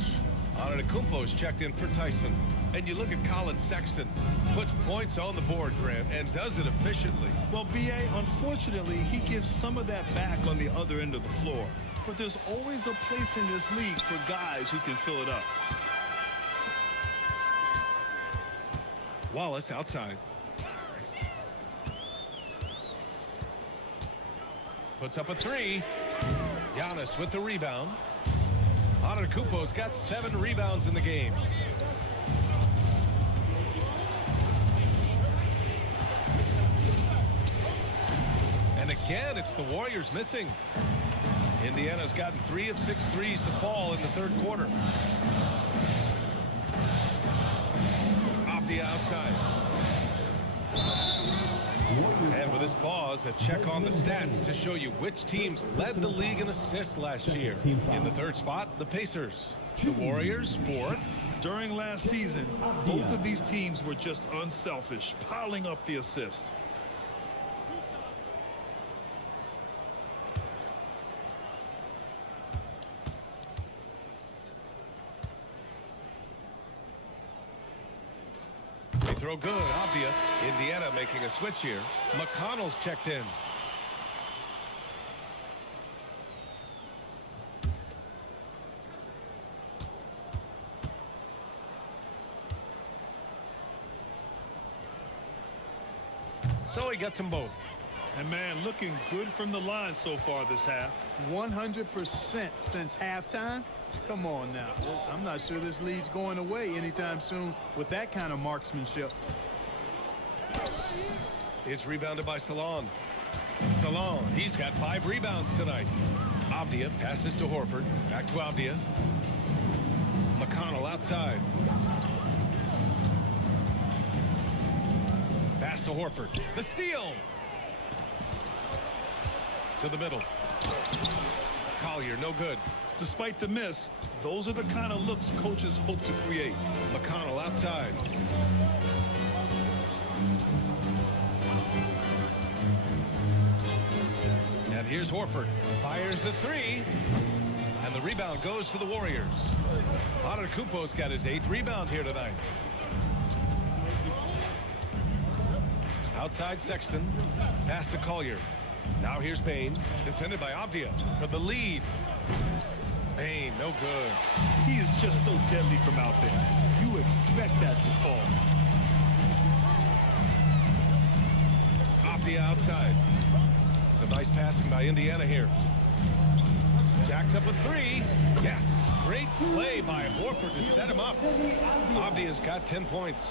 Antetokounmpo's checked in for Tyson. And you look at Colin Sexton, puts points on the board, Grant, and does it efficiently. Well, B.A., unfortunately, he gives some of that back on the other end of the floor. But there's always a place in this league for guys who can fill it up. Wallace outside. Puts up a three. Giannis with the rebound. Antetokounmpo's got 7 rebounds in the game. And again, it's the Warriors missing. Indiana's gotten 3 of 6 threes to fall in the third quarter. Off the outside. And with this pause, a check on the stats to show you which teams led the league in assists last year. In the third spot, the Pacers. The Warriors, 4th. During last season, both of these teams were just unselfish, piling up the assist. They throw good, Avdia. Indiana making a switch here. McConnell's checked in. So he gets them both. And man, looking good from the line so far this half. 100% since halftime. Come on now. I'm not sure this lead's going away anytime soon with that kind of marksmanship. It's rebounded by Salon. Salon, he's got 5 rebounds tonight. Avdia passes to Horford. Back to Avdia. McConnell outside. Pass to Horford. The steal. To the middle. Collier, no good. Despite the miss, those are the kind of looks coaches hope to create. McConnell outside. And here's Horford. Fires the 3. And the rebound goes to the Warriors. Antetokounmpo's got his 8th rebound here tonight. Outside Sexton. Pass to Collier. Now here's Bane. Defended by Avdia for the lead. Bane, no good. He is just so deadly from out there. You expect that to fall. Avdia outside. Some nice passing by Indiana here. Jacks up a 3. Yes. Great play by Horford to set him up. Avdia's got 10 points.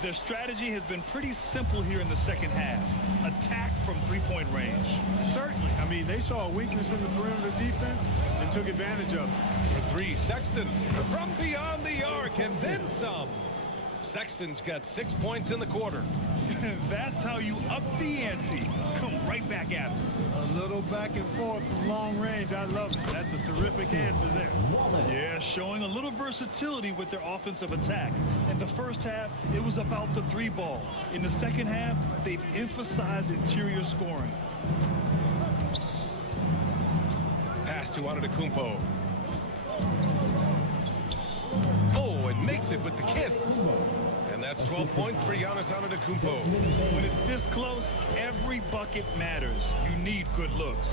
Their strategy has been pretty simple here in the second half. Attack from three-point range. Certainly. I mean, they saw a weakness in the perimeter defense and took advantage of it. For 3, Sexton from beyond the arc and then some. Sexton's got 6 points in the quarter. That's how you up the ante. Come right back at him. A little back and forth from long range. I love it. That's a terrific answer there. Yeah, showing a little versatility with their offensive attack. In the first half, it was about the 3-ball. In the second half, they've emphasized interior scoring. Pass to Antetokounmpo. Oh, and makes it with the kiss. And that's 12 points for Giannis Antetokounmpo. When it's this close, every bucket matters. You need good looks.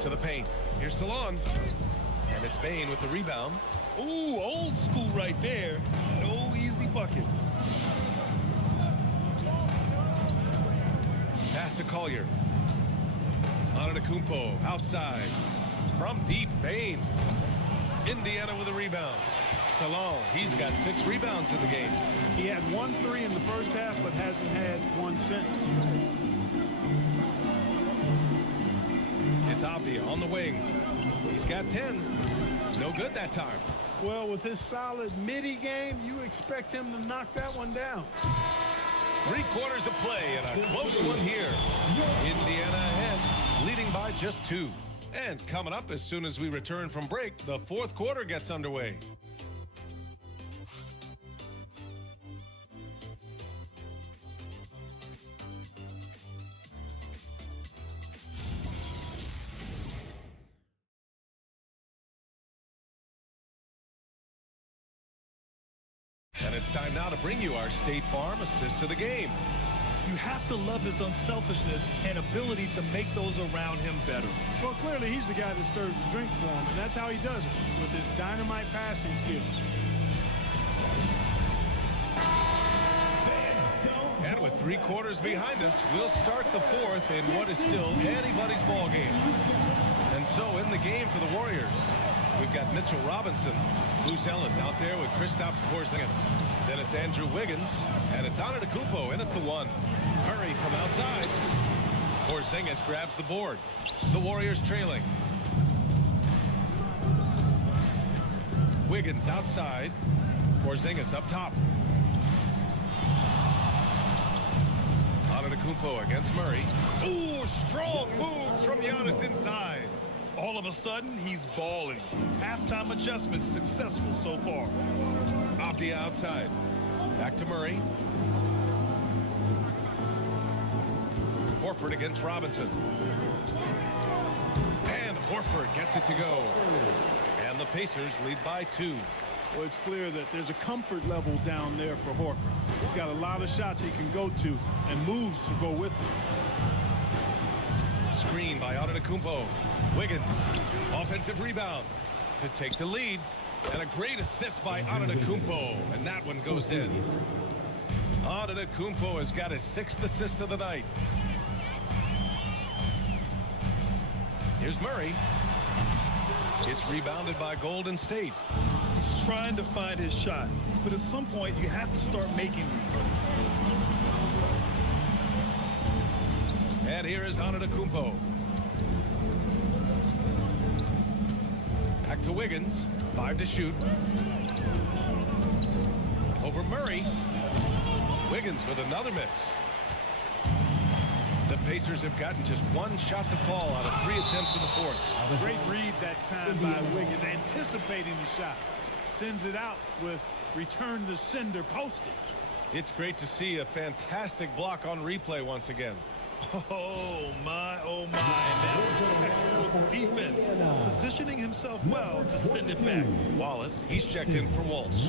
To the paint. Here's Salon. And it's Bane with the rebound. Ooh, old school right there. No easy buckets. Pass to Collier. Antetokounmpo outside. From deep, Bane. Indiana with a rebound. Salon, he's got 6 rebounds in the game. He had 1 3 in the first half, but hasn't had one since. It's Avdia on the wing. He's got 10. No good that time. Well, with his solid midi game, you expect him to knock that one down. 3 quarters of play and a close one here. Indiana ahead, leading by just 2. And coming up as soon as we return from break, the 4th quarter gets underway. And it's time now to bring you our State Farm assist to the game. You have to love his unselfishness and ability to make those around him better. Well, clearly he's the guy that stirs the drink for him, and that's how he does it, with his dynamite passing skills. And with 3 quarters behind us, we'll start the 4th in what is still anybody's ball game. And so in the game for the Warriors, we've got Mitchell Robinson. Buzelis out there with Kristaps Porzingis. Then it's Andrew Wiggins, and it's Antetokounmpo in at the 1. Murray from outside. Porzingis grabs the board. The Warriors trailing. Wiggins outside. Porzingis up top. Antetokounmpo against Murray. Ooh, strong moves from Giannis inside. All of a sudden, he's balling. Halftime adjustments successful so far. Avdia outside. Back to Murray. Horford against Robinson. And Horford gets it to go. And the Pacers lead by 2. Well, it's clear that there's a comfort level down there for Horford. He's got a lot of shots he can go to and moves to go with it. Screen by Antetokounmpo. Wiggins, offensive rebound to take the lead. And a great assist by Antetokounmpo. And that one goes in. Antetokounmpo has got his 6th assist of the night. Here's Murray. It's rebounded by Golden State. He's trying to find his shot, but at some point you have to start making these. And here is Antetokounmpo. Back to Wiggins. 5 to shoot. Over Murray. Wiggins with another miss. The Pacers have gotten just 1 shot to fall out of 3 attempts in the 4th. Great read that time by Wiggins, anticipating the shot. Sends it out with return to sender postage. It's great to see a fantastic block on replay once again. Oh my, that was textbook defense, positioning himself well to send it back. Wallace, he's checked in for Walsh.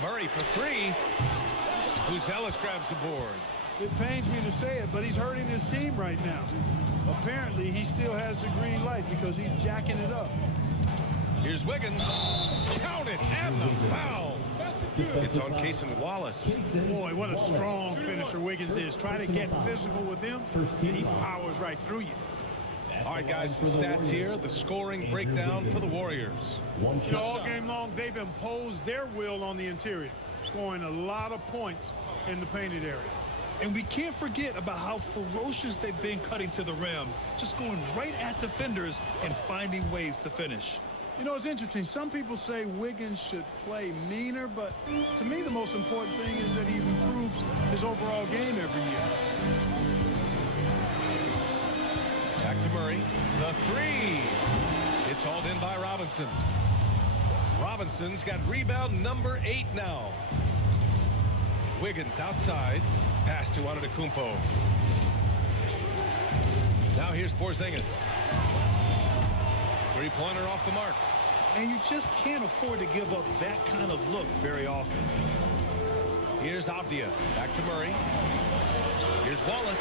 Murray for 3. Buzelis grabs the board. It pains me to say it, but he's hurting his team right now. Apparently, he still has the green light because he's jacking it up. Here's Wiggins. Count it, and the foul. It's on Cason Wallace. Boy, what a strong finisher Wiggins is. Try to get physical with him, and he powers right through you. All right, guys, some stats here. The scoring breakdown for the Warriors. All game long, they've imposed their will on the interior, scoring a lot of points in the painted area. And we can't forget about how ferocious they've been cutting to the rim, just going right at defenders and finding ways to finish. You know, it's interesting. Some people say Wiggins should play meaner, but to me the most important thing is that he improves his overall game every year. Back to Murray. The 3. It's hauled in by Robinson. Robinson's got rebound number 8 now. Wiggins outside. Pass to Antetokounmpo. Now here's Porzingis. 3-pointer off the mark. And you just can't afford to give up that kind of look very often. Here's Avdia. Back to Murray. Here's Wallace.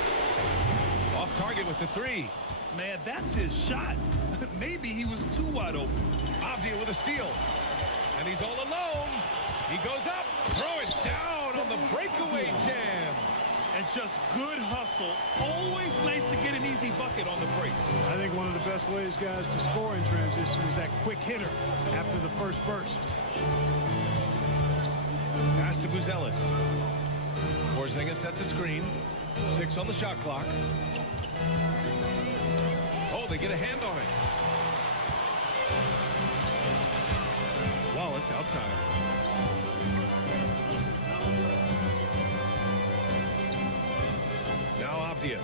Off target with the 3. Man, that's his shot. Maybe he was too wide open. Avdia with a steal. And he's all alone. He goes up. Throw it down on the breakaway jam. Just good hustle. Always nice to get an easy bucket on the break. I think one of the best ways, guys, to score in transition is that quick hitter after the first burst. Pass to Buzelis. Porzingis sets a screen. 6 on the shot clock. Oh, they get a hand on it. Wallace outside. Now Avdia.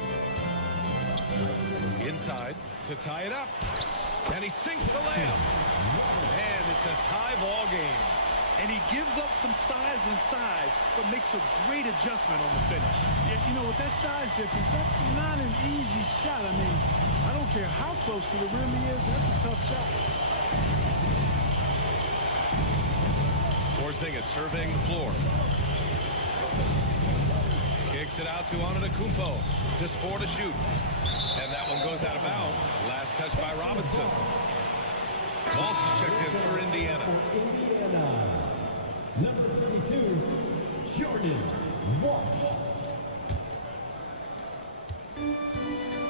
Inside to tie it up. And he sinks the layup. And it's a tie ball game. And he gives up some size inside, but makes a great adjustment on the finish. Yeah, you know, with that size difference, that's not an easy shot. I mean, I don't care how close to the rim he is, that's a tough shot. Porzingis surveying the floor. Kicks it out to Antetokounmpo. Just 4 to shoot. And that one goes out of bounds. Last touch by Robinson. Also checked in for Indiana. Number 32, Jordan Walsh.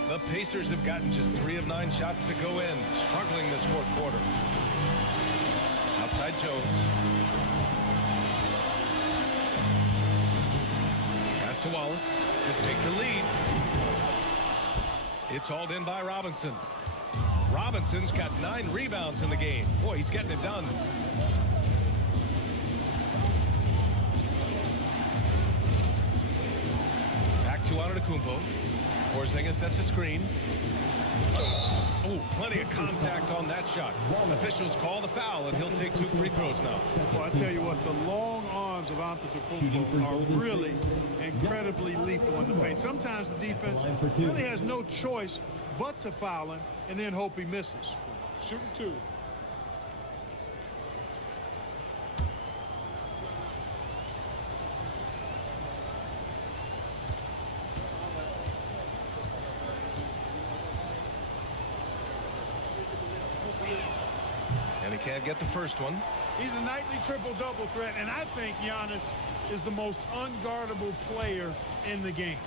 The Pacers have gotten just 3 of 9 shots to go in, struggling this fourth quarter. Outside Jones. Pass to Wallace to take the lead. It's hauled in by Robinson. Robinson's got 9 rebounds in the game. Boy, he's getting it done. Back to Antetokounmpo. Porzingis sets a screen. Oh, plenty of contact on that shot. Officials call the foul, and he'll take 2 free throws now. Well, I tell you what, the long arms of Antetokounmpo are really incredibly lethal in the paint. Sometimes the defense really has no choice but to foul him and then hope he misses. Shooting 2. And he can't get the first one. He's a nightly triple-double threat, and I think Giannis is the most unguardable player in the game.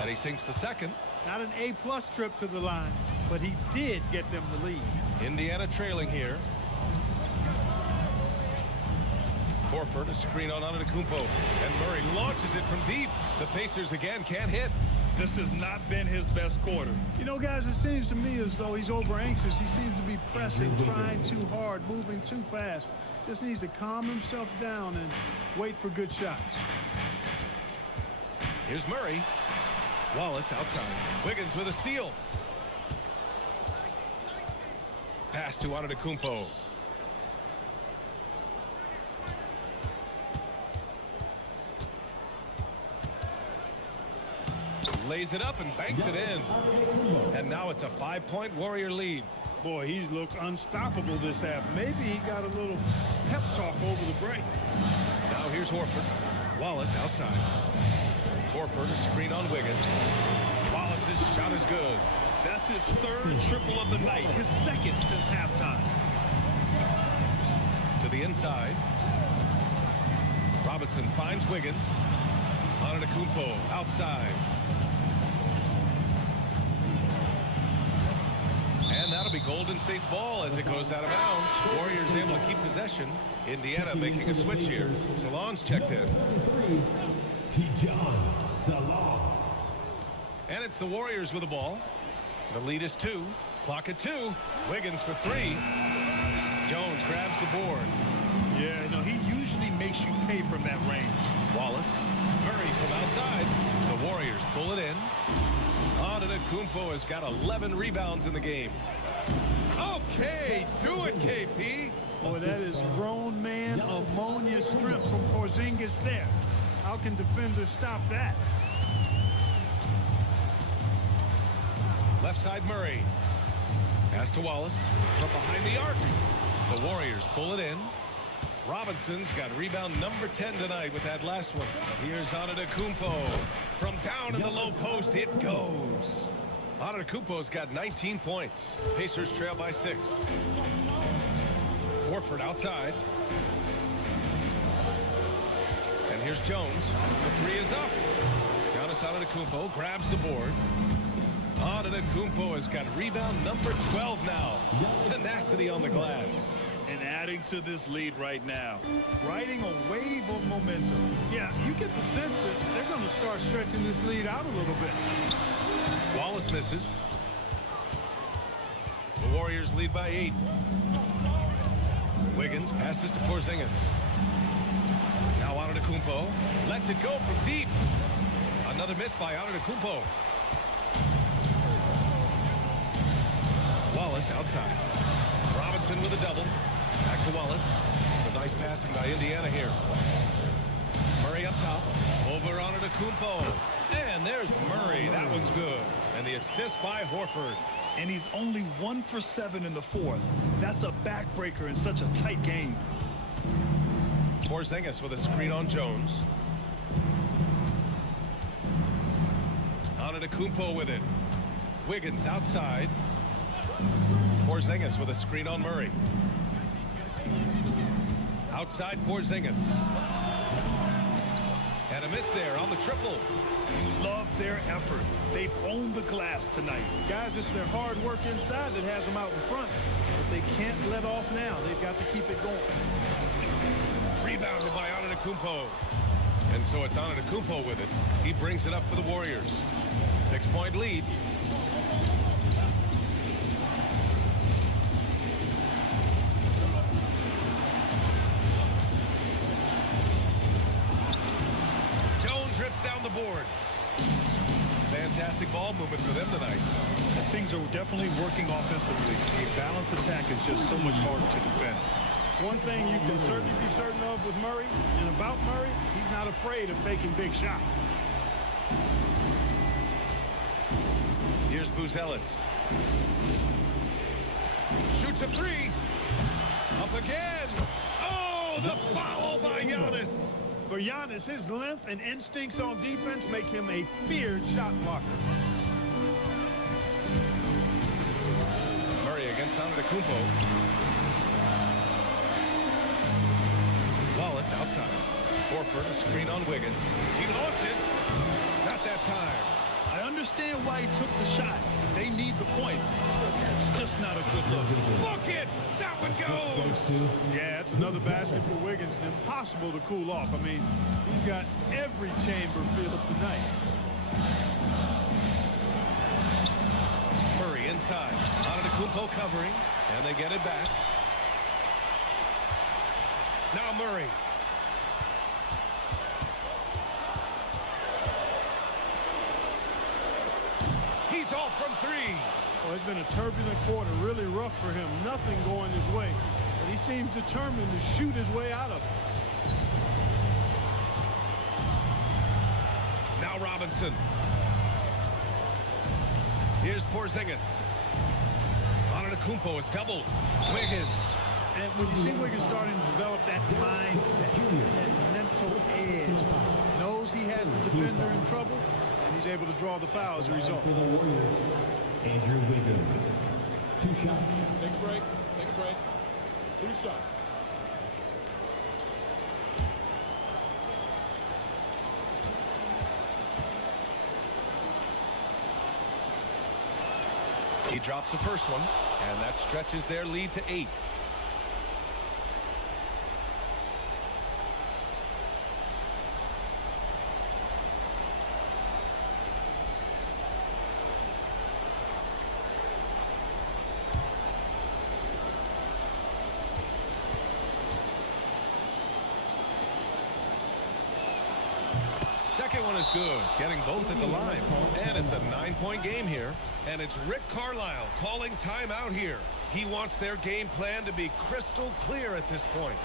And he sinks the second. Not an A-plus trip to the line, but he did get them the lead. Indiana trailing here. Horford, a screen on Antetokounmpo, and Murray launches it from deep. The Pacers again can't hit. This has not been his best quarter. You know, guys, it seems to me as though he's over-anxious. He seems to be pressing, trying too hard, moving too fast. Just needs to calm himself down and wait for good shots. Here's Murray. Wallace outside. Wiggins with a steal. Pass to Antetokounmpo. Lays it up and banks it in. And now it's a 5-point Warrior lead. Boy, he's looked unstoppable this half. Maybe he got a little pep talk over the break. Now here's Horford. Wallace outside. Horford, a screen on Wiggins. Wallace's shot is good. That's his 3rd triple of the night, his 2nd since halftime. To the inside. Robinson finds Wiggins. Antetokounmpo outside. And that'll be Golden State's ball as it goes out of bounds. Warriors able to keep possession. Indiana making a switch here. Salon's checked in. And it's the Warriors with the ball. The lead is 2. Clock at 2. Wiggins for 3. Jones grabs the board. Yeah, no, he usually makes you pay from that range. Wallace. Murray from outside. The Warriors pull it in. Antetokounmpo has got 11 rebounds in the game. Okay, do it, KP. Boy, that is grown man ammonia strength from Porzingis there. How can defenders stop that? Left side Murray. Pass to Wallace. From behind the arc. The Warriors pull it in. Robinson's got rebound number 10 tonight with that last one. Here's Antetokounmpo. From down in the low post, it goes. Antetokounmpo's got 19 points. Pacers trail by 6. Horford outside. And here's Jones. The three is up. Giannis Antetokounmpo grabs the board. Antetokounmpo has got rebound number 12 now. Tenacity on the glass. And adding to this lead right now, riding a wave of momentum. Yeah, you get the sense that they're going to start stretching this lead out a little bit. Wallace misses. The Warriors lead by 8. Wiggins passes to Porzingis. Now Antetokounmpo lets it go from deep. Another miss by Antetokounmpo. Wallace outside. Robinson with a double. Back to Wallace. The nice passing by Indiana here. Murray up top. Over Antetokounmpo. And there's Murray. That one's good. And the assist by Horford. And he's only 1 for 7 in the fourth. That's a backbreaker in such a tight game. Porzingis with a screen on Jones. Antetokounmpo with it. Wiggins outside. Porzingis with a screen on Murray. Outside Porzingis. And a miss there on the triple. You love their effort. They've owned the glass tonight. Guys, it's their hard work inside that has them out in front. But they can't let off now. They've got to keep it going. Rebounded by Antetokounmpo. And so it's Antetokounmpo with it. He brings it up for the Warriors. 6-point lead. Jones rips down the board. Fantastic ball movement for them tonight. Things are definitely working offensively. A balanced attack is just so much harder to defend. One thing you can certainly be certain of with Murray, and about Murray, he's not afraid of taking big shots. Here's Buzelis. Shoots a three. Up again. Oh, the foul by Giannis. For Giannis, his length and instincts on defense make him a feared shot blocker. Murray against Antetokounmpo. Wallace outside. Horford, a screen on Wiggins. He launches. Not that time. I understand why he took the shot. They need the points. That's just not a good look. Book it! That one goes! Yeah, it's another basket for Wiggins. Impossible to cool off. I mean, he's got every chamber filled tonight. Murray inside. Antetokounmpo covering. And they get it back. Now Murray. He's off from three. Well, it's been a turbulent quarter, really rough for him. Nothing going his way. But he seems determined to shoot his way out of it. Now Robinson. Here's Porzingis. Antetokounmpo is doubled. Wiggins. And when you see Wiggins starting to develop that mindset, that mental edge, knows he has the defender in trouble, and he's able to draw the foul as a result. For the Warriors, Andrew Wiggins. 2 shots. Take a break. Take a break. 2 shots. He drops the first one, and that stretches their lead to 8. Second one is good, getting both at the line. And it's a 9-point game here. And it's Rick Carlisle calling timeout here. He wants their game plan to be crystal clear at this point.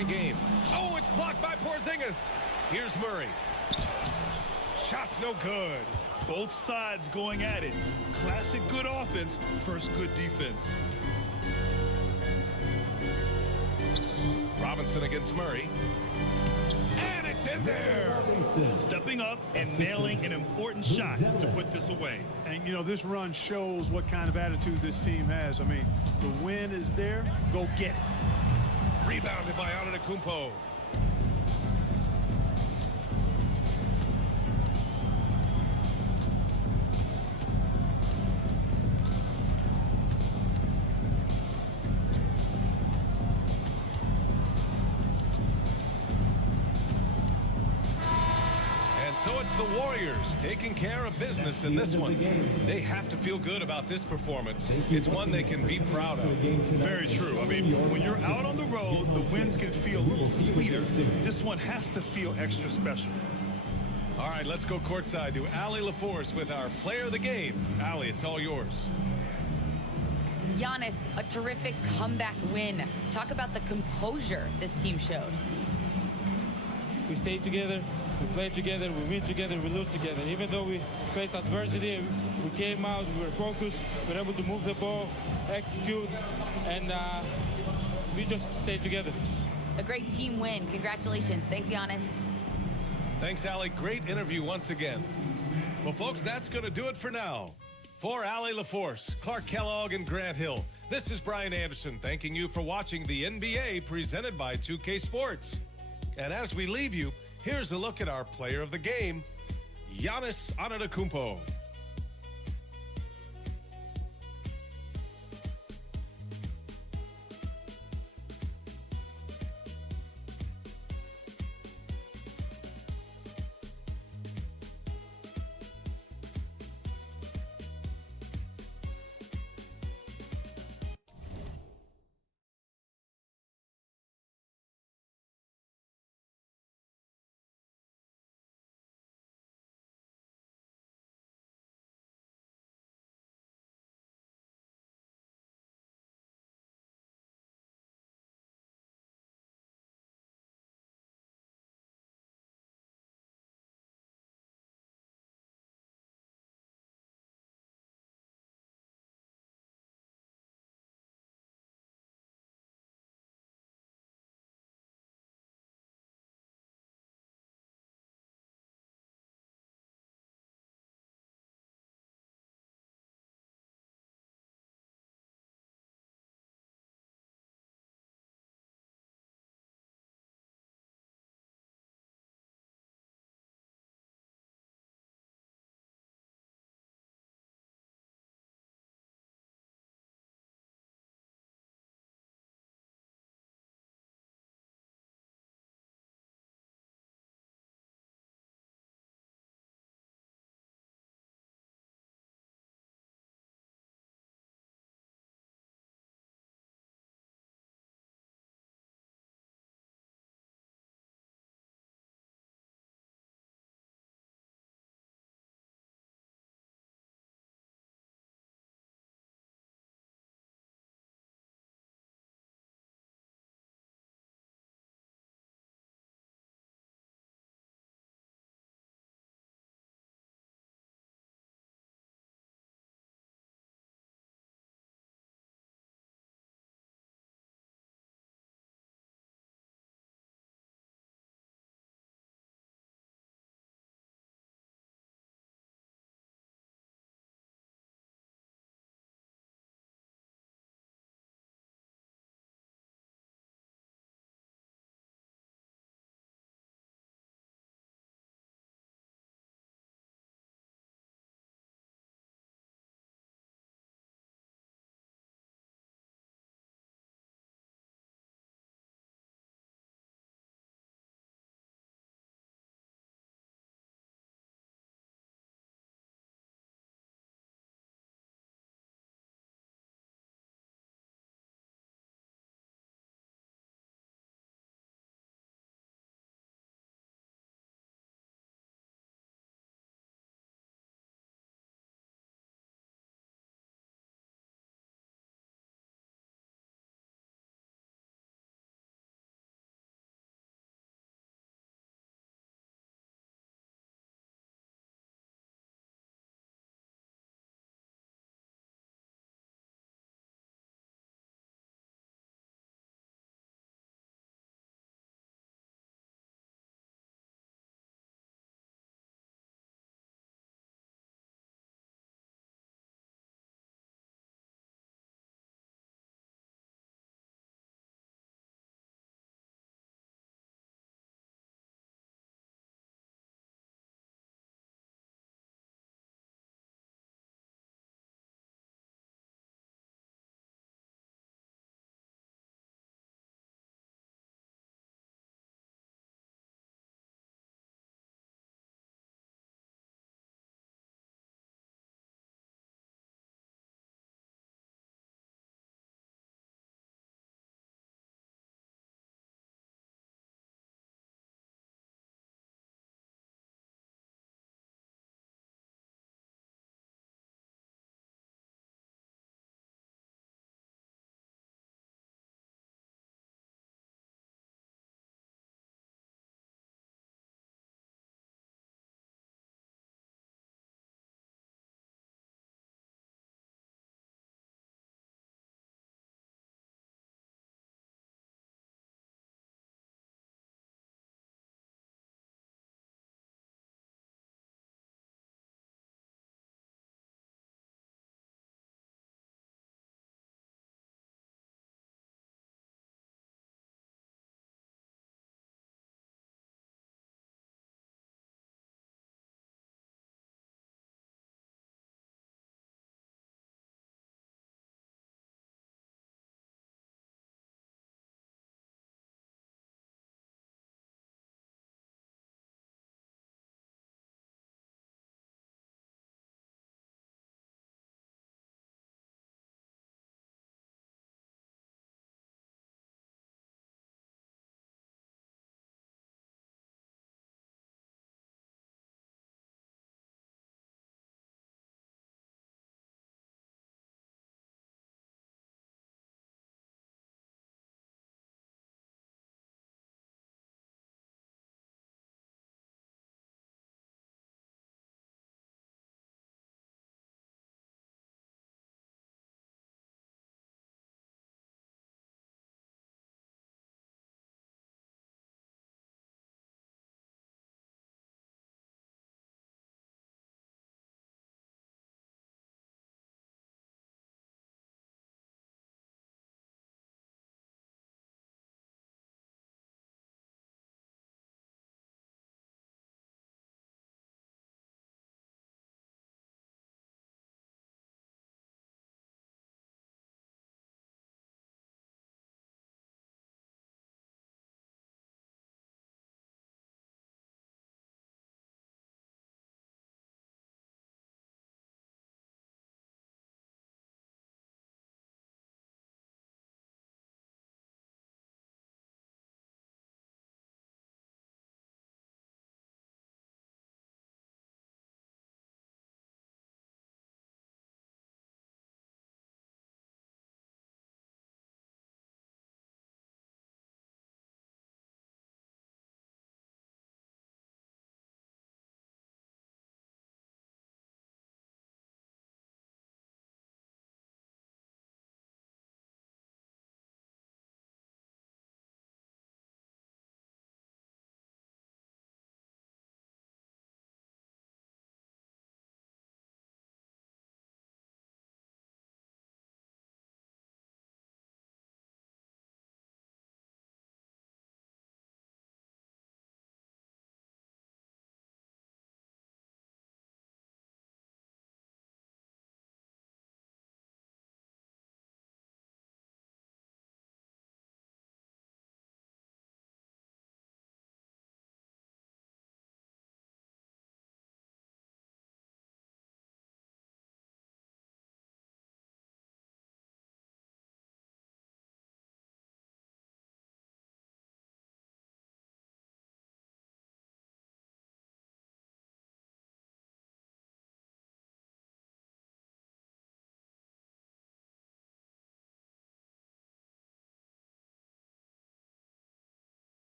3-point game. Oh, it's blocked by Porzingis. Here's Murray. Shot's no good. Both sides going at it. Classic good offense versus good defense. Robinson against Murray. And it's in there. Stepping up and nailing an important shot to put this away. And, you know, this run shows what kind of attitude this team has. I mean, the win is there. Go get it. Rebounded by Antetokounmpo. So it's the Warriors taking care of business in this one. They have to feel good about this performance. It's one they can be proud of. Very true. I mean, when you're out on the road, the wins can feel a little sweeter. This one has to feel extra special. All right, let's go courtside to Allie LaForce with our player of the game. Allie, it's all yours. Giannis, a terrific comeback win. Talk about the composure this team showed. We stayed together, we played together, we win together, we lose together. Even though we faced adversity, we came out, we were focused, we were able to move the ball, execute, and we just stayed together. A great team win. Congratulations. Thanks, Giannis. Thanks, Allie. Great interview once again. Well, folks, that's going to do it for now. For Allie LaForce, Clark Kellogg, and Grant Hill, this is Brian Anderson thanking you for watching the NBA presented by 2K Sports. And as we leave you, here's a look at our player of the game, Giannis Antetokounmpo.